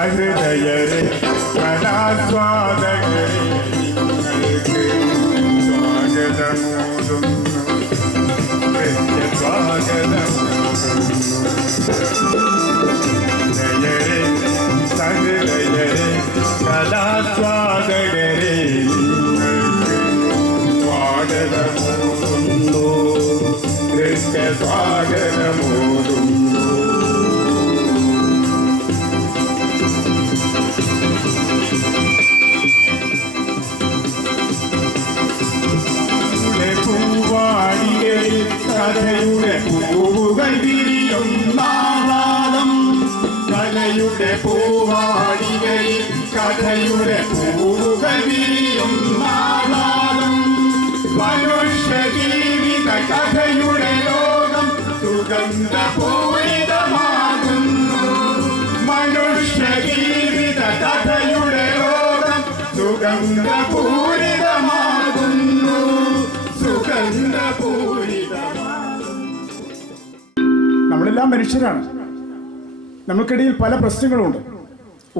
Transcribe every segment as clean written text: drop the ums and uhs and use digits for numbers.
സഹൃദയരെ കലാസ്വാദകരെ നിങ്ങൾക്ക് സ്വാഗതമോതുന്നു, സ്വാഗതമോതുന്നു. സഹൃദയരെ കലാസ്വാദകരെ നിങ്ങൾക്ക് സ്വാഗതമോതുന്നു, സ്വാഗതമോതുന്നു. പൂവാടികളിൽ കഥയുടെ പൂവുകൾ വിരിയും നാളാദം, കലയുടെ പൂവാടികളിൽ കഥയുടെ പൂവുകൾ വിരിയും നാളാദം. മനുഷ്യ ജീവിത കഥയുടെ ലോകം സുഗന്ധപൂരിതമാകുന്നു, മനുഷ്യ ജീവിത കഥയുടെ ലോകം സുഗന്ധപൂരിതമാകുന്നു, സുഗന്ധപൂരിതമാകുന്നു. നമ്മളെല്ലാം മനുഷ്യരാണ്. നമുക്കിടയിൽ പല പ്രശ്നങ്ങളുണ്ട്.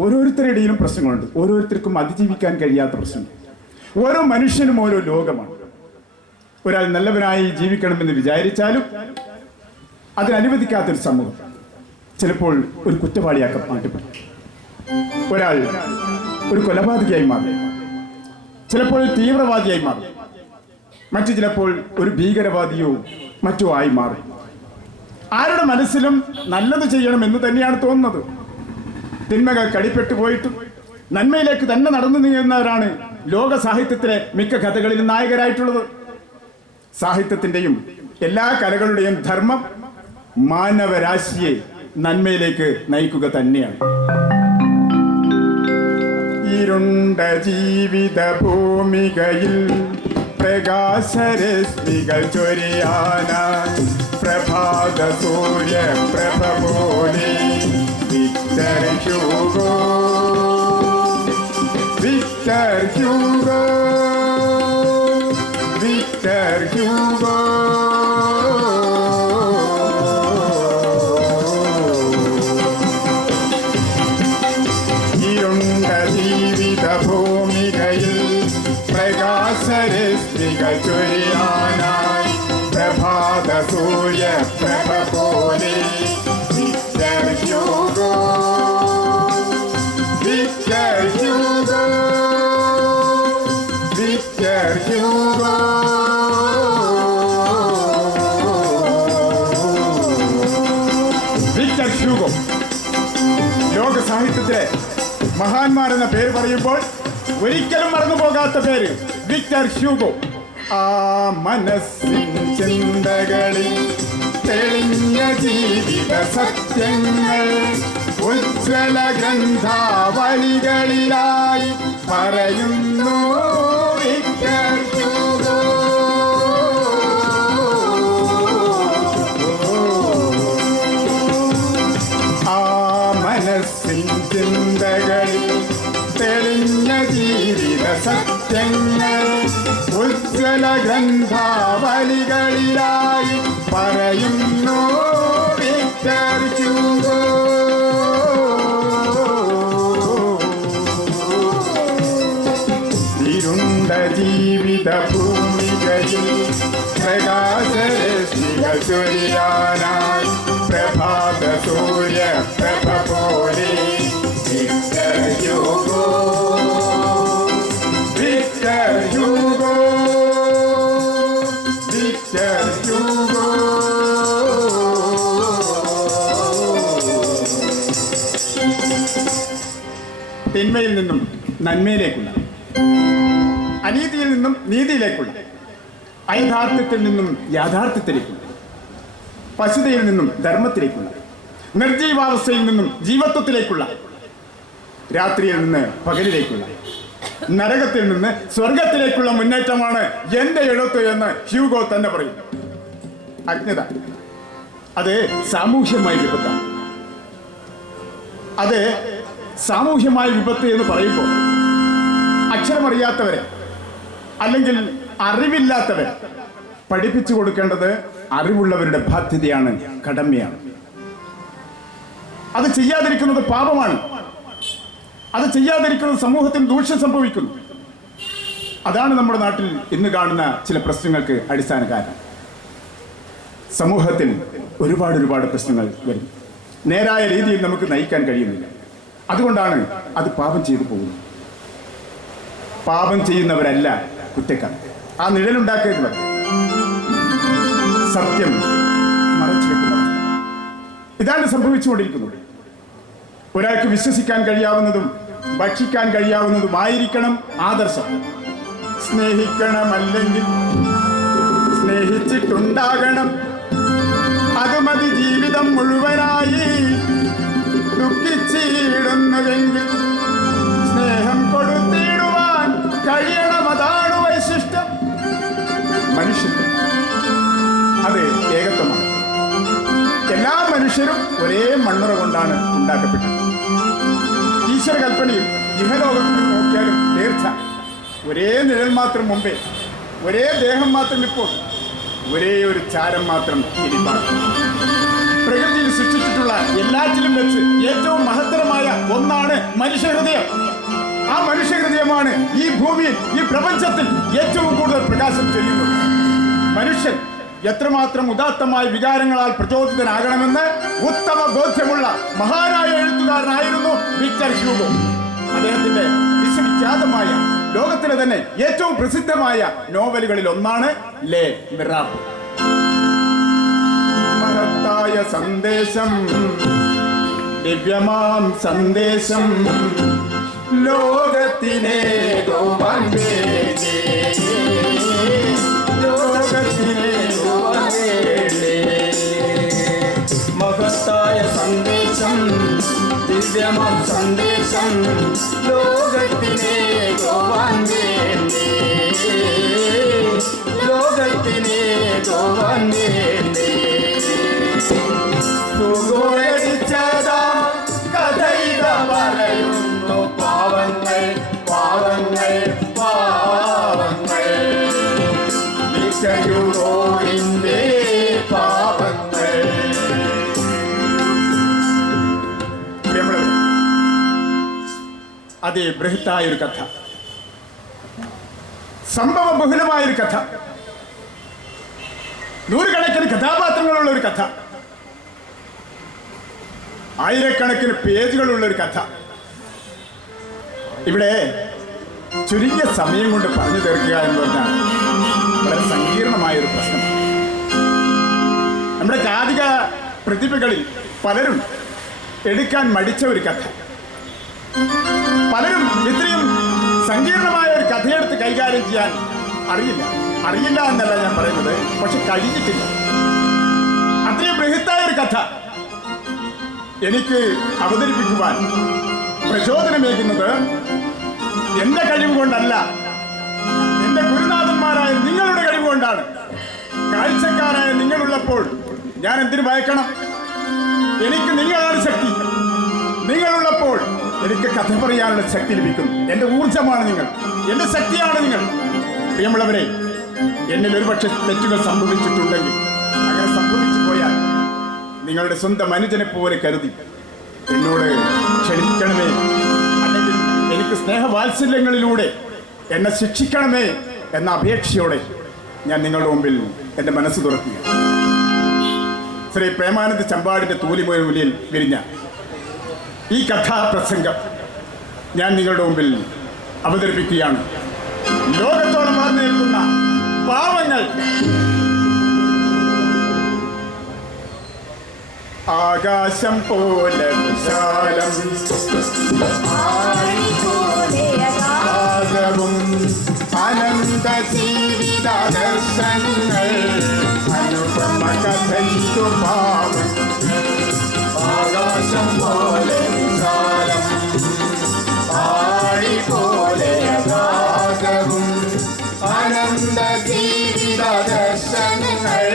ഓരോരുത്തരുടെ ഇടയിലും പ്രശ്നങ്ങളുണ്ട്. ഓരോരുത്തർക്കും അതിജീവിക്കാൻ കഴിയാത്ത പ്രശ്നങ്ങൾ. ഓരോ മനുഷ്യനും ഓരോ ലോകമാണ്. ഒരാൾ നല്ലവനായി ജീവിക്കണമെന്ന് വിചാരിച്ചാലും അതിനനുവദിക്കാത്തൊരു സമൂഹം ചിലപ്പോൾ ഒരു കുറ്റവാളിയാക്കാൻ മാറ്റപ്പെടും. ഒരാൾ ഒരു കൊലപാതകയായി മാറും, ചിലപ്പോൾ തീവ്രവാദിയായി മാറും, മറ്റു ചിലപ്പോൾ ഒരു ഭീകരവാദിയോ മറ്റോ ആയി മാറും. ആരുടെ മനസ്സിലും നല്ലത് ചെയ്യണമെന്ന് തന്നെയാണ് തോന്നുന്നത്. തിന്മകൾ കടിപ്പെട്ടു പോയിട്ടും നന്മയിലേക്ക് തന്നെ നടന്നു നീങ്ങുന്നവരാണ് ലോക സാഹിത്യത്തിലെ മിക്ക കഥകളിലും നായകരായിട്ടുള്ളത്. സാഹിത്യത്തിന്റെയും എല്ലാ കലകളുടെയും ധർമ്മം മാനവരാശിയെ നന്മയിലേക്ക് നയിക്കുക തന്നെയാണ്. ഇരുണ്ട ജീവിത ഭൂമികയിൽ പ്രകാശരശ്മികൾ ചൊരിയാനായി പ്രഭാത സൂര്യ പ്രഭ പോലെ Victor Hugo, Victor Hugo, Victor Hugo. ഇരുണ്ട ജീവിത ഭൂമികയിൽ പ്രകാശരശ്മികൾ ചൊരിയാനായി പ്രഭാത സൂര്യ പ്രഭ പോലെ Victor Hugo, Victor Hugo, Victor Hugo. Victor Hugo ലോക സാഹിത്യത്തിലെ മഹാന്മാരെന്ന പേര് പറയുമ്പോൾ ഒരിക്കലും മറന്നു പോകാത്ത പേര് വിക്ടർ ഹ്യൂഗോ. ആ മനസ്സിൻ ചിന്തകളിൽ തെളിഞ്ഞ ജീവിത സത്യങ്ങൾ ഉജ്ജ്വല ഗ്രന്ഥാവലികളിലായി പറയുന്നു വിക്ടർ ഹ്യൂഗോ. ആ മനസ്സിൻ ചിന്തകളിൽ തെളിഞ്ഞ ജീവിത സത്യങ്ങൾ ഉജ്ജ്വല ഗ്രന്ഥാവലികളിലായി പറയുന്നു വിക്ടർ ഹ്യൂഗോ. ഇരുണ്ട ജീവിത ഭൂമികയിൽ പ്രകാശരശ്മികൾ ചൊരിയാനായി പ്രഭാത സൂര്യ പ്രഭ പോലെ Victor Hugo, Victor Hugo, Victor Hugo. തിന്മയിൽ നിന്നും നന്മയിലേക്കുള്ള, അനീതിയിൽ നിന്നും നീതിയിലേക്കുള്ള, അയഥാർത്ഥ്യത്തിൽ നിന്നും യാഥാർത്ഥ്യത്തിലേക്കുള്ള, പശുതയിൽ നിന്നും ധർമ്മത്തിലേക്കുള്ള, നിർജീവാവസ്ഥയിൽ നിന്നും ജീവത്വത്തിലേക്കുള്ള, രാത്രിയിൽ നിന്ന് പകലിലേക്കുള്ള, നരകത്തിൽ നിന്ന് സ്വർഗത്തിലേക്കുള്ള മുന്നേറ്റമാണ് എന്റെ എഴുത്ത് എന്ന് ഹ്യൂഗോ തന്നെ പറയുന്നു. അജ്ഞത അത് സാമൂഹ്യമായ വിപത്താണ്. അത് സാമൂഹ്യമായ വിപത്ത് എന്ന് പറയുമ്പോൾ അക്ഷരമറിയാത്തവരെ അല്ലെങ്കിൽ അറിവില്ലാത്തവരെ പഠിപ്പിച്ചു കൊടുക്കേണ്ടത് അറിവുള്ളവരുടെ ബാധ്യതയാണ്, കടമയാണ്. അത് ചെയ്യാതിരിക്കുന്നത് പാപമാണ്. അത് ചെയ്യാതിരിക്കുന്നത് സമൂഹത്തിന് ദൂഷ്യം സംഭവിക്കുന്നു. അതാണ് നമ്മുടെ നാട്ടിൽ ഇന്ന് കാണുന്ന ചില പ്രശ്നങ്ങൾക്ക് അടിസ്ഥാന കാരണം. സമൂഹത്തിൽ ഒരുപാട് പ്രശ്നങ്ങൾ വരും. നേരായ രീതിയിൽ നമുക്ക് നയിക്കാൻ കഴിയുന്നില്ല. അതുകൊണ്ടാണ് അത് പാപം ചെയ്തു പോകുന്നത്. പാപം ചെയ്യുന്നവരല്ല കുറ്റക്കാർ. ആ നിഴലുണ്ടാക്കിയവർ സത്യം മറച്ചു വെക്കുന്ന ഇതാണ് സംഭവിച്ചുകൊണ്ടിരിക്കുന്നത്. ഒരാൾക്ക് വിശ്വസിക്കാൻ കഴിയാവുന്നതും ഭക്ഷിക്കാൻ കഴിയാവുന്നതുമായിരിക്കണം ആദർശം. സ്നേഹിക്കണമല്ലെങ്കിൽ സ്നേഹിച്ചിട്ടുണ്ടാകണം. അത് മതി ജീവിതം മുഴുവനായി. ദുഃഖിച്ചിടുന്നതെങ്കിൽ സ്നേഹം കൊടുത്തിടുവാൻ കഴിയണം. അതാണ് വൈശിഷ്ട്യം. മനുഷ്യത്വം അത് ഏകത്വമാണ്. എല്ലാ മനുഷ്യരും ഒരേ മണ്ണുറ കൊണ്ടാണ് ഉണ്ടാക്കപ്പെട്ടത്. ഈശ്വര കൽപ്പനയിൽ ഇഹലോകത്തിൽ നോക്കിയാലും തീർച്ച ഒരേ നിഴൽ മാത്രം മുമ്പേ, ഒരേ ദേഹം മാത്രം ഇപ്പോൾ, ഒരേ ഒരു ചാരം മാത്രം ഇരിപ്പാണ്. പ്രകൃതിയിൽ സൃഷ്ടിച്ചിട്ടുള്ള എല്ലാറ്റിലും വെച്ച് ഏറ്റവും മഹത്തരമായ ഒന്നാണ് മനുഷ്യഹൃദയം. ആ മനുഷ്യഹൃദയമാണ് ഈ ഭൂമിയിൽ, ഈ പ്രപഞ്ചത്തിൽ ഏറ്റവും കൂടുതൽ പ്രകാശം ചൊരിയുന്നത്. മനുഷ്യൻ എത്രമാത്രം ഉദാത്തമായ വികാരങ്ങളാൽ പ്രചോദിതനാകണമെന്ന് ഉത്തമ ബോധ്യമുള്ള മഹാനായ എഴുത്തുകാരനായിരുന്നു വിക്ടർ ഹ്യൂഗോ. അദ്ദേഹത്തിന്റെ വിശ്വവിഖ്യാതമായ ലോകത്തിലെ തന്നെ ഏറ്റവും പ്രസിദ്ധമായ നോവലുകളിൽ ഒന്നാണ് ലേ മിറാബിൾ. മഹത്തായ സന്ദേശം, ദിവ്യമാം സന്ദേശം, ലോകത്തിനേകോ മഹത്തായ സന്ദേശം, ദിവ്യമാം സന്ദേശം, ലോകത്തിനേകോ ലോകത്തിനേകോ കഥയിത പറയുന്നു. പാവങ്ങൾ പാവങ്ങൾ പാവങ്ങൾ, യൂറോവിന്റെ പാവങ്ങൾ. അതേ ബൃഹത്തായ ഒരു കഥ, സംഭവ ബഹുലമായൊരു കഥ, നൂറുകണക്കിന് കഥാപാത്രങ്ങളുള്ള ഒരു കഥ, ആയിരക്കണക്കിന് പേജുകളുള്ള ഒരു കഥ. ഇവിടെ ചുരുങ്ങിയ സമയം കൊണ്ട് പറഞ്ഞു തീർക്കുക എന്ന് പറഞ്ഞാൽ വളരെ സങ്കീർണമായൊരു പ്രശ്നം. നമ്മുടെ ജാതിക പ്രതിഭകളിൽ പലരും എടുക്കാൻ മടിച്ച ഒരു കഥ, പലരും ഇത്രയും സങ്കീർണമായ ഒരു കഥയെടുത്ത് കൈകാര്യം ചെയ്യാൻ അറിയില്ല എന്നല്ല ഞാൻ പറയുന്നത്, പക്ഷെ കഴിഞ്ഞിട്ടില്ല. അത്രയും ബൃഹത്തായ ഒരു കഥ എനിക്ക് അവതരിപ്പിക്കുവാൻ പ്രചോദനമേകുന്നത് എന്റെ കഴിവ് കൊണ്ടല്ല, എന്റെ ഗുരുനാഥന്മാരായ നിങ്ങളുടെ കഴിവ് കൊണ്ടാണ്. കാഴ്ചക്കാരായ നിങ്ങളുള്ളപ്പോൾ ഞാൻ എന്തിനു ഭയക്കണം? എനിക്ക് നിങ്ങളാണ് ശക്തി. നിങ്ങളുള്ളപ്പോൾ എനിക്ക് കഥ പറയാനുള്ള ശക്തി ലഭിക്കുന്നു. എന്റെ ഊർജമാണ് നിങ്ങൾ, എന്റെ ശക്തിയാണ് നിങ്ങൾ. പ്രിയമുള്ളവരെ, എന്നിൽ ഒരുപക്ഷെ തെറ്റുകൾ സംഭവിച്ചിട്ടുണ്ടെങ്കിൽ, അങ്ങനെ സംഭവിച്ചു പോയാൽ നിങ്ങളുടെ സ്വന്തം അനുജനെ പോലെ കരുതി എന്നോട് ക്ഷമിക്കണമേ, അല്ലെങ്കിൽ എനിക്ക് സ്നേഹവാത്സല്യങ്ങളിലൂടെ എന്നെ ശിക്ഷിക്കണമേ എന്ന അപേക്ഷയോടെ ഞാൻ നിങ്ങളുടെ മുമ്പിൽ എൻ്റെ മനസ്സ് തുറക്കുക. ശ്രീ പ്രേമാനന്ദ ചമ്പാടിൻ്റെ തൂലിമൂലിൽ വിരിഞ്ഞ ഈ കഥാപ്രസംഗം ഞാൻ നിങ്ങളുടെ മുമ്പിൽ അവതരിപ്പിക്കുകയാണ്. ലോകത്തോളം വളർന്നു നിൽക്കുന്ന പാവങ്ങൾ, ആകാശം പോലെ വിശാലം, ആകാശവും അനന്ത ജീവിത ദർശനങ്ങൾ, അനുപമ കഥയിതു പാവം. ആകാശം പോലെ വിശാലം, ആഴി പോലെ അഗാധവും, അനന്ത ജീവിത ദർശനങ്ങൾ,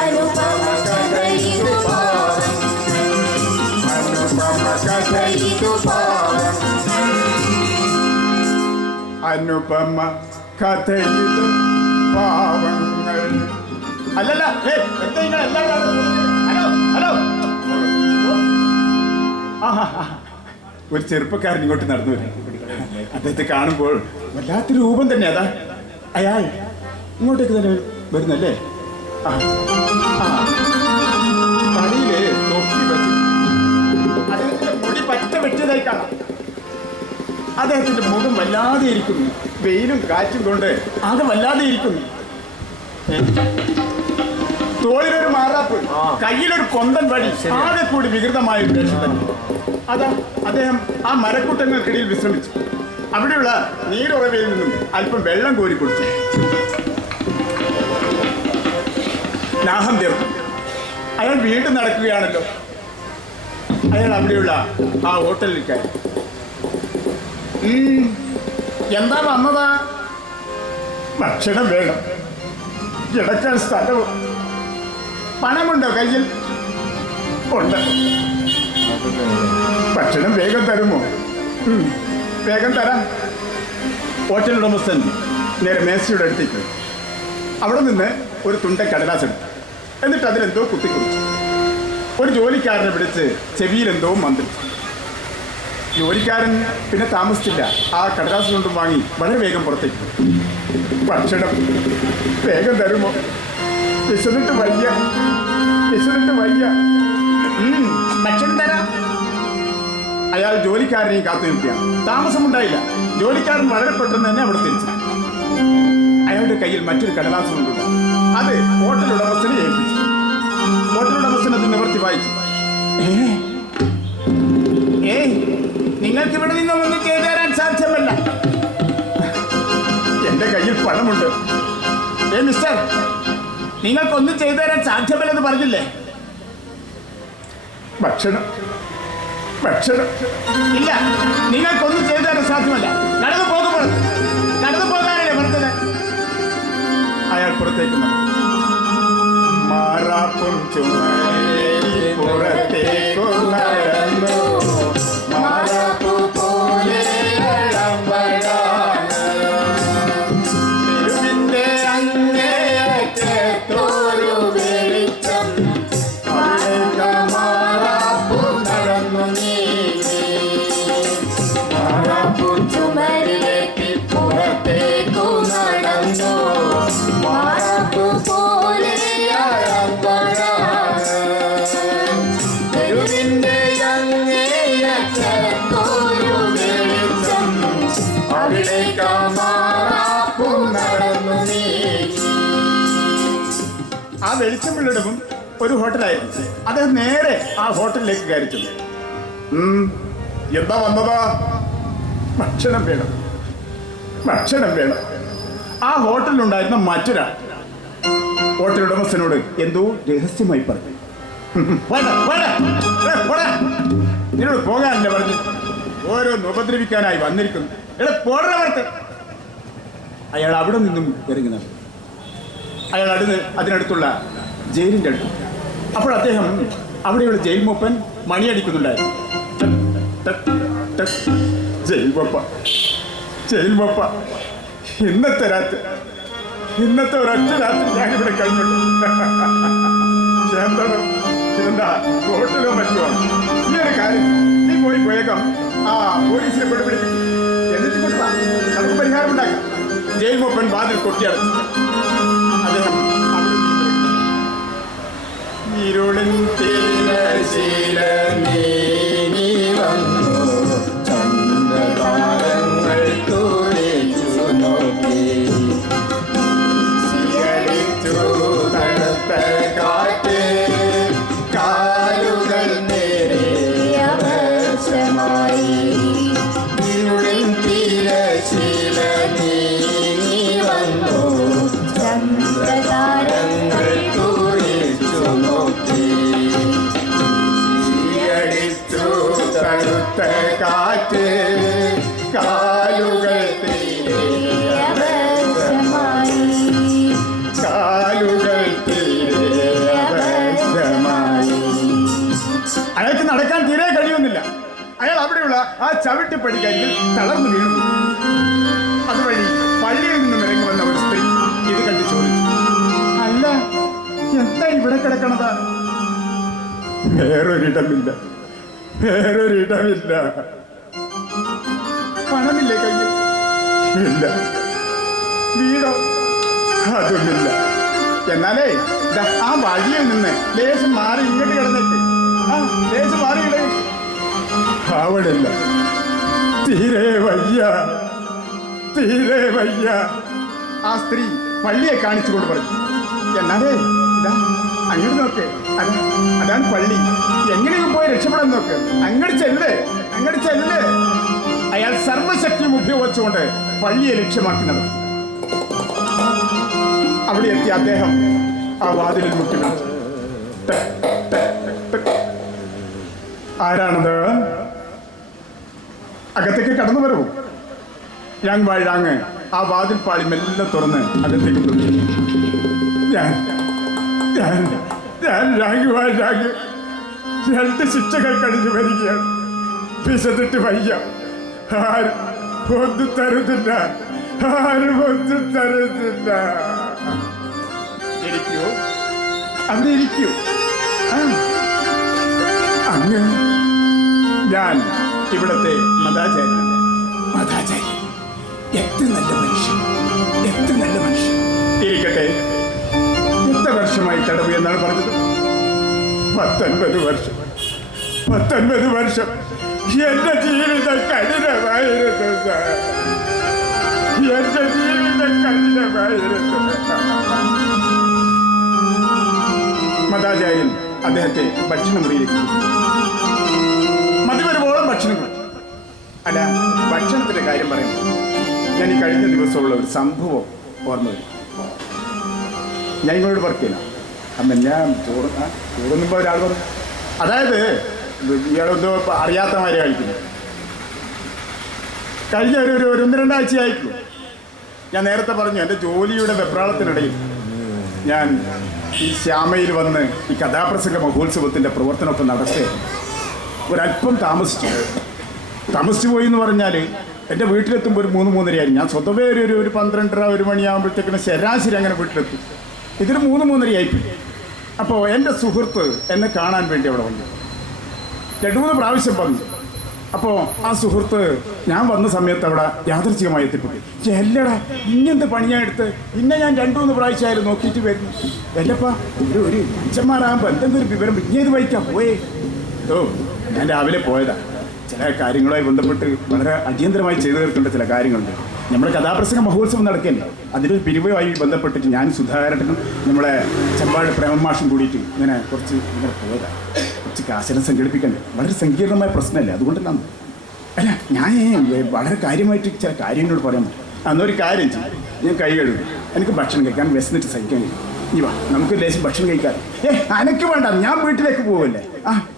അനുപമ കഥയിതു പാവം. അനുപമ കഥയിതു പാവം. അനുപമ കഥയിതു പാവങ്ങൾ. അല്ലല്ല, എന്താ എല്ലാവരും ഹലോ ഹലോ ഒരു ചെറുപ്പക്കാരൻ ഇങ്ങോട്ട് നടന്നു വരും. അദ്ദേഹത്തെ കാണുമ്പോൾ വല്ലാത്തൊരു രൂപം തന്നെ. അതാ അയാൾ ഇങ്ങോട്ടേക്ക് തന്നെ വരുന്നല്ലേ. ആ ആ തലയില് തൊപ്പി വെച്ച് അദ്ദേഹത്തിന്റെ മുടി പറ്റ വെട്ടിയതായി കാണാം. അദ്ദേഹത്തിന്റെ മുഖം വല്ലാതെ ഇരിക്കുന്നു. വെയിലും കാറ്റും കൊണ്ട് അത് വല്ലാതെ ഇരിക്കുന്നു. തോളിലൊരു മാറാപ്പ്, കയ്യിലൊരു കൊന്തൻ വടി, ആകെ കൂടി വികൃതമായ ഒരു വേഷം തന്നെ. അതാ അദ്ദേഹം ആ മരക്കൂട്ടങ്ങൾക്കിടയിൽ വിശ്രമിച്ചു. അവിടെയുള്ള നീരുറവയിൽ നിന്നും അല്പം വെള്ളം കോരി കുടിച്ചു. ദാഹം തീർന്നു. അയാൾ വീണ്ടും നടക്കുകയാണല്ലോ. അയാൾ അവിടെയുള്ള ആ ഹോട്ടലിൽ കയറി. എന്താ വന്നതാ? ഭക്ഷണം വേണം, കിടക്കാൻ സ്ഥലവും. പണമുണ്ടോ കയ്യിൽ? ഉണ്ട്. ഭക്ഷണം വേഗം തരുമോ? വേഗം തരാം. ഹോട്ടൽ ഉടമസ്ഥൻ നേരെ മേശയുടെ അടുത്തേക്ക് അവിടെ നിന്ന് ഒരു തുണ്ട കടലാസ് എടുത്തു. എന്നിട്ട് അതിലെന്തോ കുത്തിക്കുറിച്ചു. ഒരു ജോലിക്കാരനെ വിളിച്ച് ചെവിയിലെന്തോ മന്ത്രിച്ചു. ജോലിക്കാരൻ പിന്നെ താമസിച്ചില്ല. ആ കടലാസ് കൊണ്ടും വാങ്ങി വളരെ വേഗം പുറത്തേക്ക്. ഭക്ഷണം വേഗം തരുമോ? വിശന്നിട്ട് വയ്യ, വിശന്നിട്ട് വയ്യ. ഭക്ഷണം തരാം. അയാൾ ജോലിക്കാരനെയും കാത്തു നിൽക്കുകയാണ്. താമസമുണ്ടായില്ല. ജോലിക്കാരൻ വളരെ പെട്ടെന്ന് തന്നെ അവിടെ തിരിച്ചു. അയാളുടെ കയ്യിൽ മറ്റൊരു കടലാസ് കൊണ്ടുണ്ട്. അത് ഹോട്ടൽ ഉടമസ്ഥനെ ഏൽപ്പിച്ചു. ഹോട്ടൽ ഉടമസ്ഥൻ അത് നിവർത്തി വായിച്ചു. നിങ്ങൾക്ക് ഇവിടെ നിന്നും ഒന്നും ചെയ്തു തരാൻ സാധ്യമല്ല. എന്റെ കയ്യിൽ പണമുണ്ട്. മിസ്റ്റർ, നിങ്ങൾക്കൊന്നും ചെയ്തു തരാൻ സാധ്യമല്ലെന്ന് പറഞ്ഞില്ലേ? ഭക്ഷണം ഭക്ഷണം ഇല്ല, നിങ്ങൾക്കൊന്നും ചെയ്തു തരാൻ സാധ്യമല്ല. നടന്നു പോകുമ്പോൾ നടന്നു പോകാനല്ലേ പറഞ്ഞത്? അയാൾ പുറത്തേക്ക് മാറാപ്പും ചുമരി പുറത്തേക്കു നടന്നു. മാറാപ്പു പോലെ തെരുവിന്റെ അങ്ങേയറ്റത്തൊരു വെളിച്ചം മാറാപ്പു നടന്നു നീങ്ങി. മാറാപ്പു ചുമരിലേറ്റി പുറത്തേക്കു നടന്നു. മാറാപ്പു പോലെ തെരുവിന്റെ അങ്ങേയറ്റത്തൊരു വെളിച്ചം അവിടേക്ക് മാറാപ്പു നടന്നു നീങ്ങി. ആ വെളിച്ചമുള്ളിടവും ഒരു ഹോട്ടലായിരുന്നു. അദ്ദേഹം നേരെ ആ ഹോട്ടലിലേക്ക് കയറി ചെന്നു. എന്താ വന്നതാ? ഭക്ഷണം വേണം, ഭക്ഷണം വേണം. ആ ഹോട്ടലിലുണ്ടായിരുന്ന മറ്റൊരാൾ ഹോട്ടൽ ഉടമസ്ഥനോട് എന്തോ രഹസ്യമായി പറഞ്ഞു. നിന്നോട് പോകാനല്ലേ പറഞ്ഞു? ഓരോന്ന് ഉപദ്രവിക്കാനായി വന്നിരിക്കുന്നു. പോടവർക്ക്. അയാൾ അവിടെ നിന്നും ഇറങ്ങി നടന്നു. അയാൾ അതിനടുത്തുള്ള ജയിലിൻ്റെ അടുത്ത്. അപ്പോൾ അദ്ദേഹം അവിടെയുള്ള ജയിൽ മൂപ്പൻ മണിയടിക്കുന്നുണ്ടായിരുന്നു. ജയിൽ മൂപ്പ, ജയിൽ മൂപ്പ, ഇന്നത്തെ രാത്രി, ഇന്നത്തെ ഒരൊറ്റ രാത്രി ഞാനിവിടെ കഴിഞ്ഞിട്ടുണ്ട്. എന്താ ഹോട്ടലോ മറ്റോ? ഈ ഒരു കാര്യം നീ പോയി പോയേക്കാം. ആ പോലീസിനെ പെടുപിടിക്കും. എന്നിട്ട് കൊണ്ടുവാ, നമുക്ക് പരിഹാരമുണ്ടാക്കാം. ജയിൽ മൂപ്പൻ വാതിൽ കൊട്ടിയടച്ചു. അദ്ദേഹം ഇരുളിൻ തിരശീല നീങ്ങി വന്നു. ചന്ദ്രതാരങ്ങൾ തുറിച്ചു നോക്കി. ചിയടിച്ചു തണുത്ത കാറ്റ്, കാലുകൾ നേരിയ വർഷമായി. ഇരുളിൻ തിരശീല നീങ്ങി വന്നു. ചന്ദ്രതാരങ്ങൾ തുറിച്ചു നോക്കി. ചിയടിച്ചു തണുത്ത കാറ്റ്, കാലുകൾ നേരിയ വർഷമായി. കാലുകൾ തീരവശമായി. അയാൾക്ക് നടക്കാൻ തീരെ കഴിയുന്നില്ല. അയാൾ അവിടെയുള്ള ആ ചവിട്ടിപ്പടിക്കരികിൽ തളർന്നു വീണു. അതുവഴി പള്ളിയിൽ നിന്നും ഇറങ്ങി വന്ന ഒരു സ്ത്രീ ഇത് കണ്ട് ചോദിച്ചു, അല്ല, എന്താ ഇവിടെ കിടക്കണതാ? വേറൊരിടമില്ല, വേറൊരിടമില്ല. പണമില്ലേ കയ്യിൽ? ഇല്ല. വീടോ? അതൊന്നുമില്ല. എന്നാലേ ആ വഴിയിൽ നിന്ന് ലേശം മാറി ഇങ്ങോട്ട് കിടന്നേക്ക്. ലേശം മാറി കിടന്നേക്ക്. അവിടില്ല. തീരെ വയ്യ, തീരെ വയ്യ. ആ സ്ത്രീ പള്ളിയെ കാണിച്ചുകൊണ്ട് പറഞ്ഞു. എന്നാലേ ഇതാ അങ്ങോട്ട് നോക്ക്. അതാണ് പള്ളി. എങ്ങനെയും പോയി രക്ഷപ്പെടാൻ നോക്ക്. അങ്ങോട്ട് ചെല്ല്, അങ്ങോട്ട് ചെല്ല്. അയാൾ സർവശക്തിയും ഉപയോഗിച്ചുകൊണ്ട് പള്ളിയെ ലക്ഷ്യമാക്കുന്നത്. അവിടെ എത്തിയ അദ്ദേഹം ആ വാതിലിൽ മുട്ടി വിളിച്ചു. ആരാണത്? അകത്തേക്ക് കടന്നു വരൂ. യാങ് വാഴാങ് ആ വാതിൽ പാളി മെല്ലെ തുറന്ന് അകത്തേക്ക് വിളിച്ചു. ഞാൻ യാങ് വാഴാങ് 2 ശിക്ഷകൾ കഴിഞ്ഞു വരികയാണ്. വിശന്നിട്ട് വയ്യ. ആരും ഒന്നും തരുന്നില്ല, ആരും ഒന്നും തരുന്നില്ല. ഇരിക്കൂ, അവിടെ ഇരിക്കൂ. അങ്ങ് ഞാൻ ഇവിടത്തെ മതാചാര്യൻ. മതാചാര്യൻ എത്ര നല്ല മനുഷ്യൻ, എത്ര നല്ല മനുഷ്യൻ. ഇരിക്കട്ടെ. എത്ര വർഷമായി തടവ് എന്നാണ് പറഞ്ഞത്? 19 വർഷം. 19 വർഷം. എന്റെ ജീവിതം കഠിനമായിരുന്നു സാർ. എന്റെ ജീവിതം കഠിനമായിരുന്നു. മതാചാര്യൻ അദ്ദേഹത്തെ ഭക്ഷണമുറിയിലേക്ക് മതി വരുമ്പോഴും ഭക്ഷണം കൊടുത്തു. അല്ല, ഭക്ഷണത്തിന്റെ കാര്യം പറയുമ്പോൾ ഞാൻ ഈ കഴിഞ്ഞ ദിവസമുള്ള ഒരു സംഭവം ഓർമ്മ വരും. ഞാൻ ഇങ്ങോട്ട് വർക്ക് ചെയ്യണം. അമ്മ ഞാൻ ചോറുന്നുമ്പോൾ ഒരാൾ പറഞ്ഞു, അതായത് ഇയാളൊന്നും അറിയാത്ത മാതിരി കഴിക്കുന്നു. കഴിഞ്ഞ ഒരു 1-2 ആഴ്ചയായിട്ടുള്ളൂ. ഞാൻ നേരത്തെ പറഞ്ഞു, എൻ്റെ ജോലിയുടെ വെപ്രാളത്തിനിടയിൽ ഞാൻ ഈ ശ്യാമയിൽ വന്ന് ഈ കഥാപ്രസംഗ മഹോത്സവത്തിൻ്റെ പ്രവർത്തനമൊക്കെ നടത്തി ഒരല്പം താമസിച്ചു പോയി എന്ന് പറഞ്ഞാൽ എൻ്റെ വീട്ടിലെത്തുമ്പോൾ ഒരു 3-3:30 ഞാൻ സ്വതവേ ഒരു 12:30 1 മണിയാകുമ്പോഴത്തേക്കിന് ശരാശരി അങ്ങനെ വീട്ടിലെത്തും. ഇതൊരു 3-3:30 ആയിപ്പോയി. അപ്പോൾ എൻ്റെ സുഹൃത്ത് എന്നെ കാണാൻ വേണ്ടി അവിടെ വന്നു. 2-3 പ്രാവശ്യം വന്നു. അപ്പോൾ ആ സുഹൃത്ത് ഞാൻ വന്ന സമയത്ത് അവിടെ യാദൃച്ഛികമായി എത്തിപ്പെട്ടു. എല്ലടാ ഇങ്ങനത്തെ പണിയായെടുത്ത് പിന്നെ ഞാൻ 2-3 പ്രാവശ്യമായാലും നോക്കിയിട്ട് വരുന്നു. എല്ലപ്പാ ഒരു അച്ഛന്മാരാകുമ്പോൾ എന്തെങ്കിലും ഒരു വിവരം ഇങ്ങേത് വഹിക്കാം പോയേ. ഞാൻ രാവിലെ പോയതാ. ചില കാര്യങ്ങളുമായി ബന്ധപ്പെട്ട് വളരെ അടിയന്തരമായി ചെയ്തു തീർക്കേണ്ട ചില കാര്യങ്ങളുണ്ട്. നമ്മുടെ കഥാപ്രസംഗ മഹോത്സവം നടക്കല്ലേ, അതിലൊരു പിരിവുമായി ബന്ധപ്പെട്ടിട്ട് ഞാൻ സുധാകരനും നമ്മുടെ ചെമ്പാട് പ്രേമമാഷും കൂടിയിട്ട് ഇങ്ങനെ പോയതാ. കുറച്ച് കാശെല്ലാം സംഘടിപ്പിക്കണ്ടേ. വളരെ സങ്കീർണമായ പ്രശ്നമല്ലേ, അതുകൊണ്ടെല്ലാം അല്ല ഞാൻ വളരെ കാര്യമായിട്ട് ചില കാര്യങ്ങളോട് പറയാൻ പറ്റും. അന്നൊരു കാര്യം ചെയ്യും, ഞാൻ കൈ കഴുകും. എനിക്ക് ഭക്ഷണം കഴിക്കാൻ വിശന്നിട്ട് സഹിക്കാൻ കഴിയും. ഇനി വാ നമുക്ക് ലേശം ഭക്ഷണം കഴിക്കാൻ. അനക്ക് വേണ്ട, ഞാൻ വീട്ടിലേക്ക് പോവല്ലേ.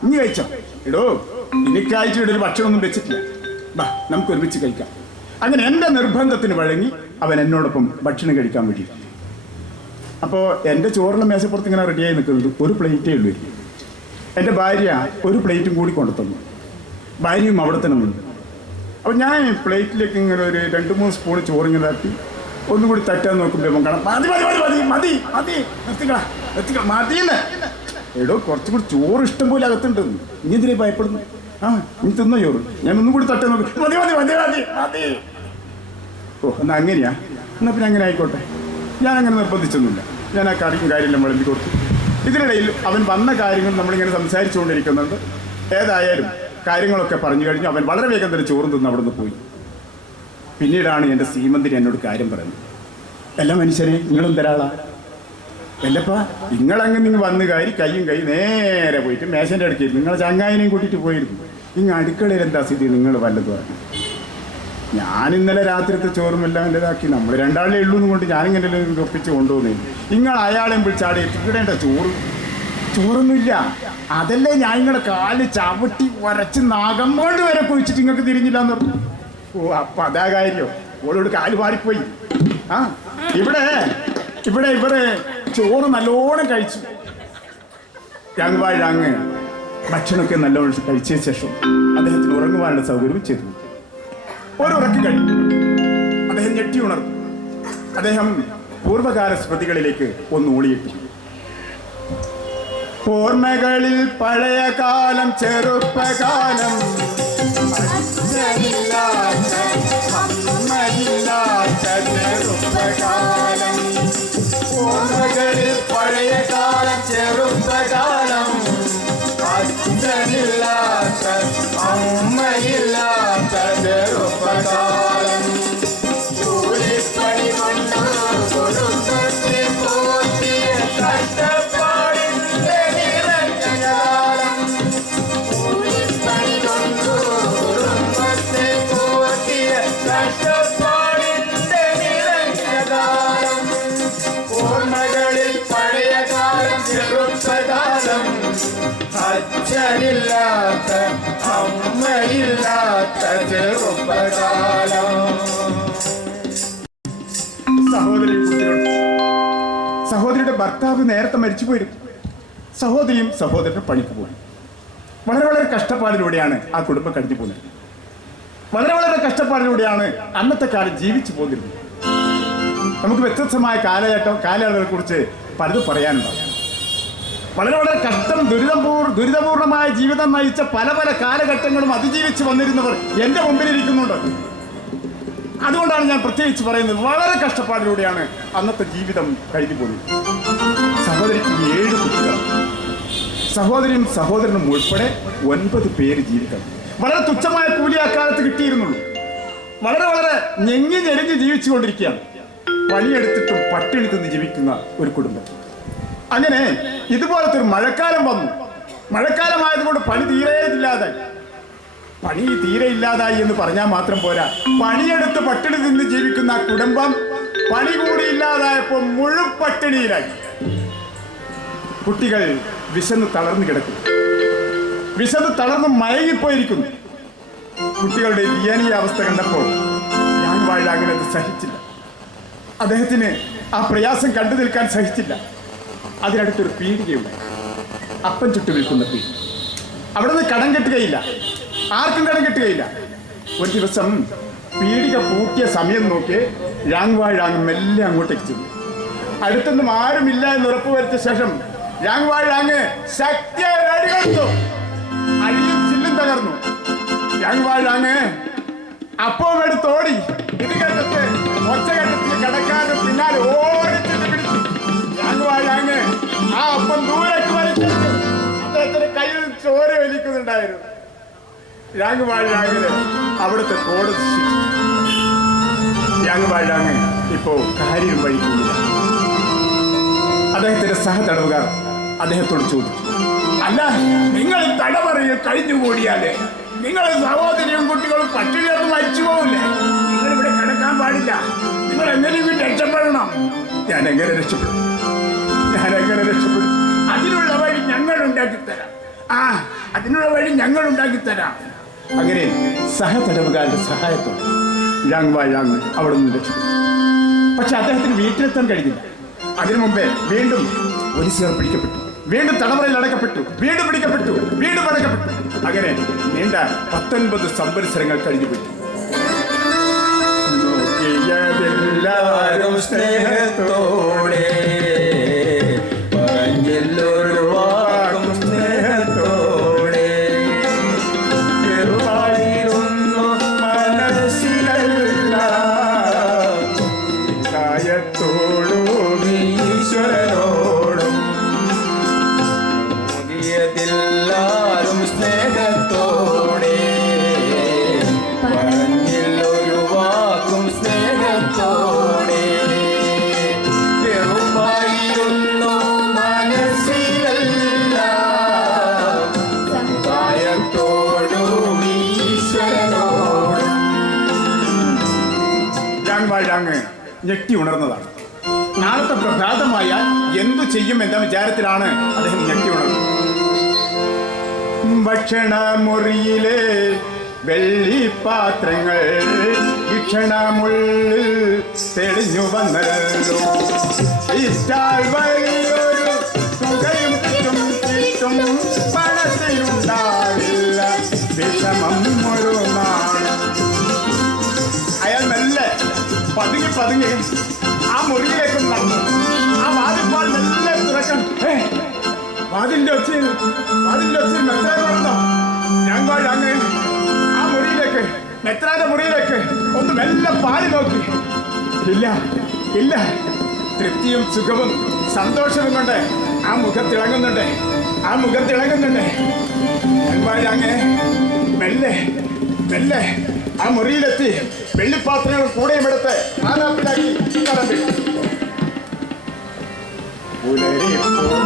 ഇനി കഴിച്ചോ. എടോ എനിക്കായിട്ട് ഇവിടെ ഒരു ഭക്ഷണമൊന്നും വെച്ചിട്ടില്ല, വാ നമുക്ക് ഒരുമിച്ച് കഴിക്കാം. അങ്ങനെ എൻ്റെ നിർബന്ധത്തിന് വഴങ്ങി അവൻ എന്നോടൊപ്പം ഭക്ഷണം കഴിക്കാൻ വേണ്ടി. അപ്പോൾ എൻ്റെ ചോറുള്ള മേശപ്പുറത്ത് ഇങ്ങനെ റെഡിയായി നിൽക്കുന്നത് ഒരു പ്ലേറ്റേ ഉള്ളൂ. എൻ്റെ ഭാര്യ ഒരു പ്ലേറ്റും കൂടി കൊണ്ടു തന്നു. ഭാര്യയും അവിടെ തന്നെ നിന്നു. അപ്പോൾ ഞാൻ പ്ലേറ്റിലേക്ക് ഇങ്ങനെ ഒരു 2-3 സ്പൂൺ ചോറിങ്ങനാക്കി ഒന്നും കൂടി തട്ടാൻ നോക്കുമ്പോൾ കാണാം മതി മതി മതി മതി മതി മതി നിർത്തിക്കളാ നിർത്തിക്കള മതിയെന്ന്. എടോ കുറച്ചും കൂടി ചോറ് ഇഷ്ടം പോലെ അകത്തുണ്ടെന്ന്. ഇനി എന്തിനാ ഭയപ്പെടുന്നു? ഇനി തിന്നോ ചോറ്? ഞാൻ ഒന്നും കൂടി തട്ടാൻ നോക്കും. മതി മതി മതി മതി മതി. എന്നാ അങ്ങനെയാ? എന്നാൽ പിന്നെ അങ്ങനെ ആയിക്കോട്ടെ. ഞാനങ്ങനെ നിർബന്ധിച്ചൊന്നുമില്ല. ഞാൻ ആ കാര്യമെല്ലാം വിളമ്പി കൊടുത്തു. ഇതിനിടയിൽ അവൻ വന്ന കാര്യങ്ങൾ നമ്മളിങ്ങനെ സംസാരിച്ചുകൊണ്ടിരിക്കുന്നുണ്ട്. ഏതായാലും കാര്യങ്ങളൊക്കെ പറഞ്ഞു കഴിഞ്ഞു. അവൻ വളരെ വേഗം തന്നെ ചോറും തിന്ന് അവിടെ നിന്ന് പോയി. പിന്നീടാണ് എൻ്റെ സീമന്തിരി എന്നോട് കാര്യം പറയുന്നത്. എല്ലാ മനുഷ്യരെ നിങ്ങളും തരാളാ എല്ലപ്പാ, നിങ്ങൾ വന്ന് കൈയും കൈ നേരെ പോയിട്ട് മേശൻ്റെ അടുക്കിയിരുന്നു. നിങ്ങളെ ചങ്ങായിനെയും കൂട്ടിയിട്ട് പോയിരുന്നു. അടുക്കളയിൽ എന്താ സ്ഥിതി? നിങ്ങൾ വല്ലതും പറഞ്ഞു. ഞാൻ ഇന്നലെ രാത്രിത്തെ ചോറുമെല്ലാം എൻ്റെതാക്കി. നമ്മൾ 2 ആളേ ഉള്ളൂ കൊണ്ട് ഞാനിങ്ങനെ ഒപ്പിച്ച് കൊണ്ടുപോകുന്നേ. അയാളെയും വിളിച്ചാടി എത്തിക്കിടേണ്ട ചോറൊന്നുമില്ല. അതല്ലേ ഞാൻ നിങ്ങളുടെ കാല് ചവിട്ടി ഉരച്ച് നഖം കൊണ്ട് വരെ കുഴിച്ചിട്ട് നിങ്ങൾക്ക് തിരിഞ്ഞില്ല എന്ന് പറഞ്ഞു. അപ്പം അതാ കാര്യം. ഓളോട് കാല് മാറിപ്പോയി. ഇവിടെ ചോറ് നല്ലോണം കഴിച്ചു. അങ്ങ് ഭക്ഷണമൊക്കെ നല്ലോണം കഴിച്ച ശേഷം അദ്ദേഹത്തിന് ഉറങ്ങുവാനുള്ള സൗകര്യം ചെയ്തു. ഒരുറക്ക് കഴിഞ്ഞു. അദ്ദേഹം ഞെട്ടി ഉണർന്നു. അദ്ദേഹം പൂർവ്വകാല സ്മൃതികളിലേക്ക് ഒന്ന് ഊളിയിട്ടു. ഓർമ്മകളിൽ പഴയ കാലം, ചെറുപ്പകാലം അച്ഛനില്ലാത്ത അമ്മയില്ലാത്ത ചെറുപ്പകാലം ഓർമ്മകളിൽ പഴയ കാലം ചെറുപ്പകാലം അച്ഛനില്ലാത്ത അമ്മയില്ലാത്ത ചെറുപ്പകാലം കൂലിപ്പണി കൊണ്ട് കുടുംബത്തെ പോറ്റിയ കഷ്ടപ്പാടിന്റെ നിറഞ്ഞ കാലം കൂലിപ്പണി കൊണ്ട് കുടുംബത്തെ പോറ്റിയ കഷ്ടപ്പാടിന്റെ നിറഞ്ഞ കാലം ഓർമ്മകളിൽ പഴയ കാലം ചെറുപ്പകാലം അച്ഛനില്ലാത്ത അമ്മയില്ലാത്ത ചെറുപ്പകാലം. സഹോദരി കുട്ടികളുണ്ട്. സഹോദരിയുടെ ഭർത്താവ് നേരത്തെ മരിച്ചു പോയിരുന്നു. സഹോദരിയും സഹോദരനും പണിക്ക് പോയി. വളരെ വളരെ കഷ്ടപ്പാടിലൂടെയാണ് ആ കുടുംബം കഴിഞ്ഞു പോകുന്നത്. വളരെ വളരെ കഷ്ടപ്പാടിലൂടെയാണ് അന്നത്തെ കാലം ജീവിച്ചു പോന്നിരുന്നത്. നമുക്ക് വ്യത്യസ്തമായ കാലയളവുകളെ കുറിച്ച് പലതും പറയാനുണ്ടാവും. വളരെ വളരെ കഷ്ടം ദുരിതപൂർണമായ ജീവിതം നയിച്ച പല പല കാലഘട്ടങ്ങളും അതിജീവിച്ച് വന്നിരുന്നവർ എൻ്റെ മുമ്പിലിരിക്കുന്നുണ്ട്. അതുകൊണ്ടാണ് ഞാൻ പ്രത്യേകിച്ച് പറയുന്നത്, വളരെ കഷ്ടപ്പാടിലൂടെയാണ് അന്നത്തെ ജീവിതം കഴിഞ്ഞു പോകുന്നത്. സഹോദരിക്ക് 7 കുട്ടികൾ, സഹോദരിയും സഹോദരനും ഉൾപ്പെടെ 9 പേര് ജീവിക്കണം. വളരെ തുച്ഛമായ കൂലി അക്കാലത്ത് കിട്ടിയിരുന്നുള്ളൂ. വളരെ വളരെ ഞെങ്ങി ഞെരുങ്ങി ജീവിച്ചുകൊണ്ടിരിക്കുകയാണ്. പണിയെടുത്തിട്ടും പട്ടിണി തിന്ന് ജീവിക്കുന്ന ഒരു കുടുംബം. അങ്ങനെ ഇതുപോലത്തെ ഒരു മഴക്കാലം വന്നു. മഴക്കാലമായതുകൊണ്ട് പണി തീരെ ഇല്ലാതായി എന്ന് പറഞ്ഞാൽ മാത്രം പോരാ. പണിയെടുത്ത് പട്ടിണി തിന്ന് ജീവിക്കുന്ന ആ കുടുംബം പണി കൂടി ഇല്ലാതായപ്പോൾ മുഴുപട്ടിണിയിലായി. കുട്ടികൾ വിശന്ന് തളർന്നു കിടക്കുന്നു. വിശന്ന് തളർന്ന് മയങ്ങിപ്പോയിരിക്കുന്നു. കുട്ടികളുടെ ദയനീയ അവസ്ഥ കണ്ടപ്പോൾ ഞാൻ അങ്ങനെ അത് സഹിച്ചില്ല. അദ്ദേഹത്തിന് ആ പ്രയാസം കണ്ടു നിൽക്കാൻ സഹിച്ചില്ല. അതിനടുത്തൊരു പീടികയുണ്ട്, അപ്പം ചുട്ടു വിൽക്കുന്ന പീടിക. അവിടെ നിന്ന് കടം കെട്ടുകയില്ല, ആർക്കും കടം കെട്ടുകയില്ല. ഒരു ദിവസം പീടിക പൂട്ടിയ സമയം നോക്കി രാങ് മെല്ലെ അങ്ങോട്ടേക്ക് ചെന്നു. അടുത്തൊന്നും ആരുമില്ല എന്ന് ഉറപ്പുവരുത്തിയ ശേഷം രാങ് ശക്തിയായി അടികൊടുത്തു. അടിയും ചില്ലും തകർന്നു. രാങ് അപ്പവും എടുത്തോടി. ഇത് കേട്ടത് ഒച്ചഘട്ടത്തിൽ കടക്കാതെ പിന്നാലെ ഓടിച്ചിട്ട് പിടിച്ചു. രാങ് ആ അപ്പം ദൂരേക്ക് വലിച്ചെടുത്തു. അദ്ദേഹത്തിന്റെ കയ്യിൽ ചോര വലിക്കുന്നുണ്ടായിരുന്നു. രാങ്ങിന് അവിടുത്തെ കോടതി രാങ് ഇപ്പോ കാര്യം വഴിക്കുന്നില്ല. അദ്ദേഹത്തിന്റെ സഹതടവുകാർ അദ്ദേഹത്തോട് ചോദിച്ചു, അല്ല, നിങ്ങൾ തടവറയിൽ കഴിഞ്ഞുകൂടിയാലേ നിങ്ങളെ സഹോദരിയും കുട്ടികളും പട്ടിണിയൊക്കെ മരിച്ചു പോകില്ലേ? നിങ്ങൾ ഇവിടെ കിടക്കാൻ പാടില്ല. നിങ്ങൾ എങ്ങനെയും രക്ഷപ്പെടണം. ഞാൻ എങ്ങനെ രക്ഷപ്പെടും? അതിനുള്ള വഴി ഞങ്ങൾ ഉണ്ടാക്കിത്തരാം. അങ്ങനെ സഹതടവുകാരുടെ സഹായത്തോടെ രാങ് അവിടെ നിന്ന് രക്ഷപ്പെട്ടു. പക്ഷെ അദ്ദേഹത്തിന് വീട്ടിലെത്താൻ കഴിഞ്ഞില്ല. അതിനു മുമ്പേ വീണ്ടും പോലീസുകാർ പിടിക്കപ്പെട്ടു. വീണ്ടും തടവറയിൽ അടക്കപ്പെട്ടു. വീണ്ടും പിടിക്കപ്പെട്ടു. വീണ്ടും അടക്കപ്പെട്ടു. അങ്ങനെ നീണ്ട 19 സംവത്സരങ്ങൾ കഴിഞ്ഞുപോയി. എല്ലാവരും സ്നേഹത്തോടെ പറഞ്ഞൊരുവാക്കും സ്നേഹത്തോടെ ചെറുവായിരുന്നു മനസ്സിലല്ല കായത്തോടും ഈശ്വരനോടും എല്ലാവരും സ്നേഹത്തോടെ പറഞ്ഞൊരുവാക്കും സ്നേഹത്തോടെ ചെറുവായിരുന്നു മനസ്സിലല്ല കായത്തോടും ഈശ്വരനോടും. രാങ് ഞെട്ടി ഉണർന്നതാണ്. നാളത്തെ പ്രഭാതമായാൽ എന്തു ചെയ്യും എന്ന വിചാരത്തിലാണ് അദ്ദേഹം ഞെട്ടി ഉണർന്നത്. ഭക്ഷണമുറിയിലെ വെള്ളിപ്പാത്രങ്ങൾ ഭക്ഷണമുള്ളിൽ തെളിഞ്ഞു വന്നല്ലോ. ഇഷ്ടാൽ വലിയൊരു തുകയും ചുറ്റും പണത്തിലുണ്ടാവില്ല വിഷമം മുഴുമാണ്. അയാൾ മെല്ലെ പതുങ്ങി ആ മുറിയിലേക്ക് നടന്നു. ആ വാതിൽപ്പാൽ മെല്ലെ തുറക്കണം. വാതിലിന്റെ ഒച്ചയിൽ മെത്ര നടന്നോ? രാങ് ആ മുറിയിലേക്ക് മെത്രാന്റെ മുറിയിലേക്ക് ഒന്ന് മെല്ലെ പാടി നോക്കി. ഇല്ല ഇല്ല, തൃപ്തിയും സുഖവും സന്തോഷവും കൊണ്ട് ആ മുഖം തിളങ്ങുന്നുണ്ട്, ആ മുഖം തിളങ്ങുന്നുണ്ട്. അങ്ങനെ മെല്ലെ മെല്ലെ ആ മുറിയിലെത്തി വെള്ളിപ്പാത്രങ്ങൾ കൂടെയും എടുത്ത് ആലാപ്പിലാക്കി കടന്നു.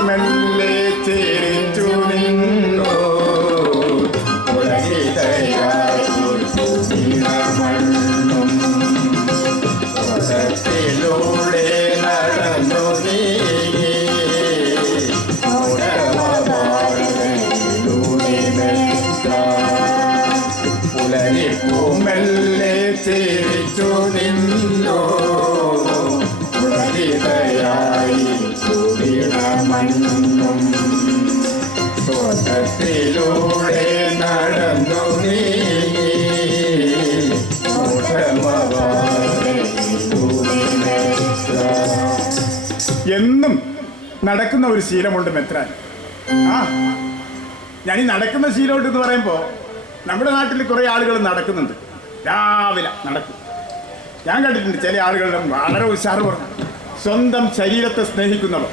മെല്ലെ ചേരിച്ചു നിന്നോ ിലൂടെ നടന്നു മെല്ലെ ചേരിച്ചു നിന്നോ മണ്ണും തോട്ടത്തിലൂടെ നടന്നു എന്നും നടക്കുന്ന ഒരു ശീലമുണ്ട് മെത്രാൻ. ആ, ഞാൻ ഈ നടക്കുന്ന ശീലമുണ്ട് എന്ന് പറയുമ്പോൾ നമ്മുടെ നാട്ടിൽ കുറെ ആളുകൾ നടക്കുന്നുണ്ട്. രാവിലെ നടക്കും. ഞാൻ കണ്ടിട്ടുണ്ട് ചില ആളുകളുടെ വളരെ ഉഷാറ് പറഞ്ഞു. സ്വന്തം ശരീരത്തെ സ്നേഹിക്കുന്നവർ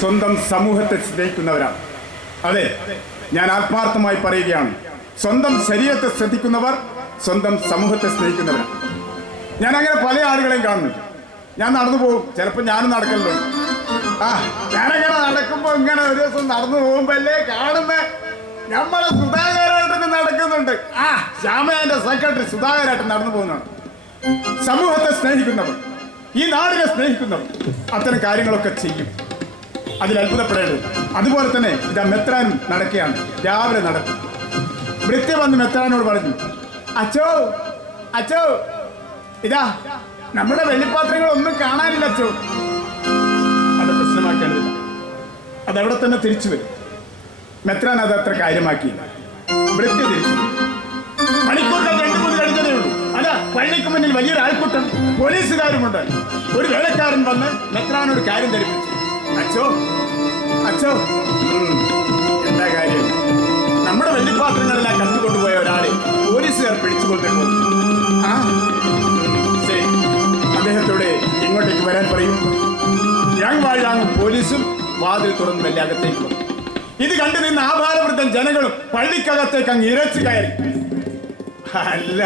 സ്വന്തം സമൂഹത്തെ സ്നേഹിക്കുന്നവരാണ്. അതെ, ഞാൻ ആത്മാർത്ഥമായി പറയുകയാണ്, സ്വന്തം ശരീരത്തെ ശ്രദ്ധിക്കുന്നവർ സ്വന്തം സമൂഹത്തെ സ്നേഹിക്കുന്നവരാണ്. ഞാൻ അങ്ങനെ പല ആളുകളെയും കാണുന്നുണ്ട്. ഞാൻ നടന്നു പോകും, ചിലപ്പോൾ ഞാനും നടക്കലുണ്ട്. ആ, ഞാനങ്ങനെ നടക്കുമ്പോൾ ഇങ്ങനെ ഒരു ദിവസം നടന്നു പോകുമ്പോ അല്ലേ കാണുന്ന നമ്മളെ സുധാകരേട്ടന് നടക്കുന്നുണ്ട്. ആ, ശ്യാമേന്റെ സെക്രട്ടറി സുധാകരേട്ടൻ നടന്നു പോകുന്നതാണ്. സമൂഹത്തെ സ്നേഹിക്കുന്നവർ, ഈ നാടിനെ സ്നേഹിക്കുന്നവർ അത്തരം കാര്യങ്ങളൊക്കെ ചെയ്യും. അതിൽ അത്ഭുതപ്പെടേണ്ടത്. അതുപോലെ തന്നെ ഇതാ മെത്രാനും നടക്കുകയാണ്. രാവിലെ നടക്കും. വൃത്തി വന്ന് മെത്രാനോട് പറഞ്ഞു, അച്ചോ അച്ചോ, ഇതാ നമ്മുടെ വെള്ളിപ്പാത്രങ്ങൾ ഒന്നും കാണാനില്ല അച്ചോ. അത് പ്രശ്നമാക്കേണ്ടതില്ല, അതവിടെ തന്നെ തിരിച്ചു വരും. മെത്രാൻ അത് അത്ര കാര്യമാക്കിയില്ല. വൃത്തി തിരിച്ചു. മണിക്കൂറുകൾ 2-3 കഴിഞ്ഞതേ ഉള്ളൂ. അതാ പള്ളിക്ക് മുന്നിൽ വലിയൊരു ആൾക്കൂട്ടം പോലീസുകാരുമുണ്ട്. ഒരു വേലക്കാരൻ വന്ന് മെത്രാനോട് കാര്യം ധരിപ്പിച്ചു. അച്ചോ അച്ചോ, എന്താ കാര്യം? നമ്മുടെ വെള്ളിപ്പാത്രങ്ങളെല്ലാം കത്തുകൊണ്ടുപോയ ഒരാളെ പോലീസുകാർ പിടിച്ചുകൊണ്ടിരുന്നു. ആ, ശരി, അദ്ദേഹത്തോടെ ഇങ്ങോട്ടേക്ക് വരാൻ പറയും. യാങ് പോലീസും വാതിൽ തുറന്ന് വലിയ അകത്തേക്ക് വന്നു. ഇത് കണ്ടു നിന്ന് ആഭാരവൃദ്ധൻ ജനങ്ങളും പള്ളിക്കകത്തേക്ക് അങ്ങ് ഇരച്ചു കയറി. അല്ല,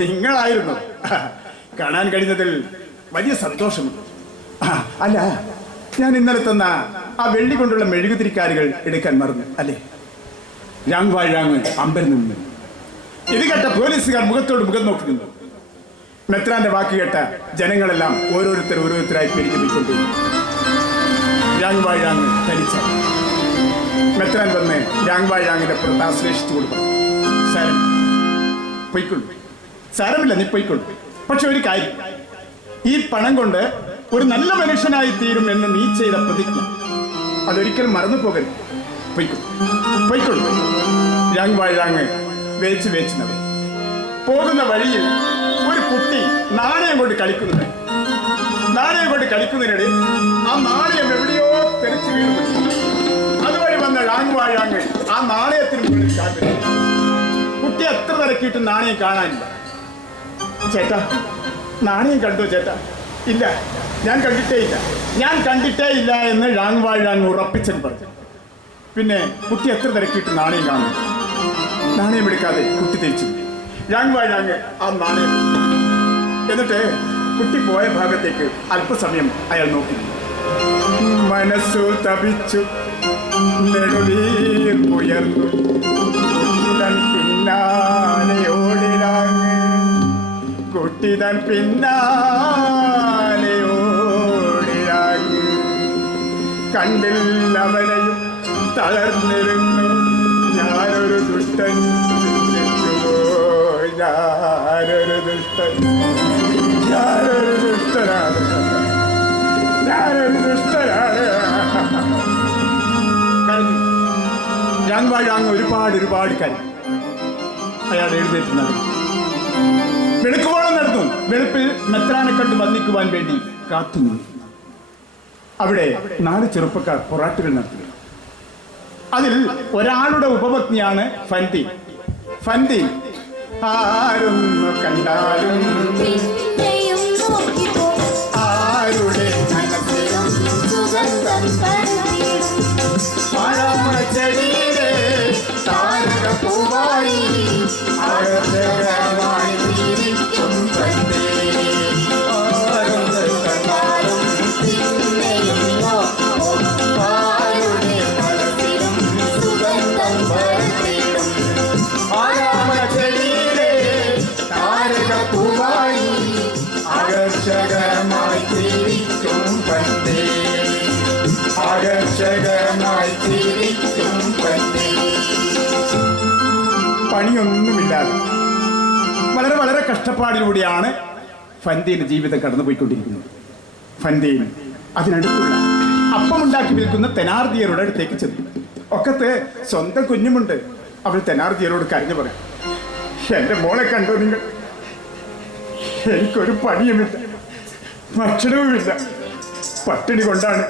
നിങ്ങളായിരുന്നു. കാണാൻ കഴിഞ്ഞതിൽ വലിയ സന്തോഷമുണ്ട്. അല്ല, ഞാൻ ഇന്നലെ തന്ന ആ വെള്ളി കൊണ്ടുള്ള മെഴുകുതിരിക്കാരുകൾ എടുക്കാൻ മറന്നു അല്ലേ? യാങ് അമ്പരം നിന്ന്. ഇത് കേട്ട പോലീസുകാർ മുഖത്തോട് മുഖം നോക്കി നിന്നു. മെത്രാന്റെ വാക്ക് കേട്ട ജനങ്ങളെല്ലാം ഓരോരുത്തരായി പിരിഞ്ഞു പോയിക്കൊണ്ടിരുന്നു. യാങ് തനിച്ച. മെത്രാൻ വന്ന് യാങ്ങിന്റെ പുറത്ത് ആശ്ലേഷിച്ചു കൊടുക്കും. സാരം പൊയ്ക്കൊള്ളു, സാരമില്ല, നീ പൊയ്ക്കൊള്ളു. പക്ഷെ ഒരു കാര്യം, ഈ പണം കൊണ്ട് ഒരു നല്ല മനുഷ്യനായി തീരും എന്ന് നീ ചെയ്ത പ്രതിജ്ഞ അതൊരിക്കലും മറന്നു പോകരുത്. പൊയ്ക്കൊള്ളു. യാങ് വേച്ച് നവ. പോകുന്ന വഴിയിൽ ഒരു കുട്ടി നാണയം കൊണ്ട് കളിക്കുന്നുണ്ട്. നാണയം കൊണ്ട് കളിക്കുന്നതിനിടെ ആ നാണയം എവിടെയോ തെറിച്ചു വീണു. അതുവഴി വന്ന യാങ് ആ നാണയത്തിന് മുകളിൽ കാത്തിരുന്നു. കുട്ടി എത്ര തിരക്കിയിട്ട് നാണയം കാണാനില്ല. ചേട്ടാ, നാണയം കണ്ടോ ചേട്ടാ? ഇല്ല, ഞാൻ കണ്ടിട്ടേ ഇല്ല എന്ന് യാങ് ഉറപ്പിച്ചൻ പറഞ്ഞു. പിന്നെ കുട്ടി എത്ര തിരക്കിയിട്ട് നാണയം കാണുന്നു. നാണയം എടുക്കാതെ കുട്ടി തിരിച്ചു. യാങ് ആ നാണയം എന്നിട്ട് കുട്ടി പോയ ഭാഗത്തേക്ക് അല്പസമയം അയാൾ നോക്കി. മനസ്സു തപിച്ചു, നെടുവീർപ്പുയർന്നു. പിന്നാലെ ഓടിലാങ്, കുട്ടിതൻ പിന്നാലെ ഓടിലാങ്. കണ്ടില്ലവനെയും തളർന്നിരുന്നു. ഞാനൊരു ദുഷ്ടൻ, ഞാനൊരു ദുഷ്ടനാണ്. യാങ് ഒരുപാട് കാര്യം അയാൾ എഴുന്നേറ്റ് നടന്നു. വെളുക്കുവോളം നടന്നു. വെളുപ്പിൽ മെത്രാനെ കണ്ട് വന്ദിക്കുവാൻ വേണ്ടി കാത്തുനിന്നു. അവിടെ 4 ചെറുപ്പക്കാർ പൊറാട്ടുകൾ നടത്തുക. അതിൽ ഒരാളുടെ ഉപപത്നിയാണ് ഫന്തി. ആരൊന്നു കണ്ടാലും പിന്നെയും നോക്കിപ്പോ ആരുടെ മനസ്സിലും സുഗന്ധം പരന്നിടും മഴമച്ചെടിയിലെ താരകപ്പൂവായി ആകർഷകമായി ഇരിക്കും പന്തേ. ആരൊന്നു കണ്ടാലും പിന്നെയും നോക്കിപ്പോ ആരുടെ മനസ്സിലും സുഗന്ധം പരന്നിടും മഴമച്ചെടിയിലെ താരകപ്പൂവായി ആകർഷകമായി തിരിക്കും പന്തേ. ആകർഷകമായി തിരിക്കും പന്തേ. പണിയൊന്നുമില്ലാതെ വളരെ വളരെ കഷ്ടപ്പാടിലൂടെയാണ് ഫന്തീന്റെ ജീവിതം കടന്നുപോയിക്കൊണ്ടിരിക്കുന്നത്. ഫന്തീൻ അതിനടുത്തുള്ള അപ്പമുണ്ടാക്കി വിൽക്കുന്ന തെനാർദിയരുടെ അടുത്തേക്ക് ചെന്നു. ഒക്കത്ത് സ്വന്തം കുഞ്ഞുമുണ്ട്. അവൾ തെനാർദിയരോട് കരഞ്ഞു പറയും, എന്റെ മോളെ കണ്ടോ നിങ്ങൾ? എനിക്കൊരു പണിയുമില്ല, ഭക്ഷണവുമില്ല. പട്ടിണി കൊണ്ടാണ്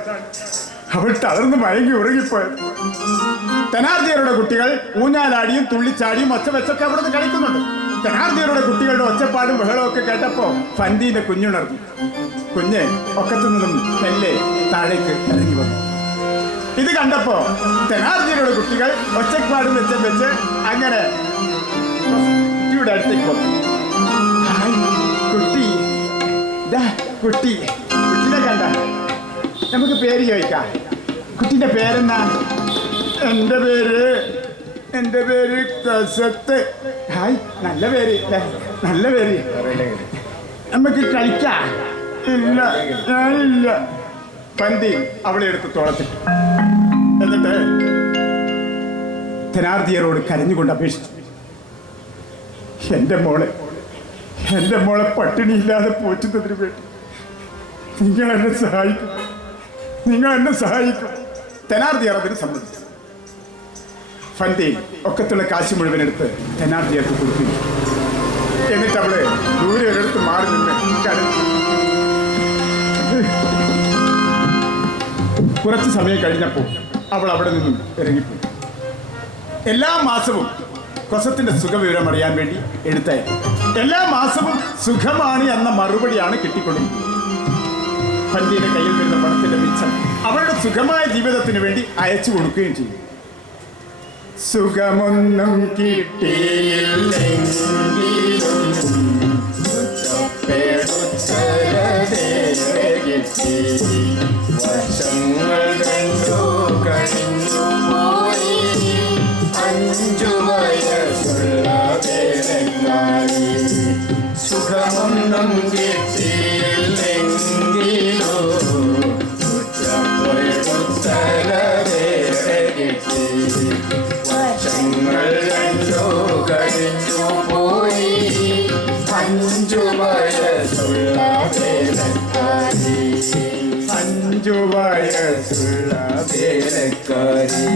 അവൾ തളർന്ന് മയങ്ങി ഉറങ്ങിപ്പോയത്. തെനാർദിയരുടെ കുട്ടികൾ ഊഞ്ഞാലാടിയും തുള്ളിച്ചാടിയും ഒച്ച വെച്ചൊക്കെ അവിടുന്ന് കളിക്കുന്നുണ്ട്. തെനാർദിയരുടെ കുട്ടികളുടെ ഒച്ചപ്പാടും ബഹളവും ഒക്കെ കേട്ടപ്പോ ഫന്തീന്റെ കുഞ്ഞുണർന്നു. കുഞ്ഞ് ഒക്കത്തു നിന്നും മെല്ലെ താഴേക്ക് ഇറങ്ങി വന്നു. ഇത് കണ്ടപ്പോ തെനാർദിയരുടെ കുട്ടികൾ ഒച്ചപ്പാടും വെച്ച് അങ്ങനെ കുട്ടിയുടെ അടുത്തേക്ക് വന്നു. ഹായ് കുട്ടി, ദാ കുട്ടി, കുട്ടിനെ കണ്ട? നമുക്ക് പേര് ചോദിക്കാം. കുട്ടിന്റെ പേരെന്നാ? എന്റെ പേര് കസത്ത്. ഹായ്, നല്ല പേര്, നല്ല പേര്. നമുക്ക് കളിക്കാം. ഇല്ല, ഞാനില്ല. പന്തി അവളെ എടുത്ത് തോളത്തിട്ടു. എന്നിട്ട് തെനാർദിയരോട് കരഞ്ഞുകൊണ്ട് അപേക്ഷിച്ചു, എന്റെ മോളെ പട്ടിണിയില്ലാതെ പോറ്റുന്നതിന് വേണ്ടി നിങ്ങൾ എന്നെ സഹായിക്കും. തെനാർദിയർ അതിന് സമ്മതിച്ചു. ഫന്തീൻ ഒക്കത്തുള്ള കാശ് മുഴുവൻ എടുത്ത് തെനാർദിയർക്ക് കൊടുത്തു. എന്നിട്ട് അവള് ദൂരെ ഒരിടത്ത് മാറി നിന്ന് കരഞ്ഞു. കുറച്ച് സമയം കഴിഞ്ഞപ്പോൾ അവൾ അവിടെ നിന്നും ഇറങ്ങിപ്പോയി. എല്ലാ മാസവും കൊസത്തിന്റെ സുഖവിവരം അറിയാൻ വേണ്ടി എഴുത്തായി. എല്ലാ മാസവും സുഖമാണ് എന്ന മറുപടിയാണ് കിട്ടിക്കൊണ്ടിരിക്കുന്നത്. ഫന്തീന്റെ കയ്യിൽ വരുന്ന പണത്തിന്റെ മിച്ചം അവളുടെ സുഖമായ ജീവിതത്തിന് വേണ്ടി അയച്ചു കൊടുക്കുകയും ചെയ്യും. സുഖമൊന്നും കിട്ടിയില്ലെങ്കിലും വർഷങ്ങൾ കണ്ടു കഴിഞ്ഞു പോയി 5 വയസ്സുള്ള വേലക്കാരി. സുഖമൊന്നും കിട്ടിയില്ലെങ്കിലോ വർഷങ്ങൾ കണ്ടു കഴിഞ്ഞു പോയി 5 വയസ്സുള്ള വേലക്കാരി. 5 വയസ്സുള്ള വേലക്കാരി.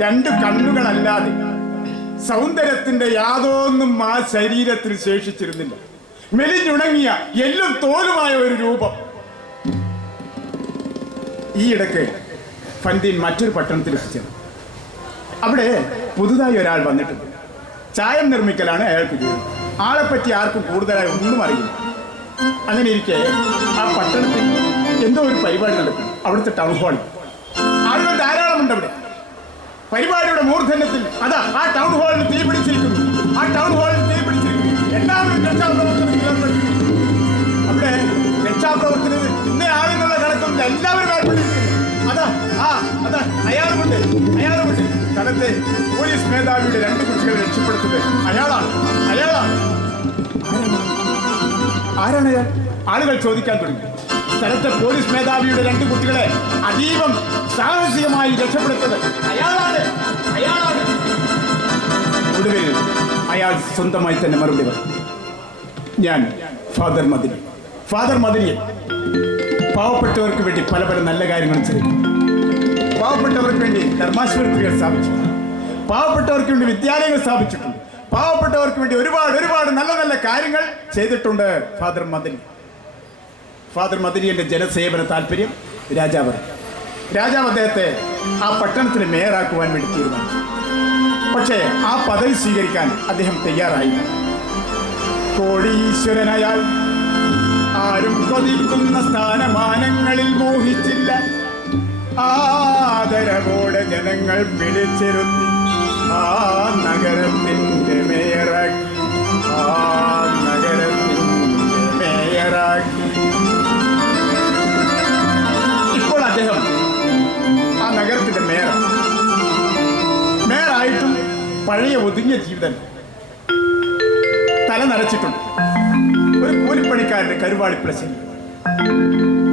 2 കണ്ണുകളല്ലാതെ സൗന്ദര്യത്തിന്റെ യാതൊന്നും ആ ശരീരത്തിൽ ശേഷിച്ചിരുന്നില്ല. മെലിഞ്ഞുണങ്ങിയ എല്ലും തോലുമായ ഒരു രൂപം. ഈ ഇടയ്ക്ക് ഫന്തീൻ മറ്റൊരു പട്ടണത്തിൽ എത്തിച്ചത്. അവിടെ പുതുതായി ഒരാൾ വന്നിട്ടുണ്ട്. ചായം നിർമ്മിക്കലാണ് അയാൾക്ക് ജോലി. ആളെപ്പറ്റി ആർക്കും കൂടുതലായി ഒന്നും അറിയില്ല. അങ്ങനെ ഇരിക്കെ ആ പട്ടണത്തിൽ എന്തോ ഒരു പരിപാടി നടക്കുന്നു. അവിടുത്തെ ടൗൺ ഹാളിൽ ആളുകൾ ധാരാളമുണ്ട്. അവിടെ പരിപാടിയുടെ മൂർധന്യത്തിൽ അതാ ആ ടൗൺ ഹാളിൽ തീ പിടിച്ചിരിക്കുന്നു. എല്ലാവരും രക്ഷാപ്രവർത്തനം. അവിടെ രക്ഷാപ്രവർത്തനം ഇന്ന ആളെന്നുള്ള കണക്കൊന്നും എല്ലാവരും ഏർപ്പെട്ടിരിക്കുന്നു. അതാ അയാളുമുണ്ട്. സ്ഥലത്തെ പോലീസ് മേധാവിയുടെ 2 കുട്ടികളെ രക്ഷപ്പെടുത്തുന്നത് അയാളാണ്. ആരാണ് അയാൾ? ആളുകൾ ചോദിക്കാൻ തുടങ്ങി. സ്ഥലത്തെ പോലീസ് മേധാവിയുടെ 2 കുട്ടികളെ അതീവം സാഹസികമായി രക്ഷപ്പെടുത്തുന്നത് അയാളാണ്. ഒടുവിൽ അയാൾ സ്വന്തമായി തന്നെ മറുപടി പറഞ്ഞു, ഞാൻ ഫാദർ മദനിയൻ. പാവപ്പെട്ടവർക്ക് വേണ്ടി പല നല്ല കാര്യങ്ങളും ചെയ്തു. പാവപ്പെട്ടവർക്ക് വേണ്ടി ധർമാശുപത്രികൾ സ്ഥാപിച്ചിട്ടുണ്ട്. പാവപ്പെട്ടവർക്ക് വേണ്ടി വിദ്യാലയങ്ങൾ സ്ഥാപിച്ചിട്ടുണ്ട്. പാവപ്പെട്ടവർക്ക് വേണ്ടി ഒരുപാട് നല്ല കാര്യങ്ങൾ ചെയ്തിട്ടുണ്ട് ഫാദർ മദനിയന്റെ ജനസേവന താല്പര്യം രാജാവ് അദ്ദേഹത്തെ ആ പട്ടണത്തിന് മേയറാക്കുവാൻ വേണ്ടി തീരുമാനിച്ചു. പക്ഷേ ആ പദവി സ്വീകരിക്കാൻ അദ്ദേഹം തയ്യാറായില്ല. കോടീശ്വരനായാൽ ആരും കൊതിക്കുന്ന സ്ഥാനമാനങ്ങളിൽ മോഹിച്ചില്ല. ആദരവോടെ ജനങ്ങൾ പിടിച്ചിരുത്തി ആ നഗരത്തിന്റെ മേയറാക്കി. ആ നഗരത്തിന്റെ മേയറാക്കി. ഇപ്പോൾ അദ്ദേഹം ആ നഗരത്തിന്റെ മേയറായിട്ടും പഴയ ഒതുങ്ങിയ ജീവിതം തല നരച്ചിട്ടുണ്ട്. ഒരു കൂലിപ്പണിക്കാരന്റെ കരുവാളി പ്ലസിൽ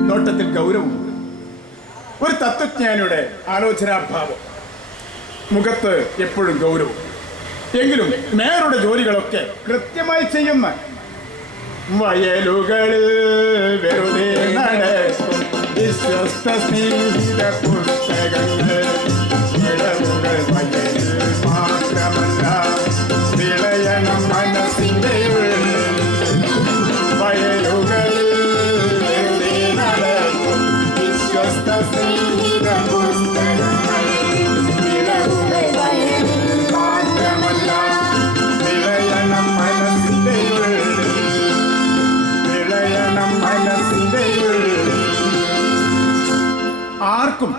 നോട്ടത്തിൽ ഗൗരവം, ഒരു തത്വജ്ഞാനിയുടെ ആലോചനാഭാവം, മുഖത്ത് എപ്പോഴും ഗൗരവം. എങ്കിലും മേയറുടെ ജോലികളൊക്കെ കൃത്യമായി ചെയ്യുന്ന വയലുകളിൽ വെറുതെ നടക്കും വിശ്വസ്ത സ്നേഹിത പുസ്തകങ്ങൾ. വിളവുകൾ വയലിൽ മാത്രമല്ല വിളയണം മനസ്സിന്റെ ഉള്ളിൽ. വയലുകളിൽ വെറുതെ നടക്കും വിശ്വസ്ത സ്നേഹിത പുസ്തകങ്ങൾ. വിളവുകൾ വയലിൽ മാത്രമല്ല വിളയണം മനസ്സിന്റെ ഉള്ളിൽ. വിളയണം മനസ്സിന്റെ ഉള്ളിൽ. ആർക്കും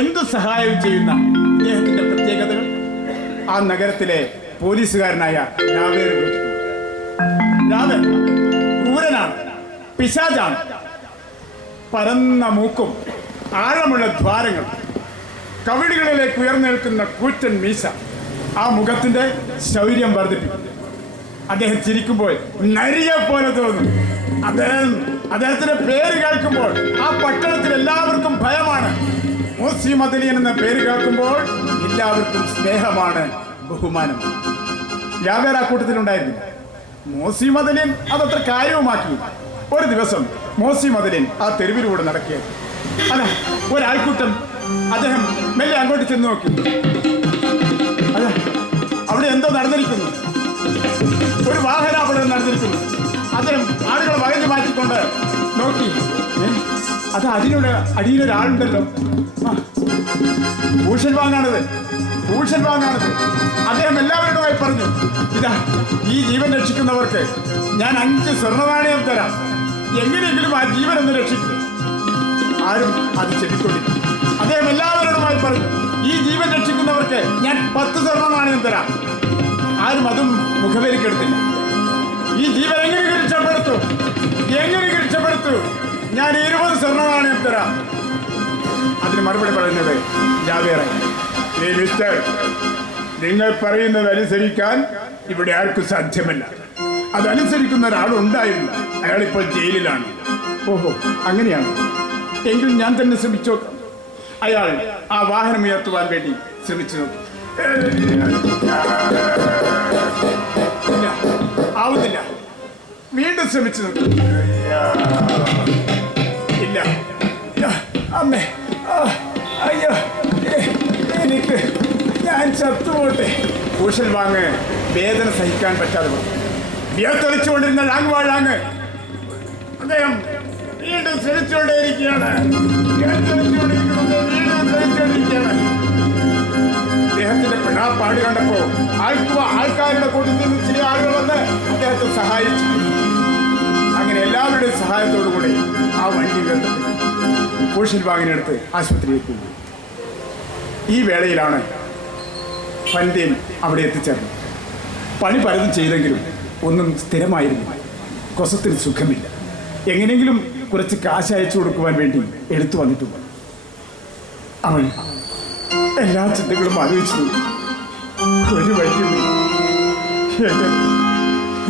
എന്ത് സഹായം ചെയ്യുന്ന അദ്ദേഹത്തിന്റെ പ്രത്യേകതകൾ ആ നഗരത്തിലെ പോലീസുകാരനായ രാവേർ ക്രൂരനാണ്, പിശാചാണ്. പരന്ന മൂക്കും ആഴമുള്ള ദ്വാരങ്ങൾ, കവിളികളിലേക്ക് ഉയർന്നേൽക്കുന്ന കൂറ്റൻ മീശ ആ മുഖത്തിന്റെ ശൗര്യം വർദ്ധിപ്പിക്കും. അദ്ദേഹം ചിരിക്കുമ്പോൾ നരിയെ പോലെ തോന്നും. അദ്ദേഹത്തിന്റെ പേര് കേൾക്കുമ്പോൾ ആ പട്ടണത്തിൽ എല്ലാവർക്കും ഭയമാണ്. മോസി മദനിയൻ എന്ന പേര് കേൾക്കുമ്പോൾ എല്ലാവർക്കും സ്നേഹമാണ്, ബഹുമാനം. യാവേർ ആ കൂട്ടത്തിലുണ്ടായിരുന്നു. മോസി മദനിയൻ അതത്ര കാര്യവുമാക്കി. ഒരു ദിവസം മോസി മദനിയൻ ആ തെരുവിലൂടെ നടക്കുകയായിരുന്നു. അല്ല, ഒരാൾക്കൂട്ടം അദ്ദേഹം മെല്ലെ അങ്ങോട്ട് ചെന്ന് നോക്കി. അല്ല, അവിടെ എന്തോ നടന്നിരിക്കുന്നു. ഒരു വാഹനാപകടം നടന്നിരിക്കുന്നു. അദ്ദേഹം ആളുകളെ വകഞ്ഞു മാറ്റിക്കൊണ്ട് നോക്കി. അത് അടിയിലൊരാളുണ്ടല്ലോ. ഭൂഷൺവാങ്ങാണത്. അദ്ദേഹം എല്ലാവരോടുമായി പറഞ്ഞു, ഇതാ ഈ ജീവൻ രക്ഷിക്കുന്നവർക്ക് ഞാൻ 5 സ്വർണ്ണനാണയം തരാം. എങ്ങനെയെങ്കിലും ആ ജീവൻ ഒന്ന് രക്ഷിക്കും. ആരും അത് ചെല്ലിക്കൊണ്ടിരുന്നു. അദ്ദേഹം എല്ലാവരോടുമായി പറഞ്ഞു, ഈ ജീവൻ രക്ഷിക്കുന്നവർക്ക് ഞാൻ 10 സ്വർണ്ണനാണയം തരാം. ആരും അതും മുഖവേലിക്കെടുത്തില്ല. ഈ ജീവൻ എങ്ങനെ രക്ഷപ്പെടുത്തു? ഞാൻ 20 സ്വർണ്ണനാണയം തരാം. അതിന് മറുപടി പറയുന്നത് ജാവേറായി. മിസ്റ്റർ, നിങ്ങൾ പറയുന്നത് അനുസരിക്കാൻ ഇവിടെ ആർക്കും സാധ്യമല്ല. അതനുസരിക്കുന്ന ഒരാളുണ്ടായിരുന്നു. അയാളിപ്പോൾ ജയിലിലാണ്. ഓഹോ, അങ്ങനെയാണ്. എങ്കിൽ ഞാൻ തന്നെ ശ്രമിച്ചു നോക്കാം. അയാൾ ആ വാഹനം ഉയർത്തുവാൻ വേണ്ടി ശ്രമിച്ചു നോക്കി. ആവുന്നില്ല. വീണ്ടും ശ്രമിച്ചു നോക്കി. ഇല്ല. അമ്മേ, അയ്യോ, ഞാൻ ചത്തുപോട്ടെ. ഭൂഷൺവാങ് വേദന സഹിക്കാൻ പറ്റാതെ വിയർത്തൊലിച്ചുകൊണ്ടിരുന്ന ലാങ് അദ്ദേഹം വീണ്ടും ശ്രമിച്ചുകൊണ്ടേയിരിക്കുകയാണ്. അദ്ദേഹത്തിന്റെ പിണാപ്പാട് കണ്ടപ്പോ ആൾക്കാരുടെ കൂട്ടത്തിൽ ചില ആളുകൾ വന്ന് അദ്ദേഹത്തെ സഹായിച്ചു. അങ്ങനെ എല്ലാവരുടെയും സഹായത്തോടു കൂടി ആ വണ്ടി ബന്ധപ്പെട്ടു ഭൂഷൺവാങ്ങിനടുത്ത് ആശുപത്രിയിലേക്ക് പോയി. ഈ വേളയിലാണ് ഫൻഡേൻ അവിടെ എത്തിച്ചേർന്നത്. പണി പലതും ചെയ്തെങ്കിലും ഒന്നും സ്ഥിരമായിരുന്നില്ല. കൊസത്തിന് സുഖമില്ല. എങ്ങനെയെങ്കിലും കുറച്ച് കാശ് അയച്ചു കൊടുക്കുവാൻ വേണ്ടി എടുത്തു വന്നിട്ടുണ്ട്. അവൻ എല്ലാ ചിന്തകളും ആലോചിച്ചു. ഒരു വഴിയുമില്ല.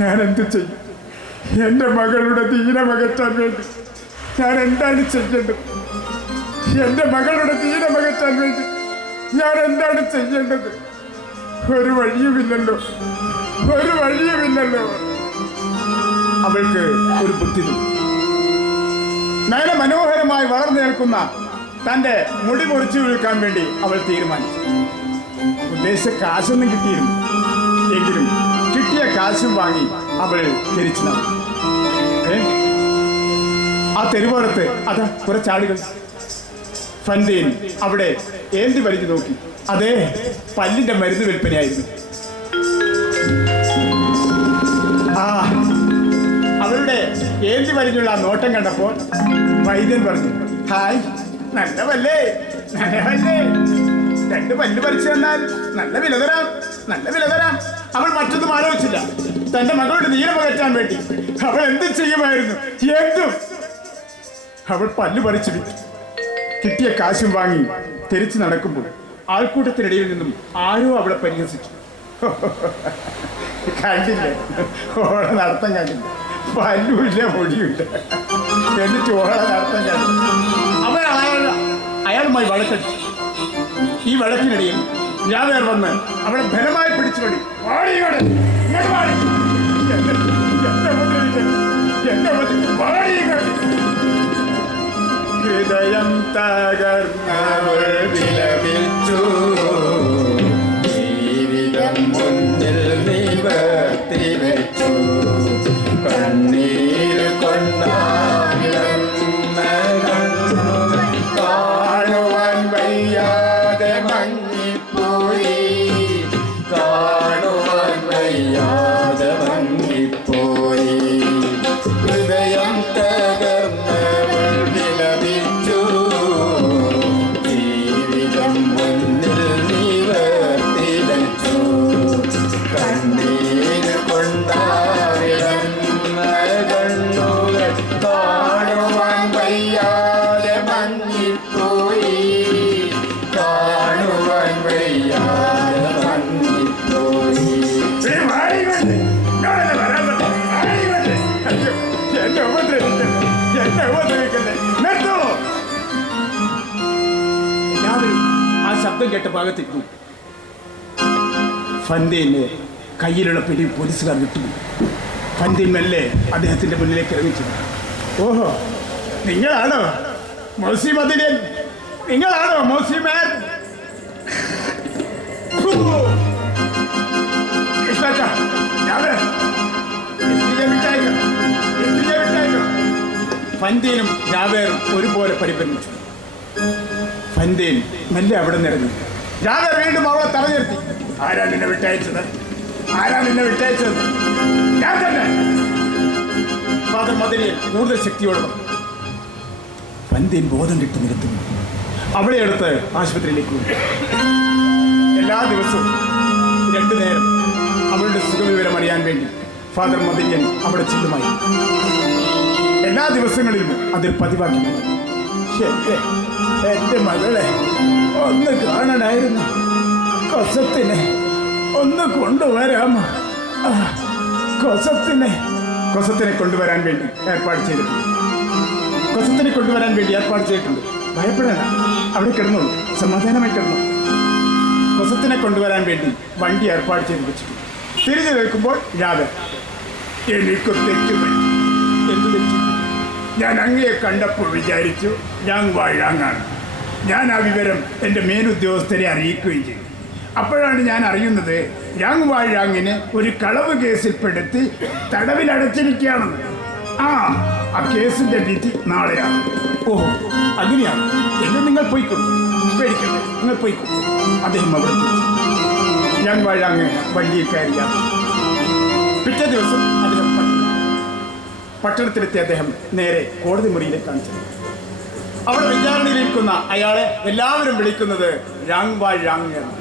ഞാൻ എന്ത് ചെയ്യും? എൻ്റെ മകളുടെ ദീനമകറ്റാൻ വേണ്ടി ഞാൻ എന്താണ് ചെയ്യേണ്ടത്? എൻ്റെ മകളുടെ ദീനമകറ്റാൻ വേണ്ടി ഞാൻ എന്താണ് ചെയ്യേണ്ടത്? ഒരു വഴിയുമില്ലല്ലോ. അവൾക്ക് ഒരു ബുദ്ധി തോന്നി. നയന മനോഹരമായി വളർന്നു നിൽക്കുന്ന തൻ്റെ മുടി മുറിച്ചു വിൽക്കാൻ വേണ്ടി അവൾ തീരുമാനിച്ചു. ഉദ്ദേശിച്ച കാശൊന്നും കിട്ടിയിരുന്നു. എങ്കിലും കിട്ടിയ കാശും വാങ്ങി അവൾ തിരിച്ചു നടന്നു. ആ തെരുവോരത്ത് അതാ കുറച്ചാളുകൾ ഫന്തീൻ അവിടെ ഏന്തി വലിച്ചു നോക്കി. അതെ, പല്ലിന്റെ മരുന്ന് വിൽപ്പനയായിരുന്നു. ആ അവരുടെ ഏന്തി വലിഞ്ഞുള്ള ആ നോട്ടം കണ്ടപ്പോൾ വൈദ്യൻ പറഞ്ഞു, ഹായ്, നല്ല പല്ലേ, നല്ല പല്ലേ, 2 പല്ല് പറിച്ചു തന്നാൽ നല്ല വില തരാം, നല്ല വില തരാം. അവൾ മറ്റൊന്നും ആലോചിച്ചില്ല. തന്റെ മകളുടെ നീളം പകറ്റാൻ വേണ്ടി അവൾ എന്ത് ചെയ്യുമായിരുന്നു, എന്തും. അവൾ പല്ല് പറിച്ചു വിറ്റു. കിട്ടിയ കാശും വാങ്ങി തിരിച്ചു നടക്കുമ്പോൾ ആൾക്കൂട്ടത്തിനിടയിൽ നിന്നും ആരോ അവളെ പരിഹസിച്ചു. കണ്ടില്ലേ, ഓളെ നടത്തം കണ്ടില്ല, പല്ലുമില്ല പൊടിയുമില്ല, എന്നിട്ട് ഓളെ നടത്തം കണ്ടില്ല. അവൻ അയാളുമായി വഴക്കടിച്ചു. ഈ വഴക്കിനിടയിൽ ജാവേർ വന്ന് അവളെ ബലമായി പിടിച്ചു പടി. ഹൃദയം തകർന്നവൾ വിലപിച്ചു, ജീവിതം മുന്നിൽ നിവർത്തി വെച്ചു, കണ്ണീർ കൊണ്ടാടുന്ന കണ്ണുകൾ കാണുവാൻ വയ്യാതെ മങ്ങിപ്പോയി, കാണുവാൻ വയ്യാതെ മങ്ങിപ്പോയി. ഹൃദയം തകർന്നവൾ വിലപിച്ചു, ജീവിതം മുന്നിൽ നിവർത്തി വെച്ചു, കണ്ണീർ കൊണ്ടാടുന്ന കണ്ണുകൾ കാണുവാൻ വയ്യാതെ മങ്ങിപ്പോയി, കാണുവാൻ വയ്യാതെ മങ്ങിപ്പോയി. ആ ശബ്ദം കേട്ട ഭാഗത്തേക്ക് ഫന്തീന്റെ കയ്യിലുള്ള പിടി പോലീസുകാർ വിട്ടു. ഫന്തീൻ മെല്ലെ അദ്ദേഹത്തിന്റെ മുന്നിലേക്ക് ഇറങ്ങിച്ചു. ഓഹോ, നിങ്ങളാണോ മോസി മദിനൻ? നിങ്ങളാണോ മോസിമാൻ? ഫന്തീനും ജാവേറും ഒരുപോലെ പരിഭ്രമിച്ചു. ഫന്തീൻ മെല്ലെ അവിടെ നിറങ്ങി. ജാവേർ വീണ്ടും അവളെ തടഞ്ഞിരുത്തി. ആരാ നിന്നെ വിട്ടയച്ചത്? ആരാ നിന്നെ വിട്ടയച്ചത്? ഞാൻ തന്നെ. ഫാദർ മദനിയൻ കൂടുതൽ ശക്തിയോടെ പറഞ്ഞു. ഫന്തീൻ ബോധം കിട്ടി നിരത്തുന്നു. അവളെ എടുത്ത് ആശുപത്രിയിലേക്ക് കൊണ്ടു. എല്ലാ ദിവസവും 2 നേരം അവളുടെ സുഖവിവരം അറിയാൻ വേണ്ടി ഫാദർ മദനിയൻ അവിടെ ചെല്ലുമായി. എല്ലാ ദിവസങ്ങളിലും അതിൽ പതിവാക്കി. എന്റെ മകളെ ഒന്ന് കാണണമായിരുന്നു, കൊസത്തിനെ ഒന്ന് കൊണ്ടുവരാമോ? കൊസത്തിനെ കൊണ്ടുവരാൻ വേണ്ടി ഏർപ്പാട് ചെയ്തിട്ടുണ്ട്. കൊസത്തിനെ കൊണ്ടുവരാൻ വേണ്ടി ഏർപ്പാട് ചെയ്തിട്ടുണ്ട്. ഭയപ്പെടേണ്ട, അവിടെ കിടന്നോളൂ, സമാധാനമായി കിടന്നു. കൊസത്തിനെ കൊണ്ടുവരാൻ വേണ്ടി വണ്ടി ഏർപ്പാട് ചെയ്ത് വെച്ചിട്ടുണ്ട്. തിരിഞ്ഞു നിൽക്കുമ്പോൾ ജാവേർ, എനിക്ക് തെറ്റുപറ്റി. എന്ത് തെറ്റു? ഞാൻ അങ്ങയെ കണ്ടപ്പോൾ വിചാരിച്ചു യാങ് വാഴാങ്ങാണ്. ഞാൻ ആ വിവരം എൻ്റെ മേലുദ്യോഗസ്ഥരെ അറിയിക്കുകയും ചെയ്തു. അപ്പോഴാണ് ഞാൻ അറിയുന്നത് യാങ് വാഴാങ്ങിനെ ഒരു കളവ് കേസിൽപ്പെടുത്തി തടവിലടച്ചിരിക്കുകയാണെന്ന്. ആ കേസിന്റെ വിധി നാളെയാണ്. ഓഹോ, അങ്ങനെയാണ്. എന്ന് നിങ്ങൾ പോയിക്കൊള്ളു, പേടിക്കണ്ടേ, നിങ്ങൾ പോയിക്കൊള്ളു. അദ്ദേഹം അവിടെ യാങ് വാഴാങ് വണ്ടിയിൽ കയറിയാണ്. പിറ്റേ ദിവസം അദ്ദേഹം പട്ടണത്തിലെത്തിയ അദ്ദേഹം നേരെ കോടതി മുറിയിലേക്ക് കാണിച്ചു. അവിടെ വിചാരണയിലിരിക്കുന്ന അയാളെ എല്ലാവരും വിളിക്കുന്നത് യാങ് വാഴാങ് എന്നാണ്.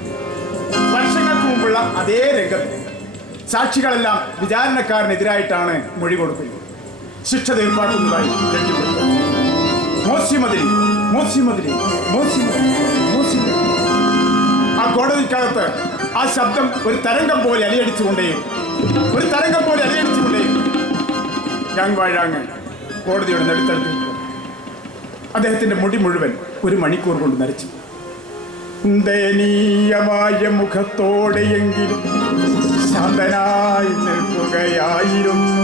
വർഷങ്ങൾക്ക് മുമ്പുള്ള അതേ രംഗത്ത് സാക്ഷികളെല്ലാം വിചാരണക്കാരനെതിരായിട്ടാണ് മൊഴി കൊടുക്കുന്നത്. ശിക്ഷ തീർപ്പാക്കുന്നതായി ജഡ്ജി പറഞ്ഞു. ആ കോടതിക്കകത്ത് ആ ശബ്ദം ഒരു തരംഗം പോലെ അലയടിച്ചുകൊണ്ടേയും യാങ് വാഴാങ് കോടതിയുടെ നടുത്തടുത്ത് അദ്ദേഹത്തിന്റെ മുടി മുഴുവൻ 1 മണിക്കൂർ കൊണ്ട് നരച്ചു. ദയനീയമായ മുഖത്തോടെയെങ്കിലും ശാന്തനായി നിൽക്കുകയായിരുന്നു.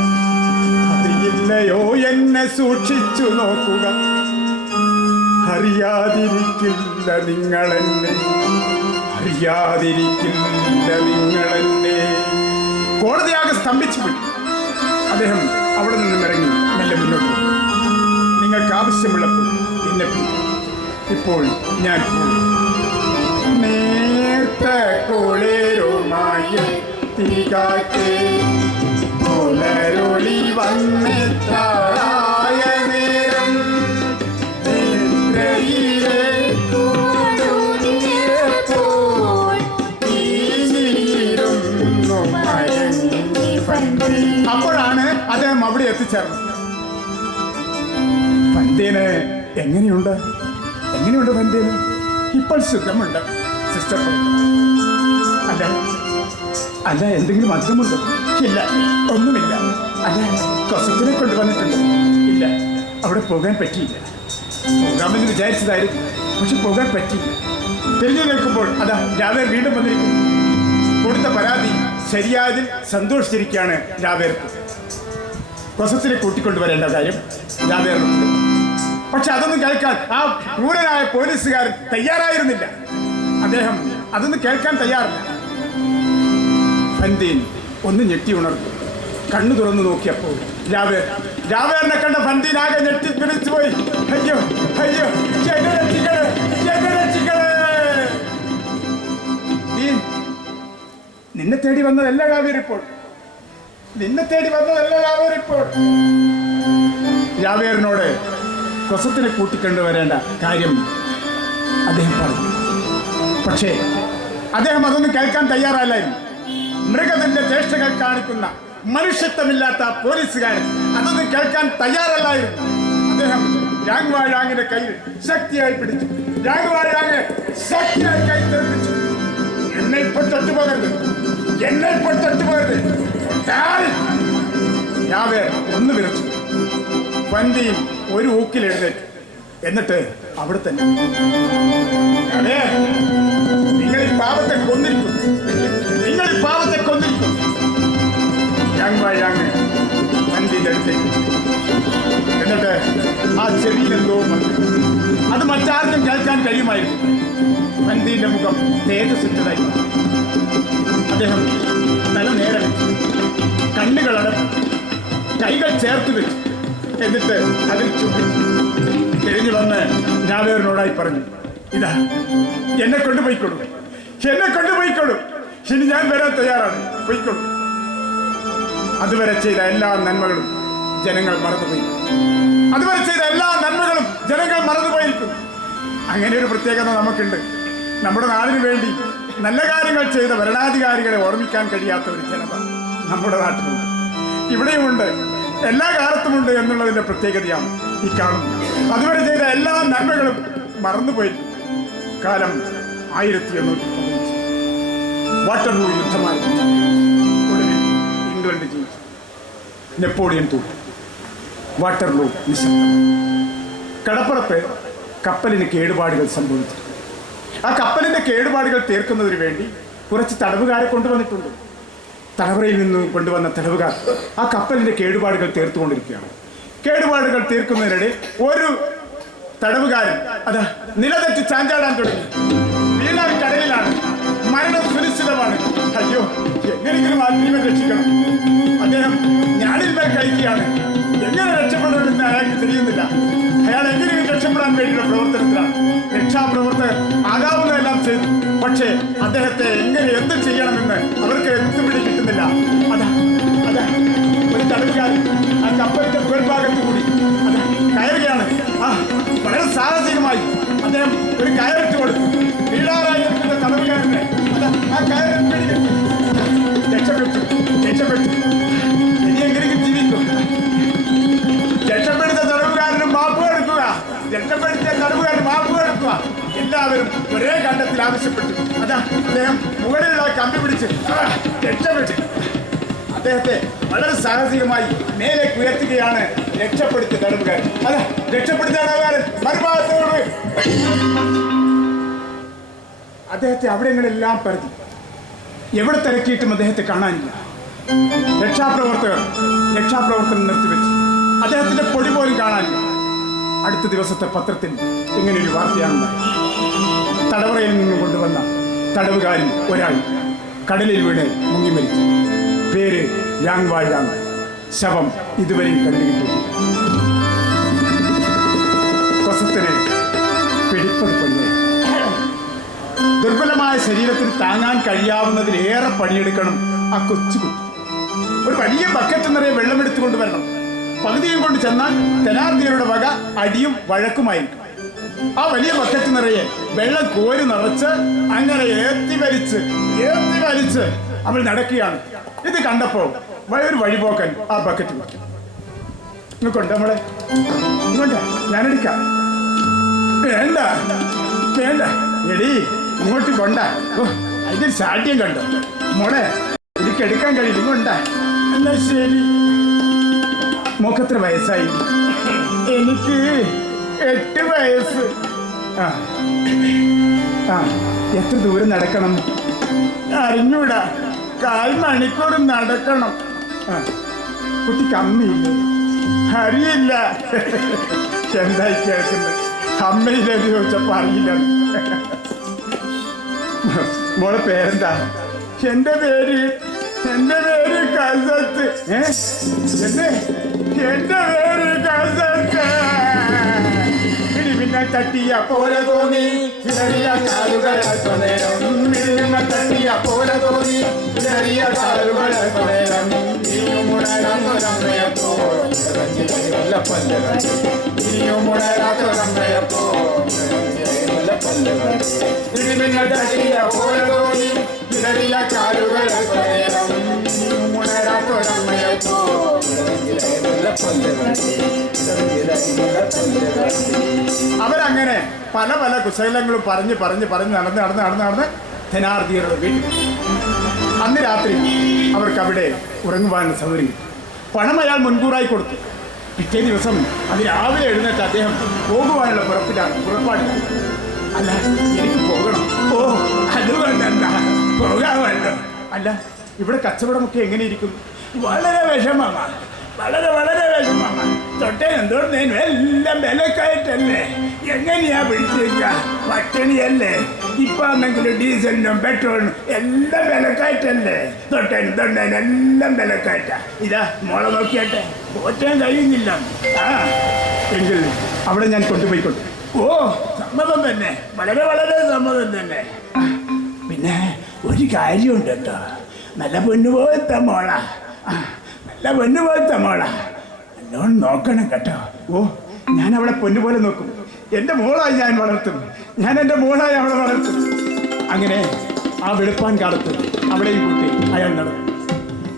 അറിയില്ലയോ എന്നെ സൂക്ഷിച്ചു നോക്കുക, അറിയാതിരിക്കില്ല നിങ്ങളെന്നെ. കോടതിയാകെ സ്തംഭിച്ചു പോയി. അദ്ദേഹം അവിടെ നിന്നും ഇറങ്ങി മെല്ലെ മുന്നോട്ട്. നിങ്ങൾക്ക് ആവശ്യമുള്ളപ്പോൾ എന്നെ ഇപ്പോൾ ഞാൻ നേർത്ത കുളിരുമായി തീകാറ്റ് പുലരൊളി വന്നെത്താറായ നേരം നിദ്രയിലേക്കു കൊടുത്തിയപ്പോൾ വീശിയിരുന്നു മയങ്ങി പന്തി. അപ്പോഴാണ് അദ്ദേഹം അവിടെ എത്തിച്ചേർന്നത്. പന്തേന് എങ്ങനെയുണ്ട് പന്തേന്? ഇപ്പോൾ സുഖമുണ്ട് സിസ്റ്റർ. അല്ല എന്തെങ്കിലും അസുഖമുണ്ടോ? ഇല്ല, ഒന്നുമില്ല. അല്ല കൊസത്തിനെ കൊണ്ടുവന്നിട്ടുണ്ടോ? ഇല്ല, അവിടെ പോകാൻ പറ്റിയില്ല. പോകാമെന്ന് വിചാരിച്ചതായിരുന്നു, പക്ഷെ പോകാൻ പറ്റിയില്ല. തിരിഞ്ഞു നിൽക്കുമ്പോൾ അതാ രാവേർ വീണ്ടും വന്നിരിക്കുന്നു. കൊടുത്ത പരാതി ശരിയായതിൽ സന്തോഷിച്ചിരിക്കുകയാണ് രാവേർ. കൊസത്തിനെ കൂട്ടിക്കൊണ്ടുവരേണ്ട കാര്യം രാവേറിനുണ്ട്. പക്ഷെ അതൊന്നും കേൾക്കാൻ ആ ക്രൂരനായ പോലീസുകാരൻ തയ്യാറായിരുന്നില്ല. അദ്ദേഹം അതൊന്നും കേൾക്കാൻ തയ്യാറില്ല. ഫന്തീൻ ഒന്ന് ഞെട്ടി ഉണർന്നു. കണ്ണു തുറന്നു നോക്കിയപ്പോൾ രാവേറിനെ കണ്ട ഫന്തീൻ ആകെ ഞെട്ടി പിടിച്ചു പോയി. അയ്യോ അയ്യോ, നിന്നെ തേടി വന്നതല്ല രാവേർ ഇപ്പോൾ. രാവേറിനോട് കൊസത്തിനെ കൂട്ടിക്കൊണ്ടുവരേണ്ട കാര്യം അദ്ദേഹം പറഞ്ഞു. പക്ഷേ അദ്ദേഹം അതൊന്നും കേൾക്കാൻ തയ്യാറല്ലായിരുന്നു. മൃഗത്തിന്റെ ചേഷ്ടകൾ കാണിക്കുന്ന മനുഷ്യത്വമില്ലാത്ത പോലീസുകാരൻ അതൊന്നും കേൾക്കാൻ തയ്യാറല്ലായിരുന്നു. അദ്ദേഹം രാങ്വാഴാങ്ങിന്റെ കയ്യിൽ ശക്തിയായി പിടിച്ചു. രാങ്വാഴാങ്ങ് ശക്തിയായി കൈ തെറിപ്പിച്ചു. എന്നെ ഇപ്പോൾ തൊട്ടുപോകരുത്. രാവേർ ഒന്ന് വിളിച്ചു. വണ്ടി ഒരു ഊക്കിൽ എഴുന്നേറ്റു. എന്നിട്ട് അവിടെ തന്നെ നിങ്ങൾ ഈ പാവത്തെ കൊന്നിരിക്കും. രാങ്വാഴാങ്ങ് വണ്ടിയുടെ അടുത്തേക്ക്. എന്നിട്ട് ആ ചെവിയിലെന്തോ അത് മറ്റാർക്കും കേൾക്കാൻ കഴിയുമായിരുന്നു. വണ്ടിയുടെ മുഖം തേജസ്സിട്ടതായി. അദ്ദേഹം തല നേരെ വെച്ചു, കണ്ണുകൾ അടച്ചു, കൈകൾ ചേർത്ത് വെച്ചു. എന്നിട്ട് അതിൽ ചുമച്ചു. തിരിഞ്ഞു വന്ന് രാവേറിനോടായി പറഞ്ഞു, ഇതാ എന്നെ കൊണ്ടുപോയിക്കൊള്ളു. ഇനി ഞാൻ വരാൻ തയ്യാറാണ്. പോയിക്കൊള്ളു. അതുവരെ ചെയ്ത എല്ലാ നന്മകളും ജനങ്ങൾ മറന്നുപോയിരിക്കുന്നു. അങ്ങനെ ഒരു പ്രത്യേകത നമുക്കുണ്ട്. നമ്മുടെ നാടിനു വേണ്ടി നല്ല കാര്യങ്ങൾ ചെയ്ത ഭരണാധികാരികളെ ഓർമ്മിക്കാൻ കഴിയാത്ത ഒരു ജനത നമ്മുടെ നാട്ടിലുണ്ട്, ഇവിടെയുമുണ്ട്, എല്ലാ കാലത്തുമുണ്ട് എന്നുള്ളതിന്റെ പ്രത്യേകതയാണ് ഈ കാണുന്നത്. അതുവരെ ചെയ്ത എല്ലാ നന്മകളും മറന്നുപോയി. കാലം 1815 വാട്ടർലൂ യുദ്ധമായി. ഒടുവിൽ ഇംഗ്ലണ്ട് ജയിച്ചു. നെപ്പോളിയൻ തോറ്റു. വാട്ടർലൂ നിശബ്ദം. കടപ്പുറത്ത് കപ്പലിന് കേടുപാടുകൾ സംഭവിച്ചു. ആ കപ്പലിന്റെ കേടുപാടുകൾ തീർക്കുന്നതിന് വേണ്ടി കുറച്ച് തടവുകാരെ കൊണ്ടുവന്നിട്ടുണ്ട്. തടവറയിൽ നിന്ന് കൊണ്ടുവന്ന തടവുകാർ ആ കപ്പലിന്റെ കേടുപാടുകൾ തീർത്തുകൊണ്ടിരിക്കുകയാണ്. കേടുപാടുകൾ തീർക്കുന്നതിനിടെ ഒരു തടവുകാരൻ അതാ നിലതെറ്റി ചാഞ്ചാടാൻ തുടങ്ങി. വീണാൽ കടലിലാണ്. മരണം സുനിശ്ചിതമാണ്. അയ്യോ, എങ്ങനെയെങ്കിലും ആ ജീവൻ രക്ഷിക്കണം. അദ്ദേഹം ഞാനിൽ മേൽ കഴിക്കുകയാണ്. എങ്ങനെ രക്ഷപ്പെടണമെന്ന് അയാൾക്ക് തിരിയുന്നില്ല. അയാൾ എങ്ങനെയും രക്ഷപ്പെടാൻ വേണ്ടിയുള്ള പ്രവർത്തനത്തിലാണ്. രക്ഷാപ്രവർത്തകർ ആകാവുന്നതെല്ലാം ചെയ്തു. പക്ഷേ അദ്ദേഹത്തെ എന്ത് ചെയ്യണമെന്ന് അവർക്ക് എത്തുപിടി കിട്ടുന്നില്ല. അതാ ഒരു തടവുകാരൻ ആ കപ്പലിന്റെ മുകൾഭാഗത്ത് കൂടി കയറുകയാണ്. വളരെ സാഹസികമായി അദ്ദേഹം ഒരു കയറിട്ട് കൊടുത്തു. വീഴാറായി നിൽക്കുന്ന തടവുകാരനെ ആ കയറിൽ പിടിക്കുന്നു. രക്ഷപ്പെട്ടു. ഇനി എങ്ങനെയും ജീവിക്കും. രക്ഷപ്പെടുത്തിയ തടവുകാരന് മാപ്പ് കൊടുക്കുക. എല്ലാവരും ഒരേ കണ്ടത്തിൽ ആവശ്യപ്പെട്ടു. അദ്ദേഹം മുകളിലുള്ള കമ്പി പിടിച്ച് രക്ഷപ്പെട്ടു. അദ്ദേഹത്തെ വളരെ സാഹസികമായി മേലേക്ക് ഉയർത്തുകയാണ് രക്ഷപ്പെടുത്തിയ തടവുകാരൻ. രക്ഷപ്പെടുത്തിയ തടവുകാരൻ മറുഭാഗത്തോട് അദ്ദേഹത്തെ അവിടങ്ങളെല്ലാം പരതി. എവിടെ തിരക്കിയിട്ടും അദ്ദേഹത്തെ കാണാനില്ല. രക്ഷാപ്രവർത്തനം നിർത്തിവെച്ചു. അദ്ദേഹത്തിന്റെ പൊടി പോലും കാണാനില്ല. അടുത്ത ദിവസത്തെ പത്രത്തിൽ ഇങ്ങനെയൊരു വാർത്തയാണ്. തടവറയിൽ നിന്നും കൊണ്ടുവന്ന തടവുകാരിൽ ഒരാൾ കടലിൽ വീണ് മുങ്ങി മരിച്ചു. പേര് രാങ്വാഴാങ്. ശവം ഇതുവരെയും കണ്ടുകിട്ടില്ല. കൊസത്തിനെ പിടിപ്പത് ദുർബലമായ ശരീരത്തിന് താങ്ങാൻ കഴിയാവുന്നതിലേറെ പണിയെടുക്കണം ആ കൊച്ചുകുട്ടി. ഒരു വലിയ ബക്കറ്റ് നിറയെ വെള്ളമെടുത്തു കൊണ്ടുവരണം. പകുതിയും കൊണ്ട് ചെന്നാൽ തെനാർദിയുടെ വക അടിയും വഴക്കുമായിരിക്കും. ആ വലിയ ബക്കറ്റ് നിറയെ വെള്ളം കോരി നിറച്ച് അങ്ങനെ ഏത്തി വലിച്ച് അവൾ നടക്കുകയാണ്. ഇത് കണ്ടപ്പോ ഒരു വഴിപോക്കൻ ആ ബക്കറ്റ് വെക്കും. ഇങ്ങോട്ട് നമ്മളെ ഇങ്ങോട്ട് ഞാനെടുക്കാം. വേണ്ട എടി ഇങ്ങോട്ട് കൊണ്ട. അതിന്റെ ശാഠ്യം കണ്ടോ മോളെ, എനിക്ക് എടുക്കാൻ കഴിയും. ഇങ്ങോണ്ട. എന്നാ ശരി. മോക്കെത്ര വയസ്സായി? എനിക്ക് 8 വയസ്സ്. എത്ര ദൂരം നടക്കണം? അറിഞ്ഞൂടാ. 1/4 മണിക്കൂർ നടക്കണം. കുട്ടിക്ക് അമ്മയില്ല? അറിയില്ല. എന്തായി കേൾക്കുന്നത്? അമ്മയില്ലെന്ന് ചോദിച്ചപ്പോ അറിയില്ല. മോളെ പേരെന്താ? എന്റെ പേര് കസത്ത്. എന്റെ പേര് കസത്ത്. ഇടിമിന്ന തട്ടിയ പോലെ തോന്നി ചിലറിയ കാലുകളേരം. ഇടിമിന്ന തട്ടിയ പോലെ തോന്നി ചിലറിയ കാലുകളേരം. നീയുമുണരാത്തൊരമ്മയപ്പോ ഇടിമിന്ന തട്ടിയ പോലെ തോന്നി ചിലറിയ കാലുകളേരം. നീയുമുണരാത്തൊരമ്മയപ്പോ അവരങ്ങനെ പല കുശലങ്ങളും പറഞ്ഞ് നടന്ന് തെനാർദിയുടെ വീട്ടിൽ. അന്ന് രാത്രി അവർക്ക് അവിടെ ഉറങ്ങുവാനുള്ള സൗകര്യം. പണം അയാൾ മുൻകൂറായി കൊടുത്തു. പിറ്റേ ദിവസം രാവിലെ എഴുന്നേറ്റ് അദ്ദേഹം പോകുവാനുള്ള പുറപ്പാടിലാണ്. അല്ല, എനിക്ക് പോകണം. ഓ, അതുകൊണ്ടെന്താ പോകാമല്ലോ. അല്ല, ഇവിടെ കച്ചവടമൊക്കെ എങ്ങനെ ഇരിക്കുന്നു? വളരെ വിഷമമാണ്. വളരെ വിഷമമാണ്. തൊട്ടേനെന്തോന്നേനും എല്ലാം വിലക്കായിട്ടല്ലേ. എങ്ങനെയാ പിടിച്ചേക്ക? പട്ടിണിയല്ലേ. ഇപ്പൊ ആണെങ്കിലും ഡീസലിനും പെട്രോളിനും എല്ലാം വിലക്കായിട്ടല്ലേ. തൊട്ടേനും എല്ലാം വിലക്കായിട്ടാ. ഇതാ മോളെ നോക്കിയാട്ടെ, പോറ്റാൻ കഴിയുന്നില്ല. എങ്കിൽ അവിടെ ഞാൻ കൊണ്ടുപോയിക്കൊണ്ടു. ഓ, സമ്മതം തന്നെ. വളരെ സമ്മതം തന്നെ. പിന്നെ ഒരു കാര്യമുണ്ട് കേട്ടോ. നല്ല പൊന്നുപോലത്തെ മോളാ. നല്ലോണം നോക്കണം കേട്ടോ. ഓ, ഞാൻ അവളെ പൊന്നുപോലെ നോക്കും. എൻ്റെ മോളായി ഞാൻ വളർത്തും. എൻ്റെ മോളായി അവളെ വളർത്തും. അങ്ങനെ ആ വെളുപ്പാൻ കാലത്ത് അവളെയും കൂട്ടി അയാൾ നടന്നു.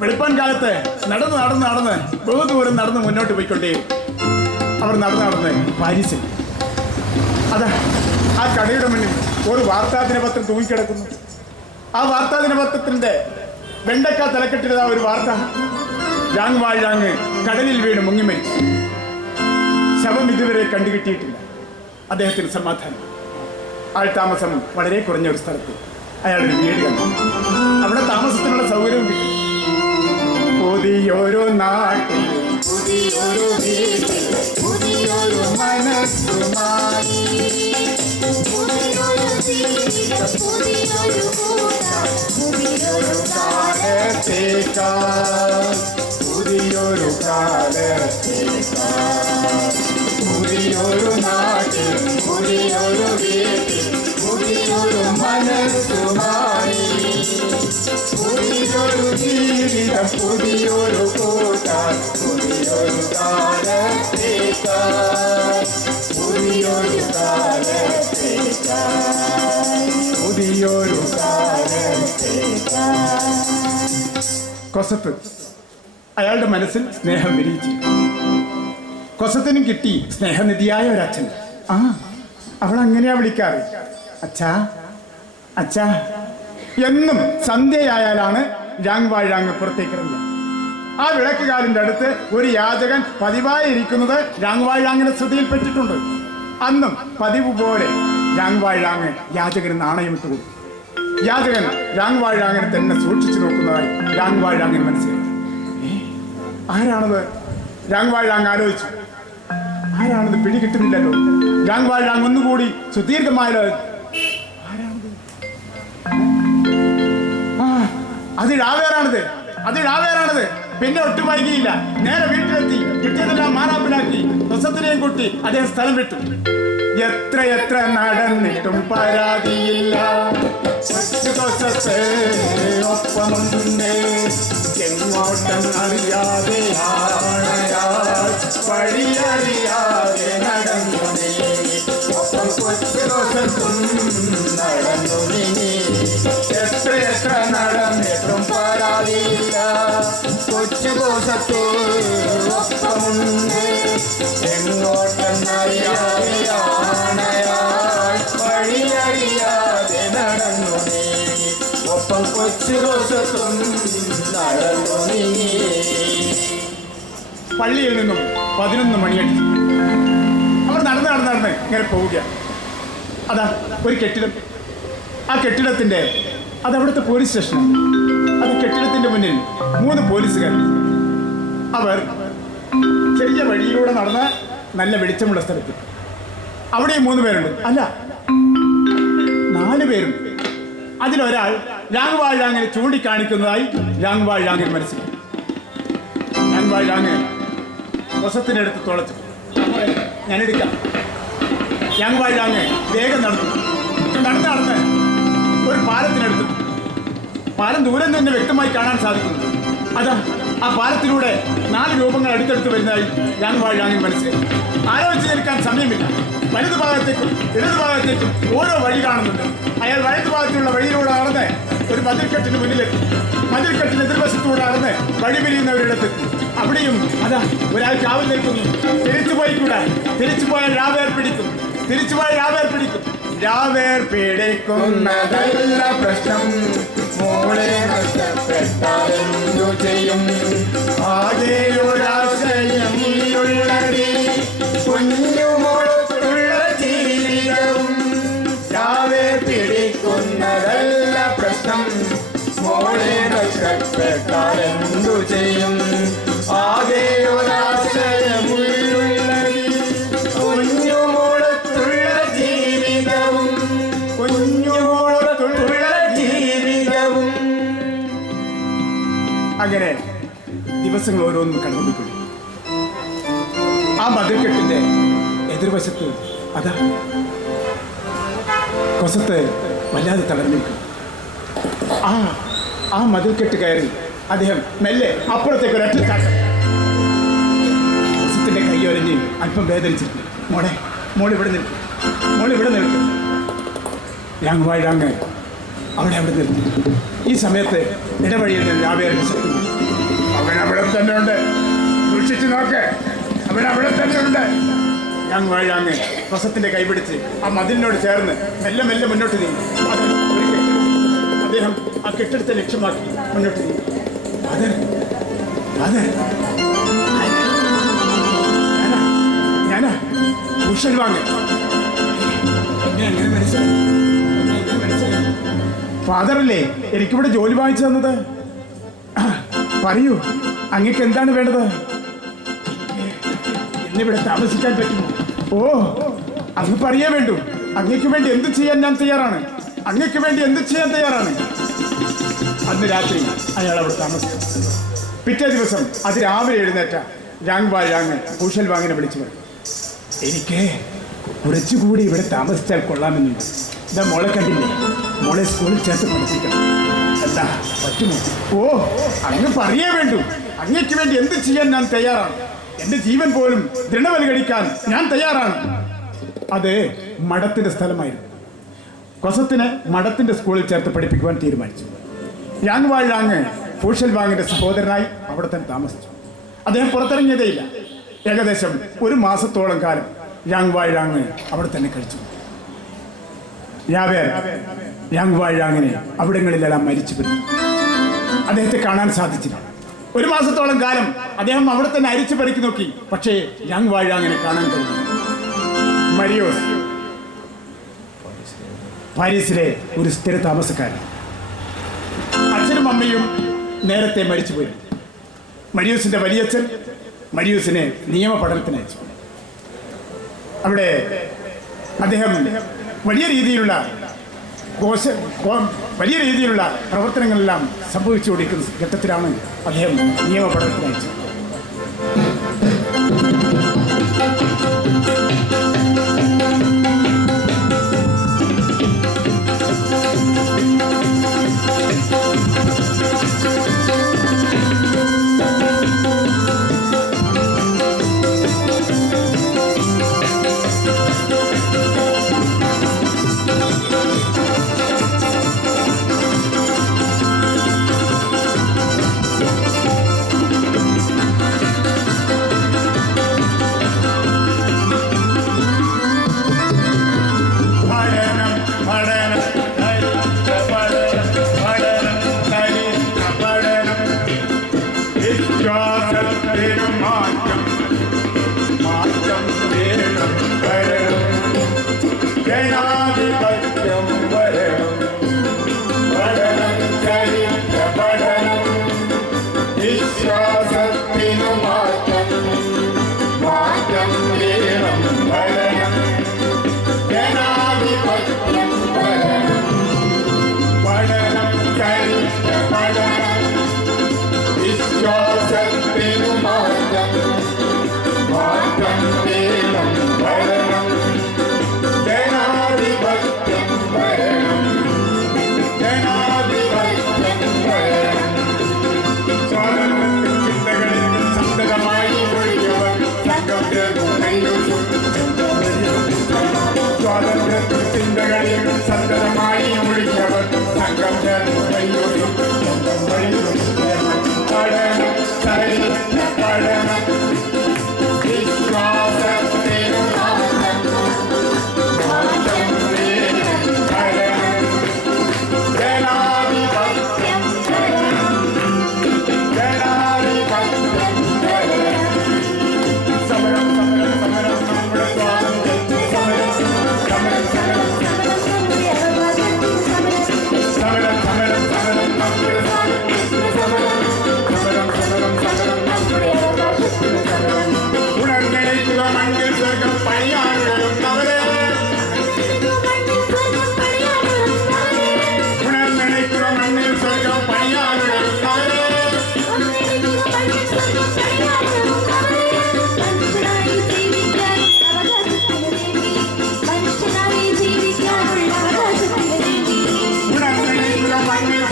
വെളുപ്പാൻ കാലത്ത് നടന്ന് ബഹുദൂരം നടന്ന് മുന്നോട്ട് പോയിക്കൊണ്ടേ അവർ നടന്ന് പാരീസിൽ. അതാ ആ കടയുടെ മുന്നിൽ ഒരു വാർത്താദിനപത്രം തൂങ്ങിക്കിടക്കുന്നു. ആ വാർത്താദിനപത്രത്തിന്റെ വെണ്ടക്ക തലക്കെട്ടിരുന്ന ഒരു വാർത്ത. രാങ് വാഴാങ് കടലിൽ വീണ് മുങ്ങിമരിച്ചു. ശവം ഇതുവരെ കണ്ടുകിട്ടിയിട്ടില്ല. അദ്ദേഹത്തിന് സമാധാനം. ആൾ താമസം വളരെ കുറഞ്ഞ ഒരു സ്ഥലത്ത് അയാളൊരു വീട് കണ്ടു. അവിടെ താമസത്തിനുള്ള സൗകര്യവും കിട്ടി. പുതിയൊരു നാട്ടിൽ പുതിയൊരു വീട്ടിൽ പുതിയൊരു മനസ്സുമായി പുതിയൊരു ജീവിതം പുതിയൊരു കൂട്ടം പുതിയൊരു പുതിയൊരു പുതിയൊരു നാട്ടിൽ പുതിയൊരു വീട്ടിൽ പുതിയൊരു മനസ്സുമായി പുതിയൊരു ജീവിതം പുതിയൊരു കൂട്ടം പുതിയൊരു പുതിയൊരു കൊസത്ത് അയാളുടെ മനസ്സിൽ സ്നേഹം വിരിയിച്ചു. കൊസത്തിനും കിട്ടി സ്നേഹനിധിയായ ഒരച്ഛൻ. അവൾ അങ്ങനെയാ വിളിക്കാറ്. അച്ഛാ അച്ഛാ. എന്നും സന്ധ്യയായാലാണ് രാങ് വാഴാങ് പുറത്തേക്ക് ഇറങ്ങുക. ആ വിളക്കുകാലിന്റെ അടുത്ത് ഒരു യാചകൻ പതിവായി ഇരിക്കുന്നത് രാങ് വാഴാങ്ങിന്റെ ശ്രദ്ധയിൽപ്പെട്ടിട്ടുണ്ട്. അന്നും പതിവ് പോലെ രാങ് വാഴാങ് യാചകന് നാണയമിട്ട് കൊടുത്തു. യാചകൻ രാങ് വാഴാങ്ങിനെ തന്നെ സൂക്ഷിച്ചു നോക്കുന്നതായി രാങ് വാഴാങ്ങിന് മനസ്സിലായി. ആരാണത്? രാങ് വാഴാങ് ആലോചിച്ചു. ആരാണത്? പിടി കിട്ടുന്നില്ലല്ലോ. രാങ് വാഴാങ് ഒന്നുകൂടി സുദീർഘമായാലോ. ആരാണത്? അത് റാവേറാണത്. പിന്നെ ഒട്ടും വൈകിയില്ല. നേരെ വീട്ടിലെത്തി കിട്ടിയതെല്ലാം മാറാപ്പിലാക്കി കൊസത്തിനെയും കൂട്ടി അദ്ദേഹം സ്ഥലം വിട്ടു. എത്ര നടന്നിട്ടും പരാതിയില്ല. കൊച്ചു കൊച്ചത്ത് ഒപ്പമുണ്ട്, എങ്ങോട്ടെന്നറിയാതെ ആണയാൾ വഴിയറിയാതെ നടന്നു നീ. ഒപ്പം കൊച്ചു കൊച്ചത്തും നടന്നു നീ. എത്ര നടന്നിട്ടും പരാതിയില്ല. കൊച്ചു കൊച്ചത്ത് ഒപ്പമുണ്ട്, എങ്ങോട്ടെന്നറിയാതെ ആണയാൾ വഴിയറിയാതെ നടന്നു നീ. ഒപ്പം കൊച്ചു കൊച്ചത്തും നടന്നു നീ. പള്ളിയിൽ നിന്നും 11 മണിയടിച്ചു. അവർ നടന്ന് ഇങ്ങനെ പോവുകയാണ്. അതാ ഒരു കെട്ടിടം. ആ കെട്ടിടത്തിന്റെ അതവിടുത്തെ പോലീസ് സ്റ്റേഷനാണ്. അത് കെട്ടിടത്തിന്റെ മുന്നിൽ 3 പോലീസുകാർ. അവർ ചെറിയ വഴിയിലൂടെ നടന്ന നല്ല വെളിച്ചമുള്ള സ്ഥലത്ത് അവിടെ 3 പേരുണ്ട്, അല്ല 4 പേരുണ്ട്. അതിലൊരാൾ ലാങ് ചൂണ്ടിക്കാണിക്കുന്നതായി ലാങ് മനസ്സിലായി. ലാങ് വസത്തിന്റെ അടുത്ത് തുളച്ചു. ഞാനെടുക്കാം. ലാങ് വേഗം നടന്ന് ഒരു പാലത്തിനടുത്ത്. പാലം ദൂരം തന്നെ വ്യക്തമായി കാണാൻ സാധിക്കുന്നു. അതാ ആ പാലത്തിലൂടെ 4 രൂപങ്ങൾ അടുത്തടുത്ത് വരുന്നതായി ലാങ് മനസ്സിലായി. ആലോചിച്ച് നിൽക്കാൻ സമയമില്ല. വലതുഭാഗത്തേക്കും ഇടതുഭാഗത്തേക്കും ഓരോ വഴി കാണുന്നുണ്ട്. അയാൾ വലതുഭാഗത്തുള്ള വഴിയിലൂടെ നടന്ന് ഒരു മതിൽക്കെട്ടിന് മുന്നിലെത്തി. മതിൽക്കെട്ടിന് എതിർവശത്തൂടെ നടന്ന് വഴി പിരിയുന്നവരിടത്ത് അവിടെയും അതാ ഒരാൾ കാവൽ നിൽക്കുന്നു. തിരിച്ചുപോയാൽ രാവേർ പിടിക്കും. രാവേർ പിടിക്കുന്നതല്ല പ്രശ്നം, മോളെ നഷ്ടപ്പെട്ടാലെന്തു ചെയ്യും? ആകെ ഒരാശയമുള്ളടി കുഞ്ഞുമോളത്തുള്ള ജീവിതവും. രാവേർ പിടിക്കുന്നതല്ല പ്രശ്നം, മോളെ നഷ്ടപ്പെട്ടാലെന്തു ചെയ്യും? ആകെ ഒരാശയമുള്ളടി കുഞ്ഞുമോളത്തുള്ള ജീവിതവും. അങ്ങനെ ദിവസങ്ങൾ ഓരോന്നും കടന്നുപോയി. ആ മതിൽക്കെട്ടിന്റെ എതിർവശത്ത് അതാ കൊസത്ത് വല്ലാതെ തളർന്നിരിക്കും. ആ മതിൽക്കെട്ട് കയറി അദ്ദേഹം മെല്ലെ അപ്പുറത്തേക്ക് ഒരൊറ്റ ചാട്ടം. കൊസത്തിന്റെ കൈയൊരഞ്ഞ് അല്പം വേദനിച്ചിരിക്കും. മോളിവിടെ നിൽക്കും. ലാങ് അവിടെ നിർത്തി. ഈ സമയത്ത് ഇടവഴിയിൽ നിന്ന് രാവേറിന്റെ ശക്തി. അവൻ അവിടെ തന്നെ ഉണ്ട്, സൂക്ഷിച്ചു നോക്ക്, അവൻ അവിടെ തന്നെ ഉണ്ട്. ലാങ് കൊസത്തിന്റെ കൈപിടിച്ച് ആ മതിലിനോട് ചേർന്ന് മെല്ലെ മുന്നോട്ട് നീങ്ങി. അദ്ദേഹം ആ കെട്ടിടത്തെ ലക്ഷ്യമാക്കി മുന്നോട്ട് നീങ്ങി. ഞാനാ കുശൽവാങ്. എങ്ങനെ മനസ്സിലായി? ഫാദറല്ലേ എനിക്കിവിടെ ജോലി വാങ്ങിച്ചു തന്നത്? പറയൂ, അങ്ങക്ക് എന്താണ് വേണ്ടത്? എന്നിവിടെ താമസിക്കാൻ പറ്റുമോ? ഓ, അങ്ങ് പറയേ വേണ്ടു. അങ്ങക്ക് വേണ്ടി എന്ത് ചെയ്യാൻ ഞാൻ തയ്യാറാണ്. അന്ന് രാത്രി അയാൾ അവിടെ താമസിച്ചു. പിറ്റേ ദിവസം അതിരാവിലെ എഴുന്നേറ്റ ലാങ് കുശൽവാങ്ങിനെ വിളിച്ചു പറഞ്ഞു, എനിക്ക് കുറച്ചുകൂടി ഇവിടെ താമസിച്ചാൽ കൊള്ളാമെന്നുണ്ട്. ഇതാ മോളെ കണ്ടില്ലേ, മോളെ സ്കൂളിൽ ചേർത്ത് പഠിപ്പിക്കണം. എന്താ പറ്റുമോ? ഓ, അങ്ങ് പറയേ വേണ്ടു. അങ്ങക്ക് വേണ്ടി എന്ത് ചെയ്യാൻ ഞാൻ തയ്യാറാണ്. എന്റെ ജീവൻ പോലും ദൃഢവൽക്കരിക്കാൻ ഞാൻ തയ്യാറാണ്. അത് മഠത്തിന്റെ സ്ഥലമായിരുന്നു. കൊസത്തിനെ മഠത്തിന്റെ സ്കൂളിൽ ചേർത്ത് പഠിപ്പിക്കുവാൻ തീരുമാനിച്ചു. ലാങ് കുശൽവാങ്ങിന്റെ സഹോദരനായി അവിടെ തന്നെ താമസിച്ചു. അദ്ദേഹം പുറത്തിറങ്ങിയതേയില്ല. ഏകദേശം 1 മാസത്തോളം കാലം ലാങ് അവിടെ തന്നെ കഴിച്ചു. ലാങ്ങിനെ അവിടങ്ങളിലെല്ലാം മരിച്ചുപോയി. അദ്ദേഹത്തെ കാണാൻ സാധിച്ചില്ല. 1 മാസത്തോളം കാലം അദ്ദേഹം അവിടെ തന്നെ അരിച്ചു പെറുക്കി നോക്കി. പക്ഷേ ലാങ്ങിനെ കാണാൻ കഴിഞ്ഞു. മരിയോസ് പാരീസിലെ ഒരു സ്ഥിര താമസക്കാരൻ. അച്ഛനും അമ്മയും നേരത്തെ മരിച്ചുപോയി. മരിയൂസിന്റെ വലിയച്ഛൻ മരിയൂസിനെ നിയമ പഠനത്തിന് അയച്ചു. അവിടെ അദ്ദേഹം വലിയ രീതിയിലുള്ള പ്രവർത്തനങ്ങളെല്ലാം സംഭവിച്ചുകൊണ്ടിരിക്കുന്ന ഘട്ടത്തിലാണ് അദ്ദേഹം നിയമ പഠനത്തിന് അയച്ചത്.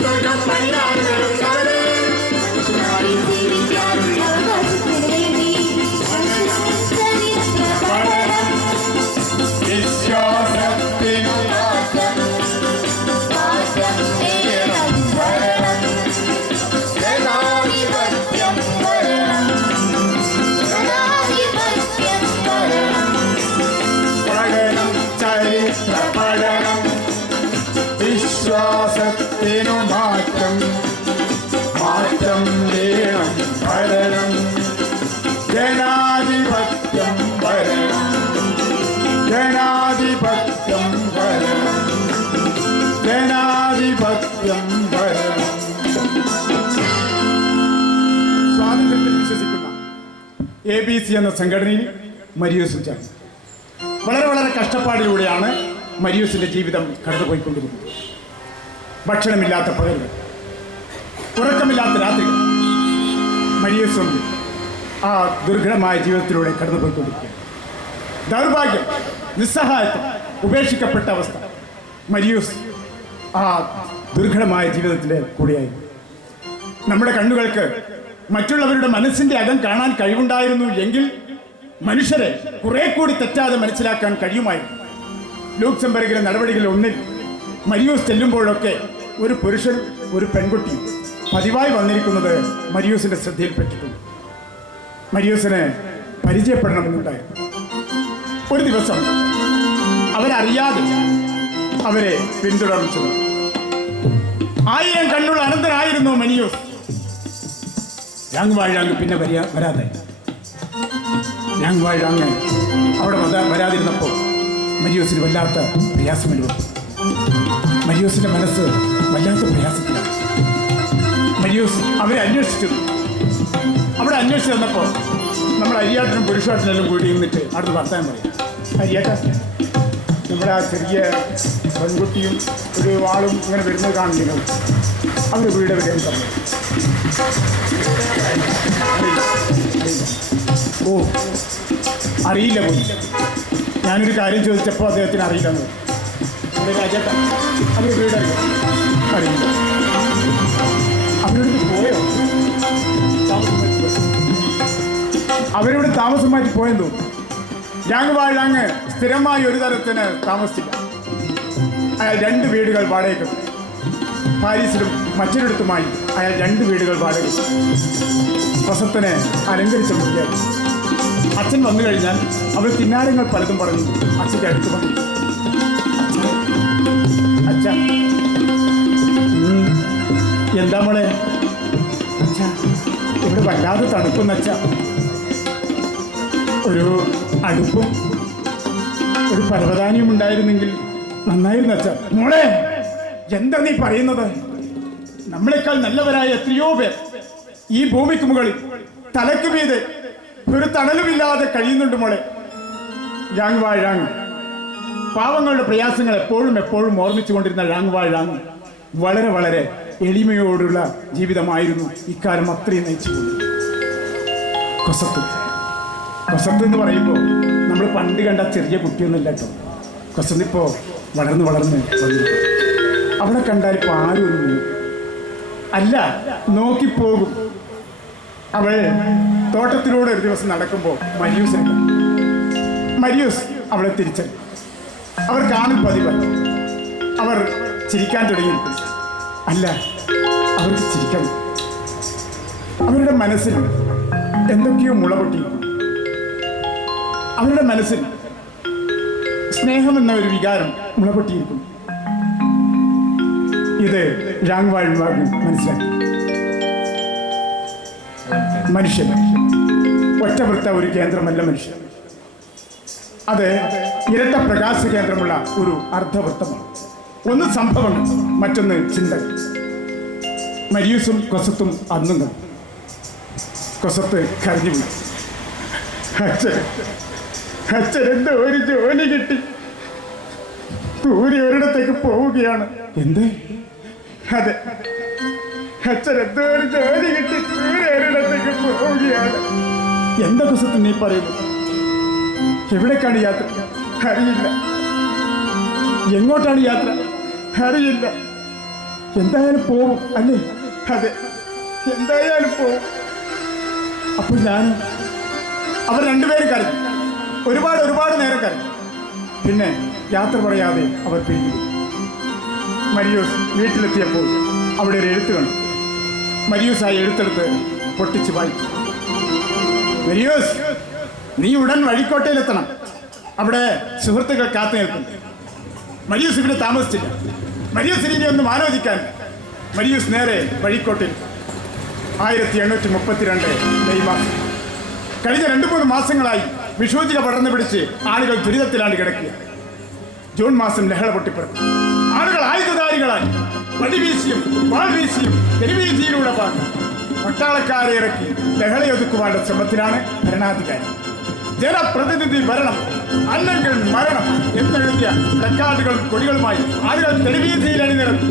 സന്തോഷം പരിഹാരങ്ങളുണ്ടാകട്ടെ. മനുഷ്യനായി ജീവിക്കാനുള്ള അവകാശത്തിന് വേണ്ടി ചരിത്ര പഠനം വിശ്വാസത്തിനു മാറ്റം നേടണം വരണം ജനാധിപത്യം വരണം ജനാധിപത്യം വരണം പഠനം ചരിത്ര പഠനം വിശ്വാസത്തിനു മാറ്റം വേണം ഭരണം ജനാധിപത്യം വരണം ജനാധിപത്യം വരണം ജനാധിപത്യം വരണം. സ്വാതന്ത്ര്യത്തിൽ വിശ്വസിക്കുന്ന ABC എന്ന സംഘടനയിൽ മരിയൂസ് ചേർന്നു. വളരെ കഷ്ടപ്പാടിലൂടെയാണ് മരിയൂസിന്റെ ജീവിതം കടന്നുപോയിക്കൊണ്ടിരുന്നത്. ഭക്ഷണമില്ലാത്ത പകലുകൾ, ഉറക്കമില്ലാത്ത രാത്രികൾ, മരിയൂസും ആ ദുർഘടമായ ജീവിതത്തിലൂടെ കടന്നുപോയിക്കൊണ്ടിരിക്കുകയാണ്. ദൗർഭാഗ്യം, നിസ്സഹായത്വം, ഉപേക്ഷിക്കപ്പെട്ട അവസ്ഥ മരിയൂസ് ആ ദുർഘടമായ ജീവിതത്തിൻ്റെ കൂടെയായിരുന്നു. നമ്മുടെ കണ്ണുകൾക്ക് മറ്റുള്ളവരുടെ മനസ്സിന്റെ അകം കാണാൻ കഴിവുണ്ടായിരുന്നു എങ്കിൽ മനുഷ്യരെ കുറെ കൂടി തെറ്റാതെ മനസ്സിലാക്കാൻ കഴിയുമായിരുന്നു. ലൂക്സംബർഗിലെ നടപടികളിൽ ഒന്നിൽ മരിയൂസ് ചെല്ലുമ്പോഴൊക്കെ ഒരു പുരുഷൻ ഒരു പെൺകുട്ടി പതിവായി വന്നിരിക്കുന്നത് മരിയൂസിന്റെ ശ്രദ്ധയിൽപ്പെട്ടിട്ടുണ്ട്. മരിയൂസിനെ പരിചയപ്പെടണമെന്നുണ്ടായിരുന്നു. ഒരു ദിവസം അവരറിയാതെ അവരെ പിന്തുടർന്നു. 1000 കണ്ണുള്ള അനന്തനായിരുന്നു മരിയൂസ്. യാങ് പിന്നെ വരാതെ യാങ് അവിടെ വരാതിരുന്നപ്പോൾ മരിയൂസിന് വല്ലാത്ത പ്രയാസം അനുഭവപ്പെട്ടു. മരിയൂസിന്റെ മനസ്സ് വല്ലാത്ത പ്രയാസത്തിലാണ്. മരിയൂസ് അവരെ അന്വേഷിച്ചു. അവിടെ അന്വേഷിച്ച് വന്നപ്പോൾ നമ്മൾ അരിയാട്ടനും പുരുഷാട്ടനെല്ലാം കൂടി നിന്നിട്ട് അടുത്ത് വർത്താനം പറയാം. അരിയാട്ട, നമ്മുടെ ആ ചെറിയ പെൺകുട്ടിയും ഒരു ആളും ഇങ്ങനെ വരുന്നത് കാണുന്നില്ല. അവർ വീട് എവിടെയും പറഞ്ഞു. ഓ, അറിയില്ല പോയി. ഞാനൊരു കാര്യം ചോദിച്ചപ്പോൾ അദ്ദേഹത്തിന് അറിയില്ലെന്ന്. അവിടെ രാജേട്ട, അവർ വീടറിയോ? അറിയില്ല. അവരോട് പോയോ? അവരിവിടെ താമസം മാറ്റി പോയെന്ന് തോന്നുന്നു. യാങ് സ്ഥിരമായി ഒരു തരത്തിന് താമസിച്ചില്ല. അയാൾ 2 വീടുകൾ വാടകയ്ക്ക്, പാരീസിലും മറ്റൊരിടത്തുമായി അയാൾ 2 വീടുകൾ വാടകയ്ക്ക്. വസത്തിനെ അലങ്കരിച്ച മുറിയായി. അച്ഛൻ വന്നു കഴിഞ്ഞാൽ അവൾ കിന്നാരങ്ങൾ പലതും പറഞ്ഞു അച്ഛൻ്റെ അടുത്ത് വന്നു. അച്ഛ, എന്താ മോളെ? അച്ഛ, ഇവിടെ വല്ലാതെ തണുപ്പെന്ന്. അച്ഛ, ഒരു അടുപ്പും ഒരു പരവതാനിയും ഉണ്ടായിരുന്നെങ്കിൽ നന്നായിരുന്നു. അച്ഛ. മോളെ, എന്താ നീ പറയുന്നത്? നമ്മളെക്കാൾ നല്ലവരായ എത്രയോ പേർ ഈ ഭൂമിക്ക് മുകളിൽ തലയ്ക്ക് മീതെ ഒരു തണലുമില്ലാതെ കഴിയുന്നുണ്ട് മോളെ. യാങ് പാവങ്ങളുടെ പ്രയാസങ്ങൾ എപ്പോഴും ഓർമ്മിച്ചുകൊണ്ടിരുന്ന യാങ് വളരെ എളിമയോടുള്ള ജീവിതമായിരുന്നു ഇക്കാലം അത്രയും നയിച്ചുകൊണ്ടിരുന്നത്. കൊസത്ത് എന്ന് പറയുമ്പോൾ നമ്മൾ പണ്ട് കണ്ട ചെറിയ കുട്ടിയൊന്നുമില്ല കേട്ടോ. കൊസത്തിപ്പോൾ വളർന്ന് വന്നിരിക്കും. അവിടെ കണ്ടാൽ ഇപ്പോൾ ആരും ഒന്നും അല്ല, നോക്കിപ്പോകും. അവൾ തോട്ടത്തിലൂടെ ഒരു ദിവസം നടക്കുമ്പോൾ മരിയൂസ് അവളെ തിരിച്ചറിഞ്ഞു. അവർ കാണും പതിവ്. അവർ ചിരിക്കാൻ തുടങ്ങി. അല്ല, അവർക്ക് ചിരിക്കണം. അവരുടെ മനസ്സിൽ എന്തൊക്കെയോ മുളപൊട്ടിയിരിക്കും. അവരുടെ മനസ്സിൽ സ്നേഹമെന്ന ഒരു വികാരം മുളപൊട്ടിയിരിക്കും. ഇത് യാങ് മനസ്സിലാക്കി. മനുഷ്യൻ ഒറ്റവൃത്ത ഒരു കേന്ദ്രമല്ല. മനുഷ്യൻ അത് ഇരട്ട പ്രകാശ കേന്ദ്രമുള്ള ഒരു അർദ്ധവൃത്തമാണ്. ഒന്ന് സംഭവം, മറ്റൊന്ന് ചിന്തകൾ. മരിയൂസും കൊസത്തും അന്നും കണ്ടു. കൊസത്ത് കരഞ്ഞുപോയി. അച്ഛൻ എന്തോ ഒരു ജോലി കിട്ടി, ദൂരെ ഒരിടത്തേക്ക് പോവുകയാണ്. എന്ത്? അതെ, അച്ഛൻ എന്തോ ഒരു ജോലി കിട്ടി ദൂരെ ഒരിടത്തേക്ക് പോവുകയാണ്. എന്താ കൊസത്ത് നീ പറയുന്നു? എവിടേക്കാണ് യാത്ര? അറിയില്ല. എങ്ങോട്ടാണ് യാത്ര? അറിയില്ല. എന്തായാലും പോവും അല്ലേ? അതെ, എന്തായാലും പോവും. അപ്പോൾ ഞാൻ അവർ രണ്ടുപേരും കരഞ്ഞു. ഒരുപാട് നേരം കരഞ്ഞു. പിന്നെ യാത്ര പറയാതെ അവർ പിരിഞ്ഞു. മരിയൂസ് വീട്ടിലെത്തിയപ്പോൾ അവിടെ ഒരു എഴുത്ത് കണ്ടു. മരിയൂസ് ആ എഴുത്തെടുത്ത് പൊട്ടിച്ച് വായിച്ചു. മരിയൂസ്, നീ ഉടൻ വഴിക്കോട്ടയിലെത്തണം. അവിടെ സുഹൃത്തുക്കൾ കാത്തു നിൽക്കുന്നു. മരിയൂസ് ഇവിടെ താമസിച്ചില്ല. മരിയൂസിന് ഇനി ഒന്നും ആലോചിക്കാൻ. മരിയൂസ് നേരെ വഴിക്കോട്ടിൽ. 1832 മെയ് മാസം. കഴിഞ്ഞ 2-3 മാസങ്ങളായി വിഷൂചിക പടർന്നു പിടിച്ച് ആളുകൾ ദുരിതത്തിലാണ് കിടക്കുക. ജൂൺ മാസം ലഹള പൊട്ടിപ്പുറത്തു. ആളുകൾ ആയുധധാരികളായി വടിവീശിയും വാൾ വീശിയും തെരുവീതിയിലൂടെ പാർന്നു. പട്ടാളക്കാരെ ഇറക്കി ലഹളയൊതുക്കുവാനുള്ള ശ്രമത്തിലാണ് ഭരണാധികാരി. ജനപ്രതിനിധി ഭരണം അല്ലെങ്കിൽ മരണം എന്നെഴുതിയ പ്ലക്കാർഡുകളും കൊടികളുമായി ആളുകൾ തെരുവീതിയിൽ അണിനിരന്നു.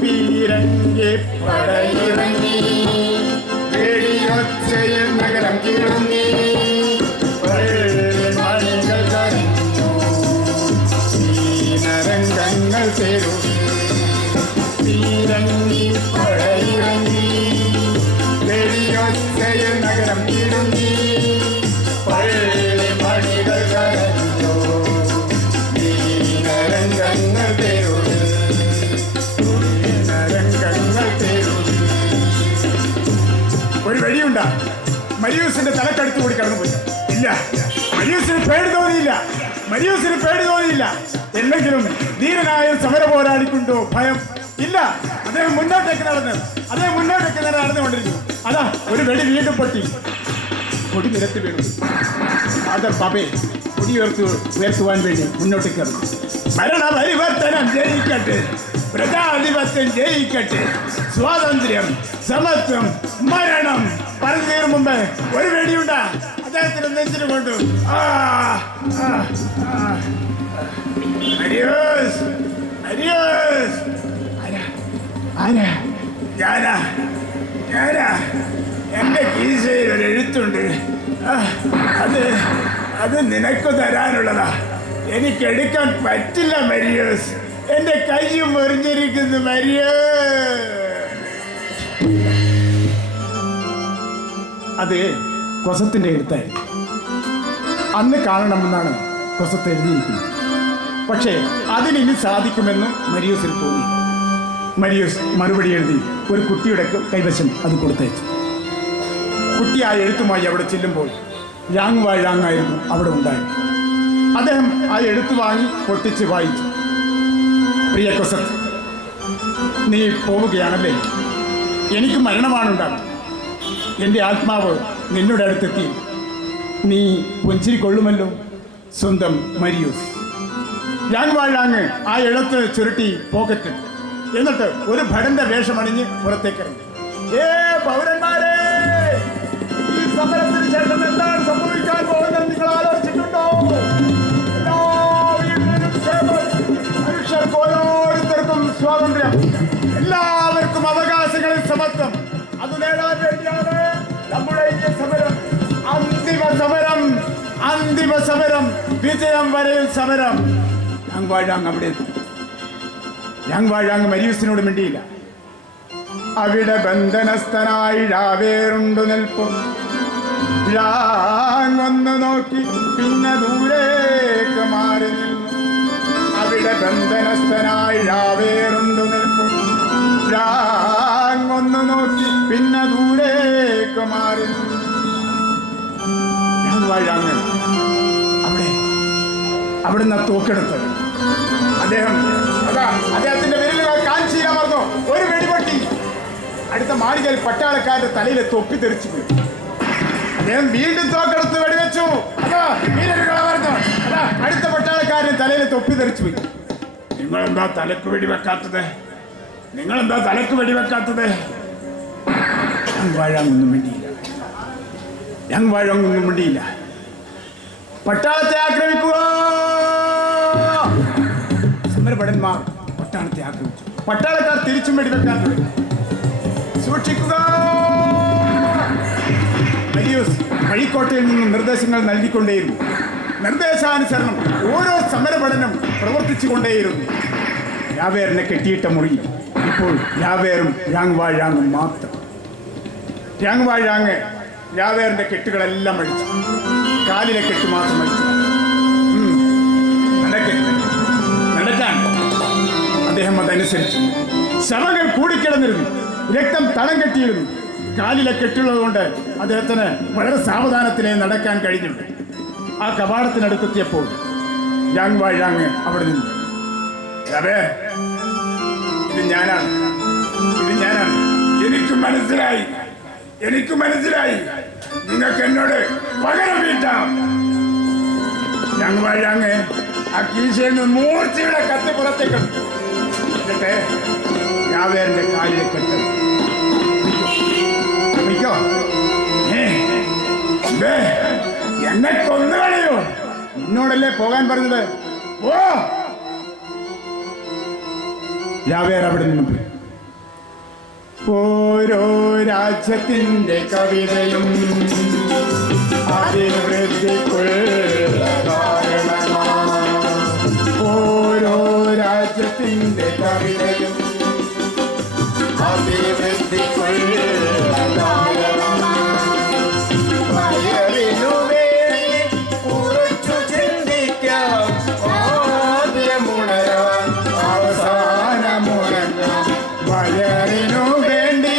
പീരങ്കി പടയിറങ്ങി, വെടിയൊച്ചയിൽ നഗരം കിടങ്ങി, മണികൾ കരഞ്ഞു, രംഗങ്ങൾ തേരുന്നു. പീരങ്കി പടയിറങ്ങി, വെടിയൊച്ചയിൽ നഗരം കിടങ്ങി, മണികൾ കരഞ്ഞു, രംഗങ്ങൾ തേരുന്നു. ഒരു വഴിയുണ്ട. മരിയൂസിന്റെ തലക്കടുത്ത് കൂടി കടന്നുപോയി. ഇല്ല, മരിയൂസിന് പേടി തോന്നിയില്ല. എന്തെങ്കിലും ധീരനായ സമര പോരാളിക്കുണ്ടോ ഭയം? ഇല്ല. അദ്ദേഹം മുന്നോട്ടേക്ക് നടന്നുകൊണ്ടിരിക്കുന്നു. അതാ ഒരു വെടി വീണ്ടും പൊട്ടി. കൊടി നിരത്തി വീണു. ഫാദർ ബാബെ കൊടി ഉയർത്തുവാൻ വേണ്ടി മുന്നോട്ടേക്ക് ഇറങ്ങി. ഭരണപരിവർത്തനം ജയിക്കട്ടെ, പ്രജാധിപത്യം ജയിക്കട്ടെ, സ്വാതന്ത്ര്യം, സമത്വം, മരണം പറഞ്ഞു തീരും മുമ്പ് ഒരു വെടിയുണ്ട അദ്ദേഹത്തിന് നെഞ്ചിന് കൊണ്ടു. എന്റെ കീശയിൽ ഒരു എഴുത്തുണ്ട്. അത് നിനക്ക് തരാനുള്ളതാ. എനിക്ക് എടുക്കാൻ പറ്റില്ല മരിയോസ്. എന്റെ കയ്യും മുറിഞ്ഞിരിക്കുന്നു മരിയോസ്. അത് കൊസത്തിന്റെ എഴുത്തായി. അന്ന് കാണണമെന്നാണ് കൊസത്ത് എഴുതിയിരിക്കുന്നത്. പക്ഷേ അതിനിനി സാധിക്കുമെന്ന് മരിയൂസിന് തോന്നി. മരിയൂസ് മറുപടി എഴുതി ഒരു കുട്ടിയുടെ കൈവശം അത് കൊടുത്തയച്ചു. കുട്ടി ആ എഴുത്തുമായി അവിടെ ചെല്ലുമ്പോൾ യാങ്ങായിരുന്നു അവിടെ ഉണ്ടായത്. അദ്ദേഹം ആ എഴുത്ത് വാങ്ങി പൊട്ടിച്ച് വായിച്ചു. പ്രിയ കൊസത്ത്, നീ പോവുകയാണല്ലേ? എനിക്ക് മരണമാണുണ്ടാകും. എൻ്റെ ആത്മാവ് നിന്നോട് അടുത്തെത്തി. നീ പുഞ്ചിരി കൊള്ളുമല്ലോ. സ്വന്തം മരിയൂസ്. യാങ് ആ എഴുത്ത് ചുരുട്ടി പോക്കറ്റ്. എന്നിട്ട് ഒരു ഭടന്റെ വേഷമണിഞ്ഞ് പുറത്തേക്കിറങ്ങി. പൗരന്മാരെ, ഈ സമരത്തിന് ശേഷം എന്താണ് സംഭവിക്കാൻ പോകുന്നത് നിങ്ങൾ ആലോചിച്ചിട്ടുണ്ടോ? മനുഷ്യർക്ക് ഓരോരുത്തർക്കും സ്വാതന്ത്ര്യം, എല്ലാവർക്കും അവകാശങ്ങളിൽ സമത്വം. അത് നേടാൻ വേണ്ടിയാണ് നമ്മുടെ ഈ സമരം. അന്തിമ സമരം, വിജയം വരെയും സമരം. യാങ് മരിയൂസിനോട് മിണ്ടിയില്ല. അവിടെ ബന്ധനസ്ഥനായി ഴാവേറുണ്ടു നിൽപ്പും. ഒന്ന് നോക്കി പിന്നെ ദൂരേക്ക് മാറി നിന്നു. അവിടെ ബന്ധനസ്ഥനായി ഴാവേറുണ്ടു നിൽപ്പും. ഒന്ന് നോക്കി പിന്നെ ദൂരേക്ക് മാറി നിന്നു. അവിടുന്ന് തോക്കെടുത്ത് അദ്ദേഹത്തിന്റെ വിരലുകൾ കാഞ്ചിയിലമർന്നു. ഒരു വെടിപൊട്ടി. അടുത്ത മാളികയിൽ പട്ടാളക്കാരുടെ തലയിലെ തൊപ്പി തെറിച്ചു പോയി. അദ്ദേഹം വീണ്ടും തോക്കെടുത്ത് വെടിവെച്ചു. വിരലുകൾ അമർന്നു. അടുത്ത പട്ടാളക്കാരൻ തലയിലെ തൊപ്പി തെറിച്ചു പോയി. നിങ്ങളെന്താ തലക്ക് വെടിവെക്കാത്തത്? യാങ് മിണ്ടിയില്ല. പട്ടാളത്തെ ആക്രമിക്കുക. സമരഭടന്മാർ പട്ടാളത്തെ ആക്രമിച്ചു. പട്ടാളക്കാർ തിരിച്ചും വെടിവെക്കാൻ തുടങ്ങി. സൂക്ഷിക്കുക. മരിയൂസ് വഴിക്കോട്ടയിൽ നിന്നും നിർദ്ദേശങ്ങൾ നൽകിക്കൊണ്ടേയിരുന്നു. നിർദ്ദേശാനുസരണം ഓരോ സമരഭടനും പ്രവർത്തിച്ചു കൊണ്ടേയിരുന്നു. യാവേറിനെ കെട്ടിയിട്ട മുറി അപ്പോൾ യാവേറും യാങ്വാഴാങ്ങും മാത്രം. യാങ്വാഴാങ്ങ് യാവേറിന്റെ കെട്ടുകളെല്ലാം അഴിച്ചു, കാലിലെ കെട്ട് മാത്രം അഴിച്ചു. നടക്കാൻ അദ്ദേഹം അതനുസരിച്ചു. ശവങ്ങൾ കൂടിക്കിടന്നിരുന്നു, രക്തം തളം കെട്ടിയിരുന്നു. കാലിലെ കെട്ടുള്ളത് കൊണ്ട് അദ്ദേഹത്തിന് വളരെ സാവധാനത്തിലേ നടക്കാൻ കഴിഞ്ഞുള്ളൂ. ആ കവാടത്തിനടുത്തെത്തിയപ്പോൾ യാങ്വാഴാങ്ങ് അവിടെ നിന്നു. യാവേ, ഇത് ഞാനാണ്. എനിക്ക് മനസ്സിലായി. നിങ്ങൾക്ക് എന്നോട് പകരം വീട്ടാം. യാങ്വാഴാങ്ങ് ആ കീശയിൽ നിന്ന് മൂർച്ചയുടെ കത്ത് പുറത്തേക്ക് എന്നിട്ട് യാവേറിന്റെ കാലിലെ കെട്ട് എന്നെ കൊന്നുകളയോ? എന്നോടല്ലേ പോകാൻ പറഞ്ഞത്? ഓ, യാവേർ അവിടെ നിന്നും പോയി. ഓരോ രാജ്യത്തിന്റെ കവിതയും അഭിവൃദ്ധിക്കുള്ള കാരണമാണ്. ഓരോ രാജ്യത്തിന്റെ കവിതയും അഭിവൃദ്ധിക്കുള്ള കാരണമാണ്. വയറിനു വേണ്ടി കുറച്ചു ചിന്തിക്കാം, ആദ്യമുണരാൻ അവസാനമുറങ്ങാം. വയറിനു വേണ്ടി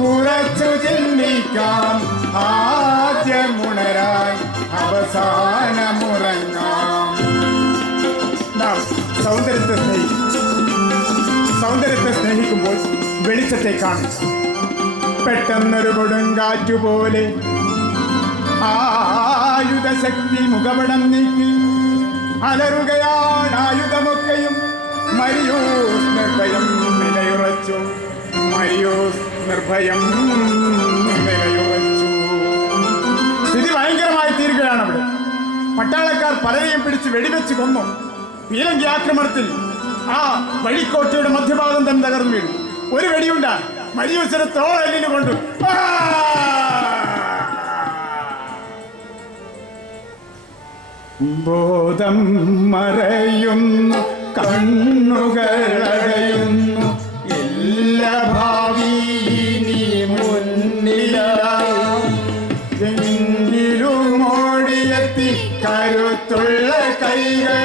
കുറച്ചു ചിന്തിക്കാം, ആദ്യമുണരാൻ അവസാനമുറങ്ങാം. നാം സൗന്ദര്യത്തെ സ്നേഹിക്കുമ്പോൾ വെളിച്ചത്തെ കാണും. പെട്ടെന്നൊരു കൊടുങ്കാറ്റുപോലെ ആയുധശക്തി മുഖപടം നീക്കി അലറുകയാണ് ആയുധമൊക്കെയും. മരിയൂസ് നിർഭയം നിലയുറച്ചു. സ്ഥിതി ഭയങ്കരമായി തീരുകയാണ് അവിടെ. പട്ടാളക്കാർ പലരെയും പിടിച്ച് വെടിവെച്ച് കൊന്നു. പീരങ്കി ആക്രമണത്തിൽ ആ വഴിക്കോട്ടയുടെ മധ്യഭാഗം തന്നെ തകർന്നു വീണു. ഒരു വെടിയുണ്ട മരിയൂസിനെ തോളെല്ലിന് കൊണ്ടു. ബോധം മറയുന്നു, കണ്ണുകളടയുന്നു, ഇല്ല ഭാവി ഇനി മുന്നിലെങ്കിലും ഓടിയെത്തി കരുത്തുള്ള കൈകൾ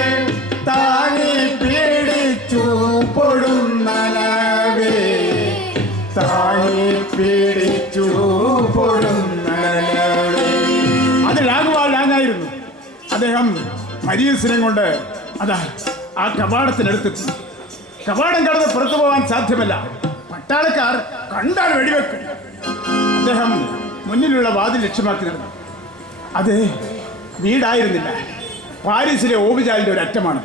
താങ്ങി പിടിച്ചു പൊടുന്നനവേ, താങ്ങി പിടിച്ചു പൊടുന്നനവേ. അത് ലാങ്ങായിരുന്നു. അദ്ദേഹം മരിയൂസിനെ കൊണ്ട് അതാ ആ കവാടത്തിനടുത്തെത്തി. കവാടം കടന്ന് പുറത്തു പോകാൻ സാധ്യമല്ല. പട്ടാളക്കാർ കണ്ടാൽ വെടിവെക്കും. അദ്ദേഹം മുന്നിലുള്ള വാതിൽ ലക്ഷ്യമാക്കി നടന്നു. അത് വീടായിരുന്നില്ല, പാരീസിലെ ഓവുചാലിന്റെ ഒരു അറ്റമാണ്.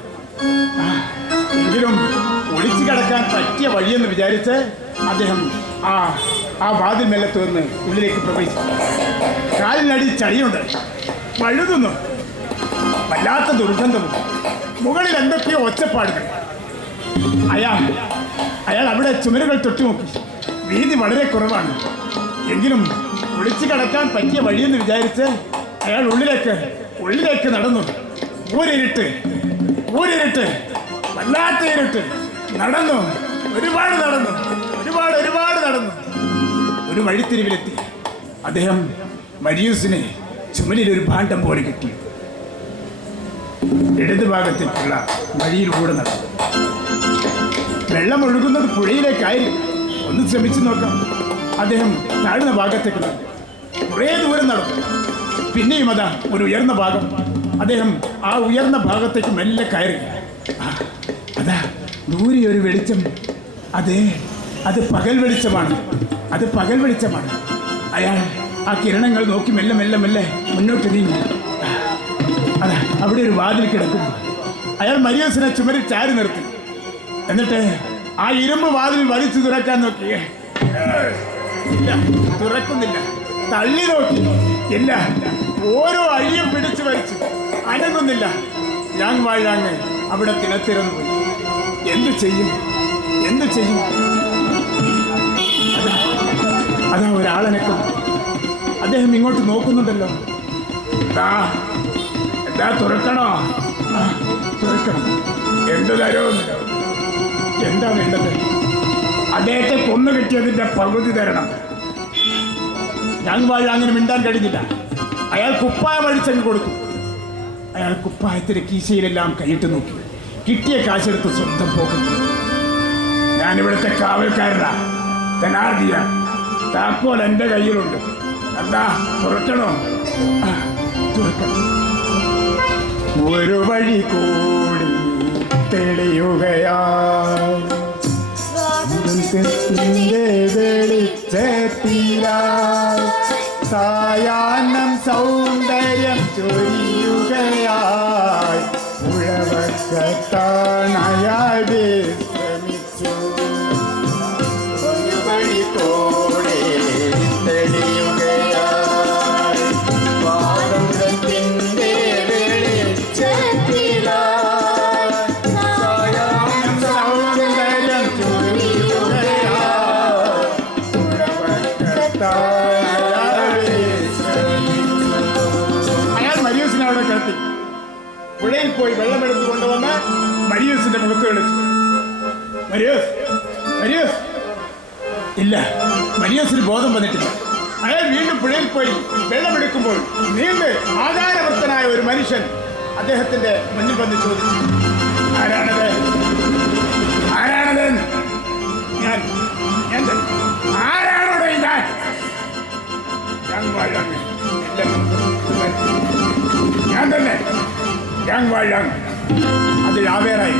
എങ്കിലും ഒളിച്ചു കിടക്കാൻ പറ്റിയ വഴിയെന്ന് വിചാരിച്ച് അദ്ദേഹം ആ വാതിൽ മെല്ലെ തുറന്ന് ഉള്ളിലേക്ക് പ്രവേശിച്ചു. കാലിനടി ചടിയുണ്ട്, വഴുതുന്നു, വല്ലാത്ത ദുർഗന്ധവും. മുകളിൽ എന്തൊക്കെയോ ഒച്ചപ്പാടുകൾ. അയാൾ അവിടെ ചുമരുകൾ തൊട്ടുനോക്കി. വീതി വളരെ കുറവാണ്. എങ്കിലും ഒളിച്ചു കടക്കാൻ പറ്റിയ വഴിയെന്ന് വിചാരിച്ച് അയാൾ ഉള്ളിലേക്ക് നടന്നു. ഊരിരുട്ട്, വല്ലാത്ത ഇരുട്ട്. നടന്നു, ഒരുപാട് നടന്നു. ഒരു വഴിത്തിരിവിലെത്തി. അദ്ദേഹം മരിയൂസിനെ ചുമലിൽ ഒരു ഭാണ്ഡം പോലെ കിട്ടി. ഇടതുഭാഗത്തേക്കുള്ള വഴിയിലൂടെ നടന്നു. വെള്ളം ഒഴുകുന്നത് പുഴയിലേക്കായിരിക്കും. ഒന്ന് ശ്രമിച്ചു നോക്കാം. അദ്ദേഹം താഴ്ന്ന ഭാഗത്തേക്ക് നടന്നു. കുറേ ദൂരം നടന്നു. പിന്നെയും അതാ ഒരു ഉയർന്ന ഭാഗം. അദ്ദേഹം ആ ഉയർന്ന ഭാഗത്തേക്ക് മെല്ലെ കയറി. അതാ ദൂരെ ഒരു വെളിച്ചം. അത് പകൽ വെളിച്ചമാണ്. അയാൾ ആ കിരണങ്ങൾ നോക്കി മെല്ലെ മുന്നോട്ട് നീങ്ങി. അതാ അവിടെ ഒരു വാതിൽ കിടക്കുന്നു. അയാൾ മരിയൂസിനെ ചുമരിൽ ചാരി നിർത്തി. എന്നിട്ട് ആ ഇരുമ്പ് വാതിൽ വലിച്ചു തുറക്കാൻ നോക്കി. ഇല്ല, തുറക്കുന്നില്ല. തള്ളി നോക്കി, ഇല്ല. ഓരോ അഴിയും പിടിച്ചു വലിച്ചു, അനങ്ങുന്നില്ല. യാങ്വാഴാങ്ങ് അവിടെ തിണത്തിരുന്നു പോയി. എന്തു ചെയ്യും? അതാ ഒരാളനക്കം. അദ്ദേഹം ഇങ്ങോട്ട് നോക്കുന്നുണ്ടല്ലോ. എന്താ തുറക്കണോ? തുറക്കണം. എന്തു തരോ? എന്താ വേണ്ടത്? അദ്ദേഹത്തെ കൊന്നു കിട്ടിയതിന്റെ പകുതി തരണം. ഞങ്ങൾ അങ്ങനെ മിണ്ടാൻ കഴിഞ്ഞില്ല. അയാൾ കുപ്പായം അഴിച്ചങ്ങ് കൊടുത്തു. അയാൾ കുപ്പായത്തിന്റെ കീശയിലെല്ലാം കൈയിട്ട് നോക്കി. കിട്ടിയ കാശെടുത്ത് സ്വന്തം പോക്കുന്നു. ഞാനിവിടുത്തെ കാവൽക്കാരനാ, തെനാർദിയ. താക്കോൽ എന്റെ കയ്യിലുണ്ട്. എന്താ തുറക്കണോ? തുറക്കണം. ഒരു വഴി കൂടി തെളിയുകയായി വെളിച്ചത്തിലായി സായാഹ്നം സൗന്ദര്യം ചൊരിയുകയായി ഉഴവക്കത്താണയാൾ വിശ്രമിച്ചു. ഒരു വഴി കൂടി തെളിയുകയായി സ്വാതന്ത്ര്യത്തിന്റെ പുഴയിൽ പോയി വെള്ളമെടുത്ത് കൊണ്ടുവന്ന് മരിയൂസിന്റെ മുഖത്ത് കളിച്ചു. മരിയൂസ്, മരിയൂസ് ഇല്ല, മരിയൂസിന് ബോധം വന്നിട്ടില്ല. അയാൾ വീണ്ടും പുഴയിൽ പോയി വെള്ളമെടുക്കുമ്പോൾ നീണ്ട് ആകാരവൃത്തനായ ഒരു മനുഷ്യൻ അദ്ദേഹത്തിന്റെ മുന്നിൽ വന്ന് ചോദിച്ചു, ആരാണത്? ആരാണത്? ഞാൻ ആരാണോടെ ഞാൻ തന്നെ. അത് യാവേറായി.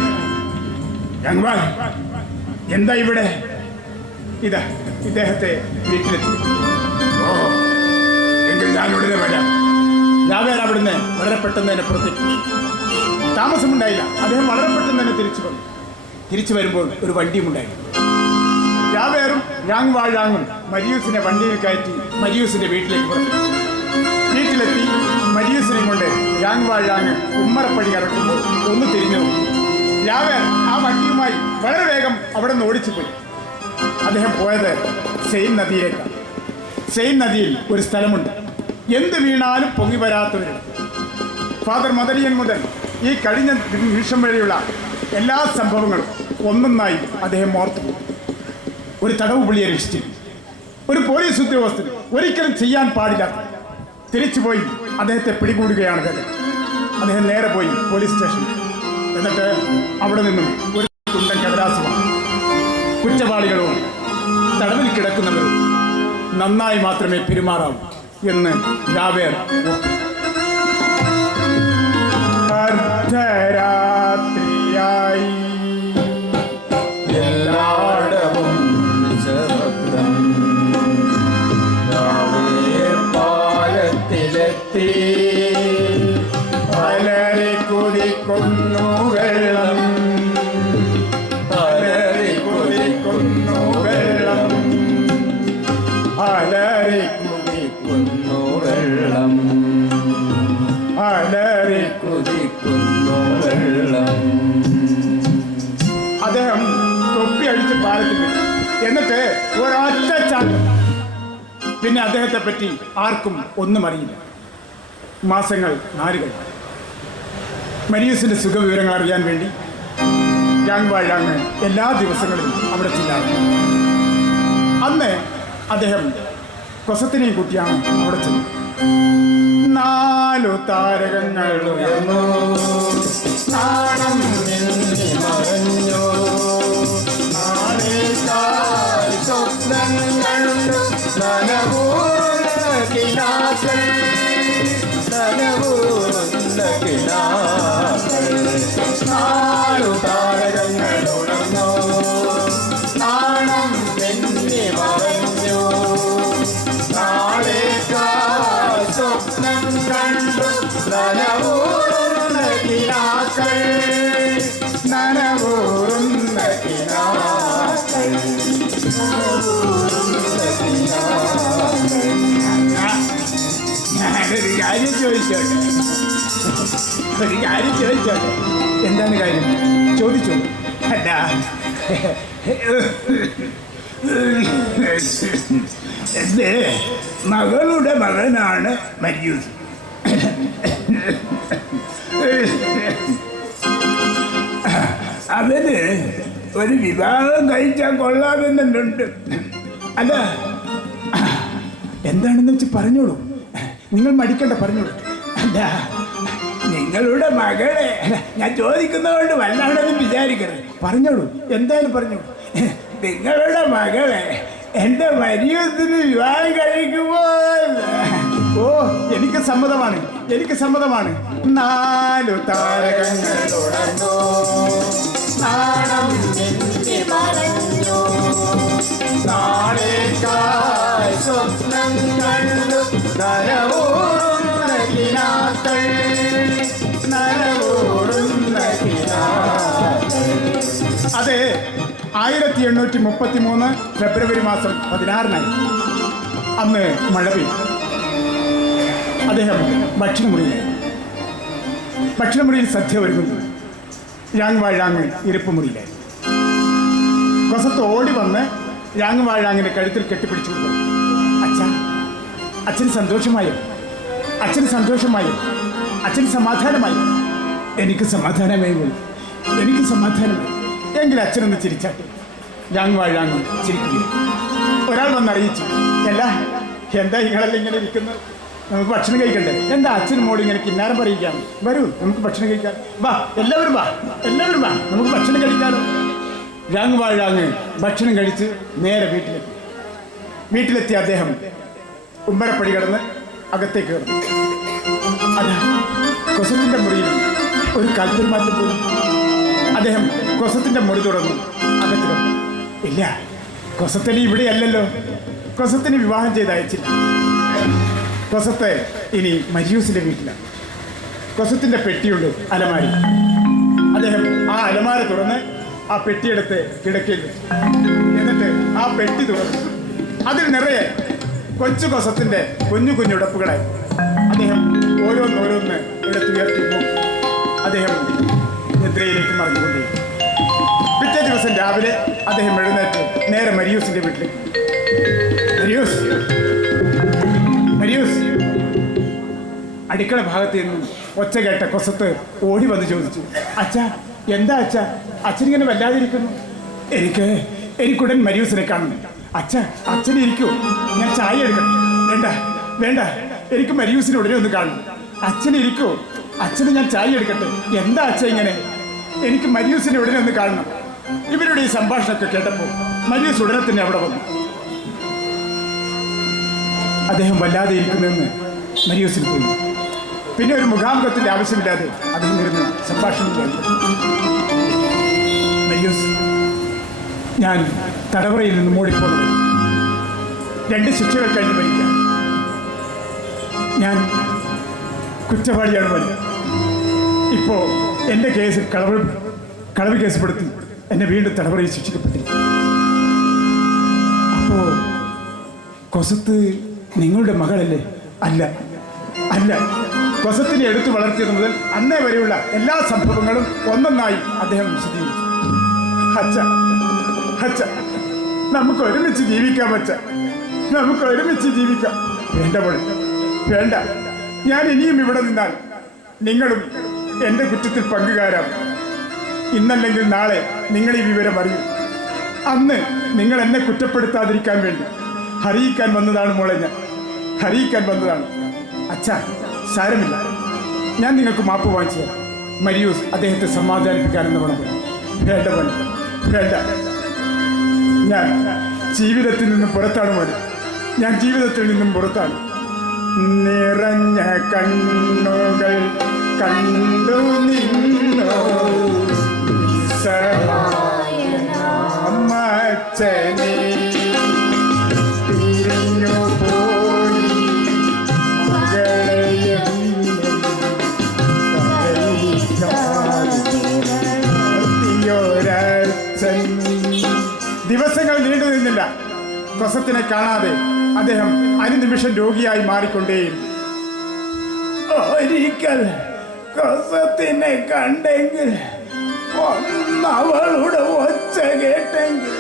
എന്താ ഇവിടെ? ഇതാ ഇദ്ദേഹത്തെ വീട്ടിലെത്തി. ഓ, എങ്കിൽ ഞാൻ ഉടനെ വരാം. യാവേർ അവിടുന്ന് വളരെ പെട്ടെന്ന് തന്നെ പുറത്തേക്ക്. താമസമുണ്ടായില്ല. അദ്ദേഹം വളരെ പെട്ടെന്ന് തന്നെ തിരിച്ചു വന്നു. തിരിച്ചു വരുമ്പോൾ ഒരു വണ്ടിയും ഉണ്ടായിരുന്നു. യാവേറും യാങ്വാഴാങ്ങും മരിയൂസിനെ വണ്ടിയിൽ കയറ്റി മരിയൂസിന്റെ വീട്ടിലേക്ക് പുറത്തു. വീട്ടിലെത്തി മരിയൂസിനെ കൊണ്ട് യാങ്വാഴാങ്ങ് ഉമ്മറപ്പടി കടക്കുമ്പോൾ ഒന്ന് തിരിഞ്ഞു. യാവേർ ആ വണ്ടിയുമായി വളരെ വേഗം അവിടെ നിന്ന് ഓടിച്ചു പോയി. അദ്ദേഹം പോയത് സെയിൻ നദിയിലേക്കാണ്. സെയിൻ നദിയിൽ ഒരു സ്ഥലമുണ്ട്, എന്ത് വീണാലും പൊങ്ങി വരാത്തവരുണ്ട്. ഫാദർ മദരിയൻ മുതൽ ഈ കഴിഞ്ഞ നിമിഷം വരെയുള്ള എല്ലാ സംഭവങ്ങളും ഒന്നൊന്നായി അദ്ദേഹം ഓർത്തു. ഒരു തടവ് പുള്ളിയെ രക്ഷിച്ചു. ഒരു പോലീസ് ഉദ്യോഗസ്ഥന് ഒരിക്കലും ചെയ്യാൻ പാടില്ലാത്ത തിരിച്ചുപോയി അദ്ദേഹത്തെ പിടികൂടുകയാണ് കാര്യം. അദ്ദേഹം നേരെ പോയി പോലീസ് സ്റ്റേഷനിൽ. എന്നിട്ട് അവിടെ നിന്നും ഒരു തുണ്ടൻ കടലാസുമാണ്. കുറ്റവാളികളോ തടവിൽ കിടക്കുന്നവരോ നന്നായി മാത്രമേ പെരുമാറാവൂ എന്ന് യാവേർ അർദ്ധരാത്രിയായി എല്ലായിടവും ശബ്ദം. പാലത്തിലെത്തി അലറി കുതിക്കുന്നു വെള്ളം, അലറി കുതിക്കുന്നു വെള്ളം, അലറി കുതിക്കുന്നു വെള്ളം, അലറി കുതിക്കുന്നു വെള്ളം. അദ്ദേഹം തൊപ്പി അടിച്ച് പാലത്തിൽ വെച്ചു. എന്നിട്ട് ഒരൊറ്റ ചാട്ടം. പിന്നെ അദ്ദേഹത്തെ പറ്റി ആർക്കും ഒന്നും അറിയില്ല. മാസങ്ങൾ നാലുകൾ. മരിയൂസിന്റെ സുഖവിവരങ്ങൾ അറിയാൻ വേണ്ടി യാങ്വാഴാങ്ങ് എല്ലാ ദിവസങ്ങളിലും അവിടെ ചെല്ലാറുണ്ട്. അന്ന് അദ്ദേഹം കൊസത്തിനെയും കൂട്ടിയാണ് അവിടെ ചെന്നത്. 4 താരകങ്ങൾ ഉയർന്നു, നാണം നിന്നി മറഞ്ഞു, നാളേക്കായി സ്വപ്നം കണ്ടു നനവൂർന്ന കിനാക്കൾ, നനവൂർന്ന കിനാക്കൾ. 4 താരകങ്ങൾ ഉണർന്നു, നാണം നിന്നി മറഞ്ഞു, നാളേക്കായി സ്വപ്നം കണ്ടു നനവൂർന്ന കിനാക്കൾ, നനവൂറുന്ന കിനാക്കൾ, നനവൂർന്ന കിനാക്കൾ. ഞാനൊരു കാര്യം ചോദിച്ചോട്ടെ, ഒരു കാര്യം ചോദിച്ചോട്ടെ. എന്താണ് കാര്യം? ചോദിച്ചോ. അല്ല, എന്റെ മകളുടെ മകനാണ് മരിയൂസ്. അവന് ഒരു വിവാഹം കഴിച്ചാൽ കൊള്ളാമെന്നുണ്ട്. അല്ല, എന്താണെന്ന് വെച്ച് പറഞ്ഞോളൂ. നിങ്ങൾ മടിക്കണ്ട, പറഞ്ഞോളൂ. അല്ല, നിങ്ങളുടെ മകളെ ഞാൻ ചോദിക്കുന്നതുകൊണ്ട് വല്ലാണ്ടെന്ന് വിചാരിക്കരുത്. പറഞ്ഞോളൂ, എന്തായാലും പറഞ്ഞോളൂ. നിങ്ങളുടെ മകളെ എന്റെ മരിയത്തിന് വിവാഹം കഴിക്കുമോ? ഓ, എനിക്ക് സമ്മതമാണ്, എനിക്ക് സമ്മതമാണ്. 4 താരകങ്ങൾ തുടർന്നു നാണം നീ പറഞ്ഞു നാളേക്കായി സ്വപ്നം കണ്ടു നനവോടുന്ന കിനാക്കൾ നനവോടുന്ന കിനാക്കൾ. അതെ, 1833 ഫെബ്രുവരി മാസം 16 അന്ന് മഴ പെയ്തു. അദ്ദേഹം ഭക്ഷണമുറിയിൽ സദ്യ ഒരുങ്ങുന്നു. യാങ് വാഴാങ് ഇരിപ്പുമുറിയിലായി. കൊസത്ത് ഓടി വന്ന് യാങ് വാഴാങ്ങിനെ കഴുത്തിൽ കെട്ടിപ്പിടിച്ചു. അച്ഛന് സന്തോഷമായോ? അച്ഛന് സന്തോഷമായോ? അച്ഛന് സമാധാനമായോ? എനിക്ക് സമാധാനമായി പോയി, എനിക്ക് സമാധാനമായി. എങ്കിൽ അച്ഛനൊന്ന് ചിരിച്ചാട്ടെ. യാങ് വാഴാങ് ചിരിക്കുകയും ഒരാൾ വന്നറിയിച്ചു, എന്താ നിങ്ങളെല്ലാം ഇങ്ങനെ ഇരിക്കുന്നത്? നമുക്ക് ഭക്ഷണം കഴിക്കണ്ടേ? എന്താ അച്ഛനും മോളും ഇങ്ങനെ കിന്നാരം പറയുകയാണ്? വരൂ, നമുക്ക് ഭക്ഷണം കഴിക്കാം. വാ, എല്ലാവരും വാ, എല്ലാവരും വാ, നമുക്ക് ഭക്ഷണം കഴിക്കാമല്ലോ. യാങ് വാഴാങ് ഭക്ഷണം കഴിച്ച് നേരെ വീട്ടിലെത്തിയ അദ്ദേഹം ഉമ്മരപ്പടി കടന്ന് അകത്തേക്ക് കയറുന്നു. അതാ, കൊസത്തിന്റെ മുറിയിൽ ഒരു കാൽപെരുമാറ്റം പോലും. അദ്ദേഹം കൊസത്തിന്റെ മുറി തുറന്നു അകത്ത് കടന്നു. ഇല്ല, കൊസത്തിന് ഇവിടെയല്ലല്ലോ. കൊസത്തിന് വിവാഹം ചെയ്ത് അയച്ചില്ല. കൊസത്തെ ഇനി മരിയൂസിന്റെ വീട്ടിലാണ്. കൊസത്തിന്റെ പെട്ടിയുണ്ട്, അലമാരി. അദ്ദേഹം ആ അലമാര തുറന്ന് ആ പെട്ടിയെടുത്ത് കിടക്കയിൽ വെച്ചു. എന്നിട്ട് ആ പെട്ടി തുറന്നു. അതിൽ നിറയെ കൊച്ചു കൊസത്തിന്റെ കുഞ്ഞു കുഞ്ഞുടപ്പുകളെ അദ്ദേഹം ഓരോന്നോരോന്ന് എടുത്തുയർത്തിയപ്പോൾ അദ്ദേഹം നിദ്രയിലേക്ക് മറന്നുകൊണ്ടിരിക്കും. പിറ്റേ ദിവസം രാവിലെ അദ്ദേഹം എഴുന്നേറ്റ് നേരെ മരിയൂസിന്റെ വീട്ടിലേക്ക്. മരിയൂസ് അടുക്കള ഭാഗത്ത് നിന്നും ഒച്ച കേട്ട കൊസത്ത് ഓടി വന്ന് ചോദിച്ചു, അച്ഛാ, എന്താ അച്ഛാ? അച്ഛനിങ്ങനെ വല്ലാതിരിക്കുന്നു. എനിക്കുടൻ മരിയൂസിനെ കാണണം. അച്ഛനെ ഇരിക്കൂ, ഞാൻ ചായ എടുക്കണം. വേണ്ട, എനിക്ക് മരിയൂസിനെ ഉടനെ ഒന്ന് കാണണം. അച്ഛനെ ഇരിക്കൂ, അച്ഛന് ഞാൻ ചായ എടുക്കട്ടെ. എന്താ അച്ഛൻ ഇങ്ങനെ? എനിക്ക് മരിയൂസിനെ ഉടനെ ഒന്ന് കാണണം. ഇവരുടെ ഈ സംഭാഷണമൊക്കെ കേട്ടപ്പോൾ മരിയൂസ് ഉടനെ തന്നെ അവിടെ വന്നു. അദ്ദേഹം വല്ലാതെ ഇരിക്കുന്നെന്ന് മരിയൂസിന് തോന്നി. പിന്നെ ഒരു മുഖാമുഖത്തിന്റെ ആവശ്യമില്ലാതെ അദ്ദേഹം ഇരുന്ന് സംഭാഷണം കേട്ടു. മരിയൂസ്, ഞാൻ തടവറയിൽ നിന്ന് ഓടിപ്പോന്നത് 2 ശിക്ഷകൾ കഴിഞ്ഞ് മരിക്കാം. ഞാൻ കുറ്റവാളിയാണ് പോലെ. ഇപ്പോ എൻ്റെ കേസിൽ കളവ് കേസുപ്പെടുത്തി എന്നെ വീണ്ടും തടവറയിൽ ശിക്ഷിക്കപ്പെട്ടിരിക്കും. അപ്പോ കൊസത്ത് നിങ്ങളുടെ മകളല്ലേ? അല്ല, കൊസത്തിനെ എടുത്തു വളർത്തിയത് മുതൽ അന്നേ വരെയുള്ള എല്ലാ സംഭവങ്ങളും ഒന്നൊന്നായി അദ്ദേഹം വിശദീകരിച്ചു. അച്ഛ, നമുക്ക് ഒരുമിച്ച് ജീവിക്കാം. നമുക്ക് ഒരുമിച്ച് ജീവിക്കാം. വേണ്ട, ഞാൻ ഇനിയും ഇവിടെ നിന്നാൽ നിങ്ങളും എൻ്റെ കുറ്റത്തിൽ പങ്കുകാരാണ്. ഇന്നല്ലെങ്കിൽ നാളെ നിങ്ങൾ ഈ വിവരം അറിയും. അന്ന് നിങ്ങൾ എന്നെ കുറ്റപ്പെടുത്താതിരിക്കാൻ വേണ്ടി അറിയിക്കാൻ വന്നതാണ് മോളെ, ഞാൻ അറിയിക്കാൻ വന്നതാണ്. അച്ഛാ, സാരമില്ല, ഞാൻ നിങ്ങൾക്ക് മാപ്പ് വാങ്ങിച്ചു തരാം. മരിയൂസ് അദ്ദേഹത്തെ സമാധാനിപ്പിക്കാനെന്ന് പറഞ്ഞു. വേണ്ട, ഞാൻ ജീവിതത്തിൽ നിന്നും പുറത്താണ് മോനെ, ഞാൻ ജീവിതത്തിൽ നിന്നും പുറത്താണ്. നിറഞ്ഞ കണ്ണുകൾ കണ്ടു നിന്നോ അമ്മച്ചനെ തിരിഞ്ഞു പോയി ദിവസങ്ങൾ നീണ്ടു നിന്നില്ല. കൊസത്തിനെ കാണാതെ അദ്ദേഹം അനുനിമിഷം രോഗിയായി മാറിക്കൊണ്ടേയിരുന്നു. ഒരിക്കൽ കൊസത്തിനെ കണ്ടെങ്കിൽ, അവളുടെ ഒച്ച കേട്ടെങ്കിൽ,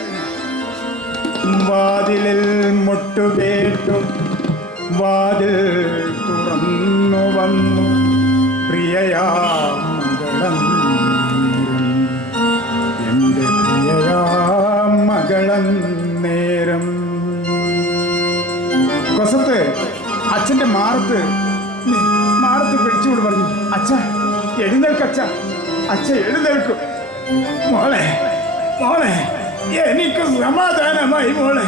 വാതിലിൽ മുട്ടുകേട്ടു വാതിൽ തുറന്നു വന്നു പ്രിയയാ മംഗളം, എൻ്റെ പ്രിയയാ നേരം കൊസത്ത് അച്ഛന്റെ മാറത്ത് പിടിച്ചുകൊണ്ട് പറഞ്ഞു, അച്ഛ എഴുന്നേൽക്കച്ഛ, അച്ഛ എഴുന്നേൽക്കും. മോളെ മോളെ എനിക്ക് സമാധാനമായി മോളെ.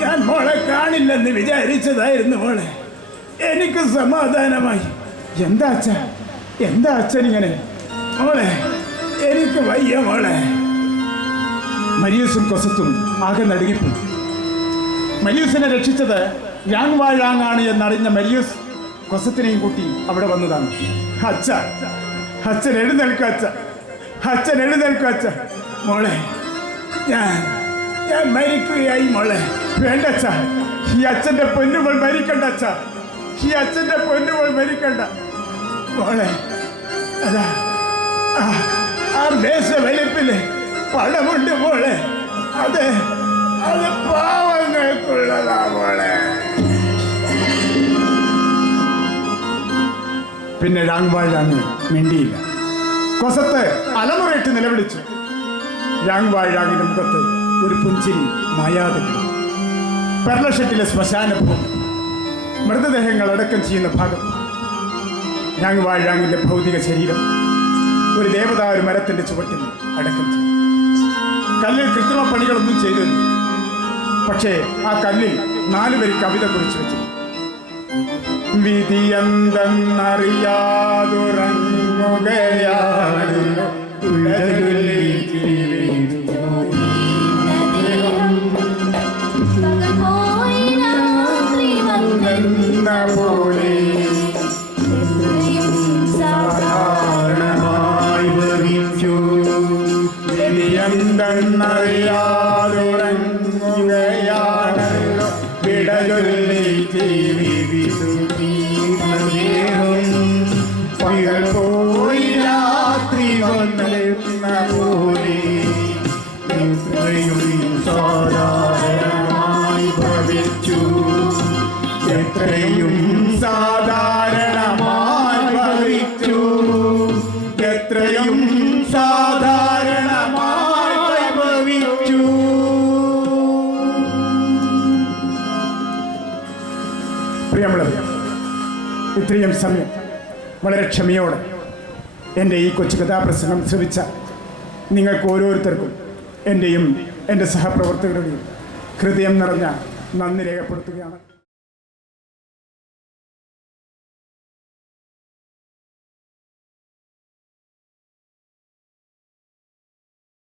ഞാൻ മോളെ കാണില്ലെന്ന് വിചാരിച്ചതായിരുന്നു മോളെ. എനിക്ക് സമാധാനമായി. എന്താ അച്ഛനിങ്ങനെ? മോളെ എനിക്ക് വയ്യ മോളെ. മരിയൂസും കൊസത്തും ആകെ നടുങ്ങിപ്പോയി. മരിയൂസിനെ രക്ഷിച്ചത് യാങ്വാഴാങ്ങാണ് എന്നറിഞ്ഞ മരിയൂസ് കൊസത്തിനെയും കൂട്ടി അവിടെ വന്നതാണ്. അച്ഛൻ എഴുന്നേൽക്കുക അച്ഛൻ എഴുന്നേൽക്കുക അച്ഛ. മോളെ ഞാൻ മരിക്കുകയായി മോളെ. വേണ്ട അച്ഛ, ഈ അച്ഛന്റെ പൊന്നുകൾ മരിക്കണ്ട അച്ഛ, ഈ അച്ഛന്റെ പൊന്നുകൾ മരിക്കണ്ട മോളെ. അതാ ആ മേശ വലിപ്പില് പണമുണ്ട് മോളെ. അത് പാവങ്ങൾക്കുള്ളതാ മോളെ. പിന്നെ യാങ്വാഴാങ് മിണ്ടിയില്ല. കൊസത്ത് അലമുറയിട്ട് നിലവിളിച്ചു. യാങ്വാഴാങ്ങിന്റെ മുഖത്ത് ഒരു പുഞ്ചിരി മായാതെ. പെർലഷെറ്റിലെ ശ്മശാനഭൂമി, മൃതദേഹങ്ങൾ അടക്കം ചെയ്യുന്ന ഭാഗം. യാങ്വാഴാങ്ങിന്റെ ഭൗതിക ശരീരം ഒരു ദേവദാരു മരത്തിന്റെ ചുവട്ടിൽ അടക്കം ചെയ്തു. കല്ലിൽ കൃത്രിമ പണികളൊന്നും ചെയ്തില്ല. പക്ഷേ ആ കല്ലിൽ 4 വരി കവിത കുറിച്ച് വെച്ചു. വിധിയെന്തെന്നറിയാതുറങ്ങുകയാണ് പോലെ സാധാരണമായി ഭവിച്ചു. വിധിയെന്തെന്നറിയാതുറങ്ങുകയാണല്ലോ വിടലൊല്ലി ജീവിതം. പകൽ പോയി രാത്രി വന്നെന്ന പോലെ എത്രയും സാധാരണമായി ഭവിച്ചു. എത്രയും സാധാരണമായി ഭവിച്ചു. എത്രയും സാധാരണമായി ഭവിച്ചു. പ്രിയമുള്ളവർ, ഇത്രയും സമയം വളരെ ക്ഷമയോടെ എൻ്റെ ഈ കൊച്ചു കഥാപ്രസംഗം ശ്രവിച്ച നിങ്ങൾക്ക് ഓരോരുത്തർക്കും എൻ്റെയും എൻ്റെ സഹപ്രവർത്തകരുടെയും ഹൃദയം നിറഞ്ഞ നന്ദി രേഖപ്പെടുത്തുകയാണ്.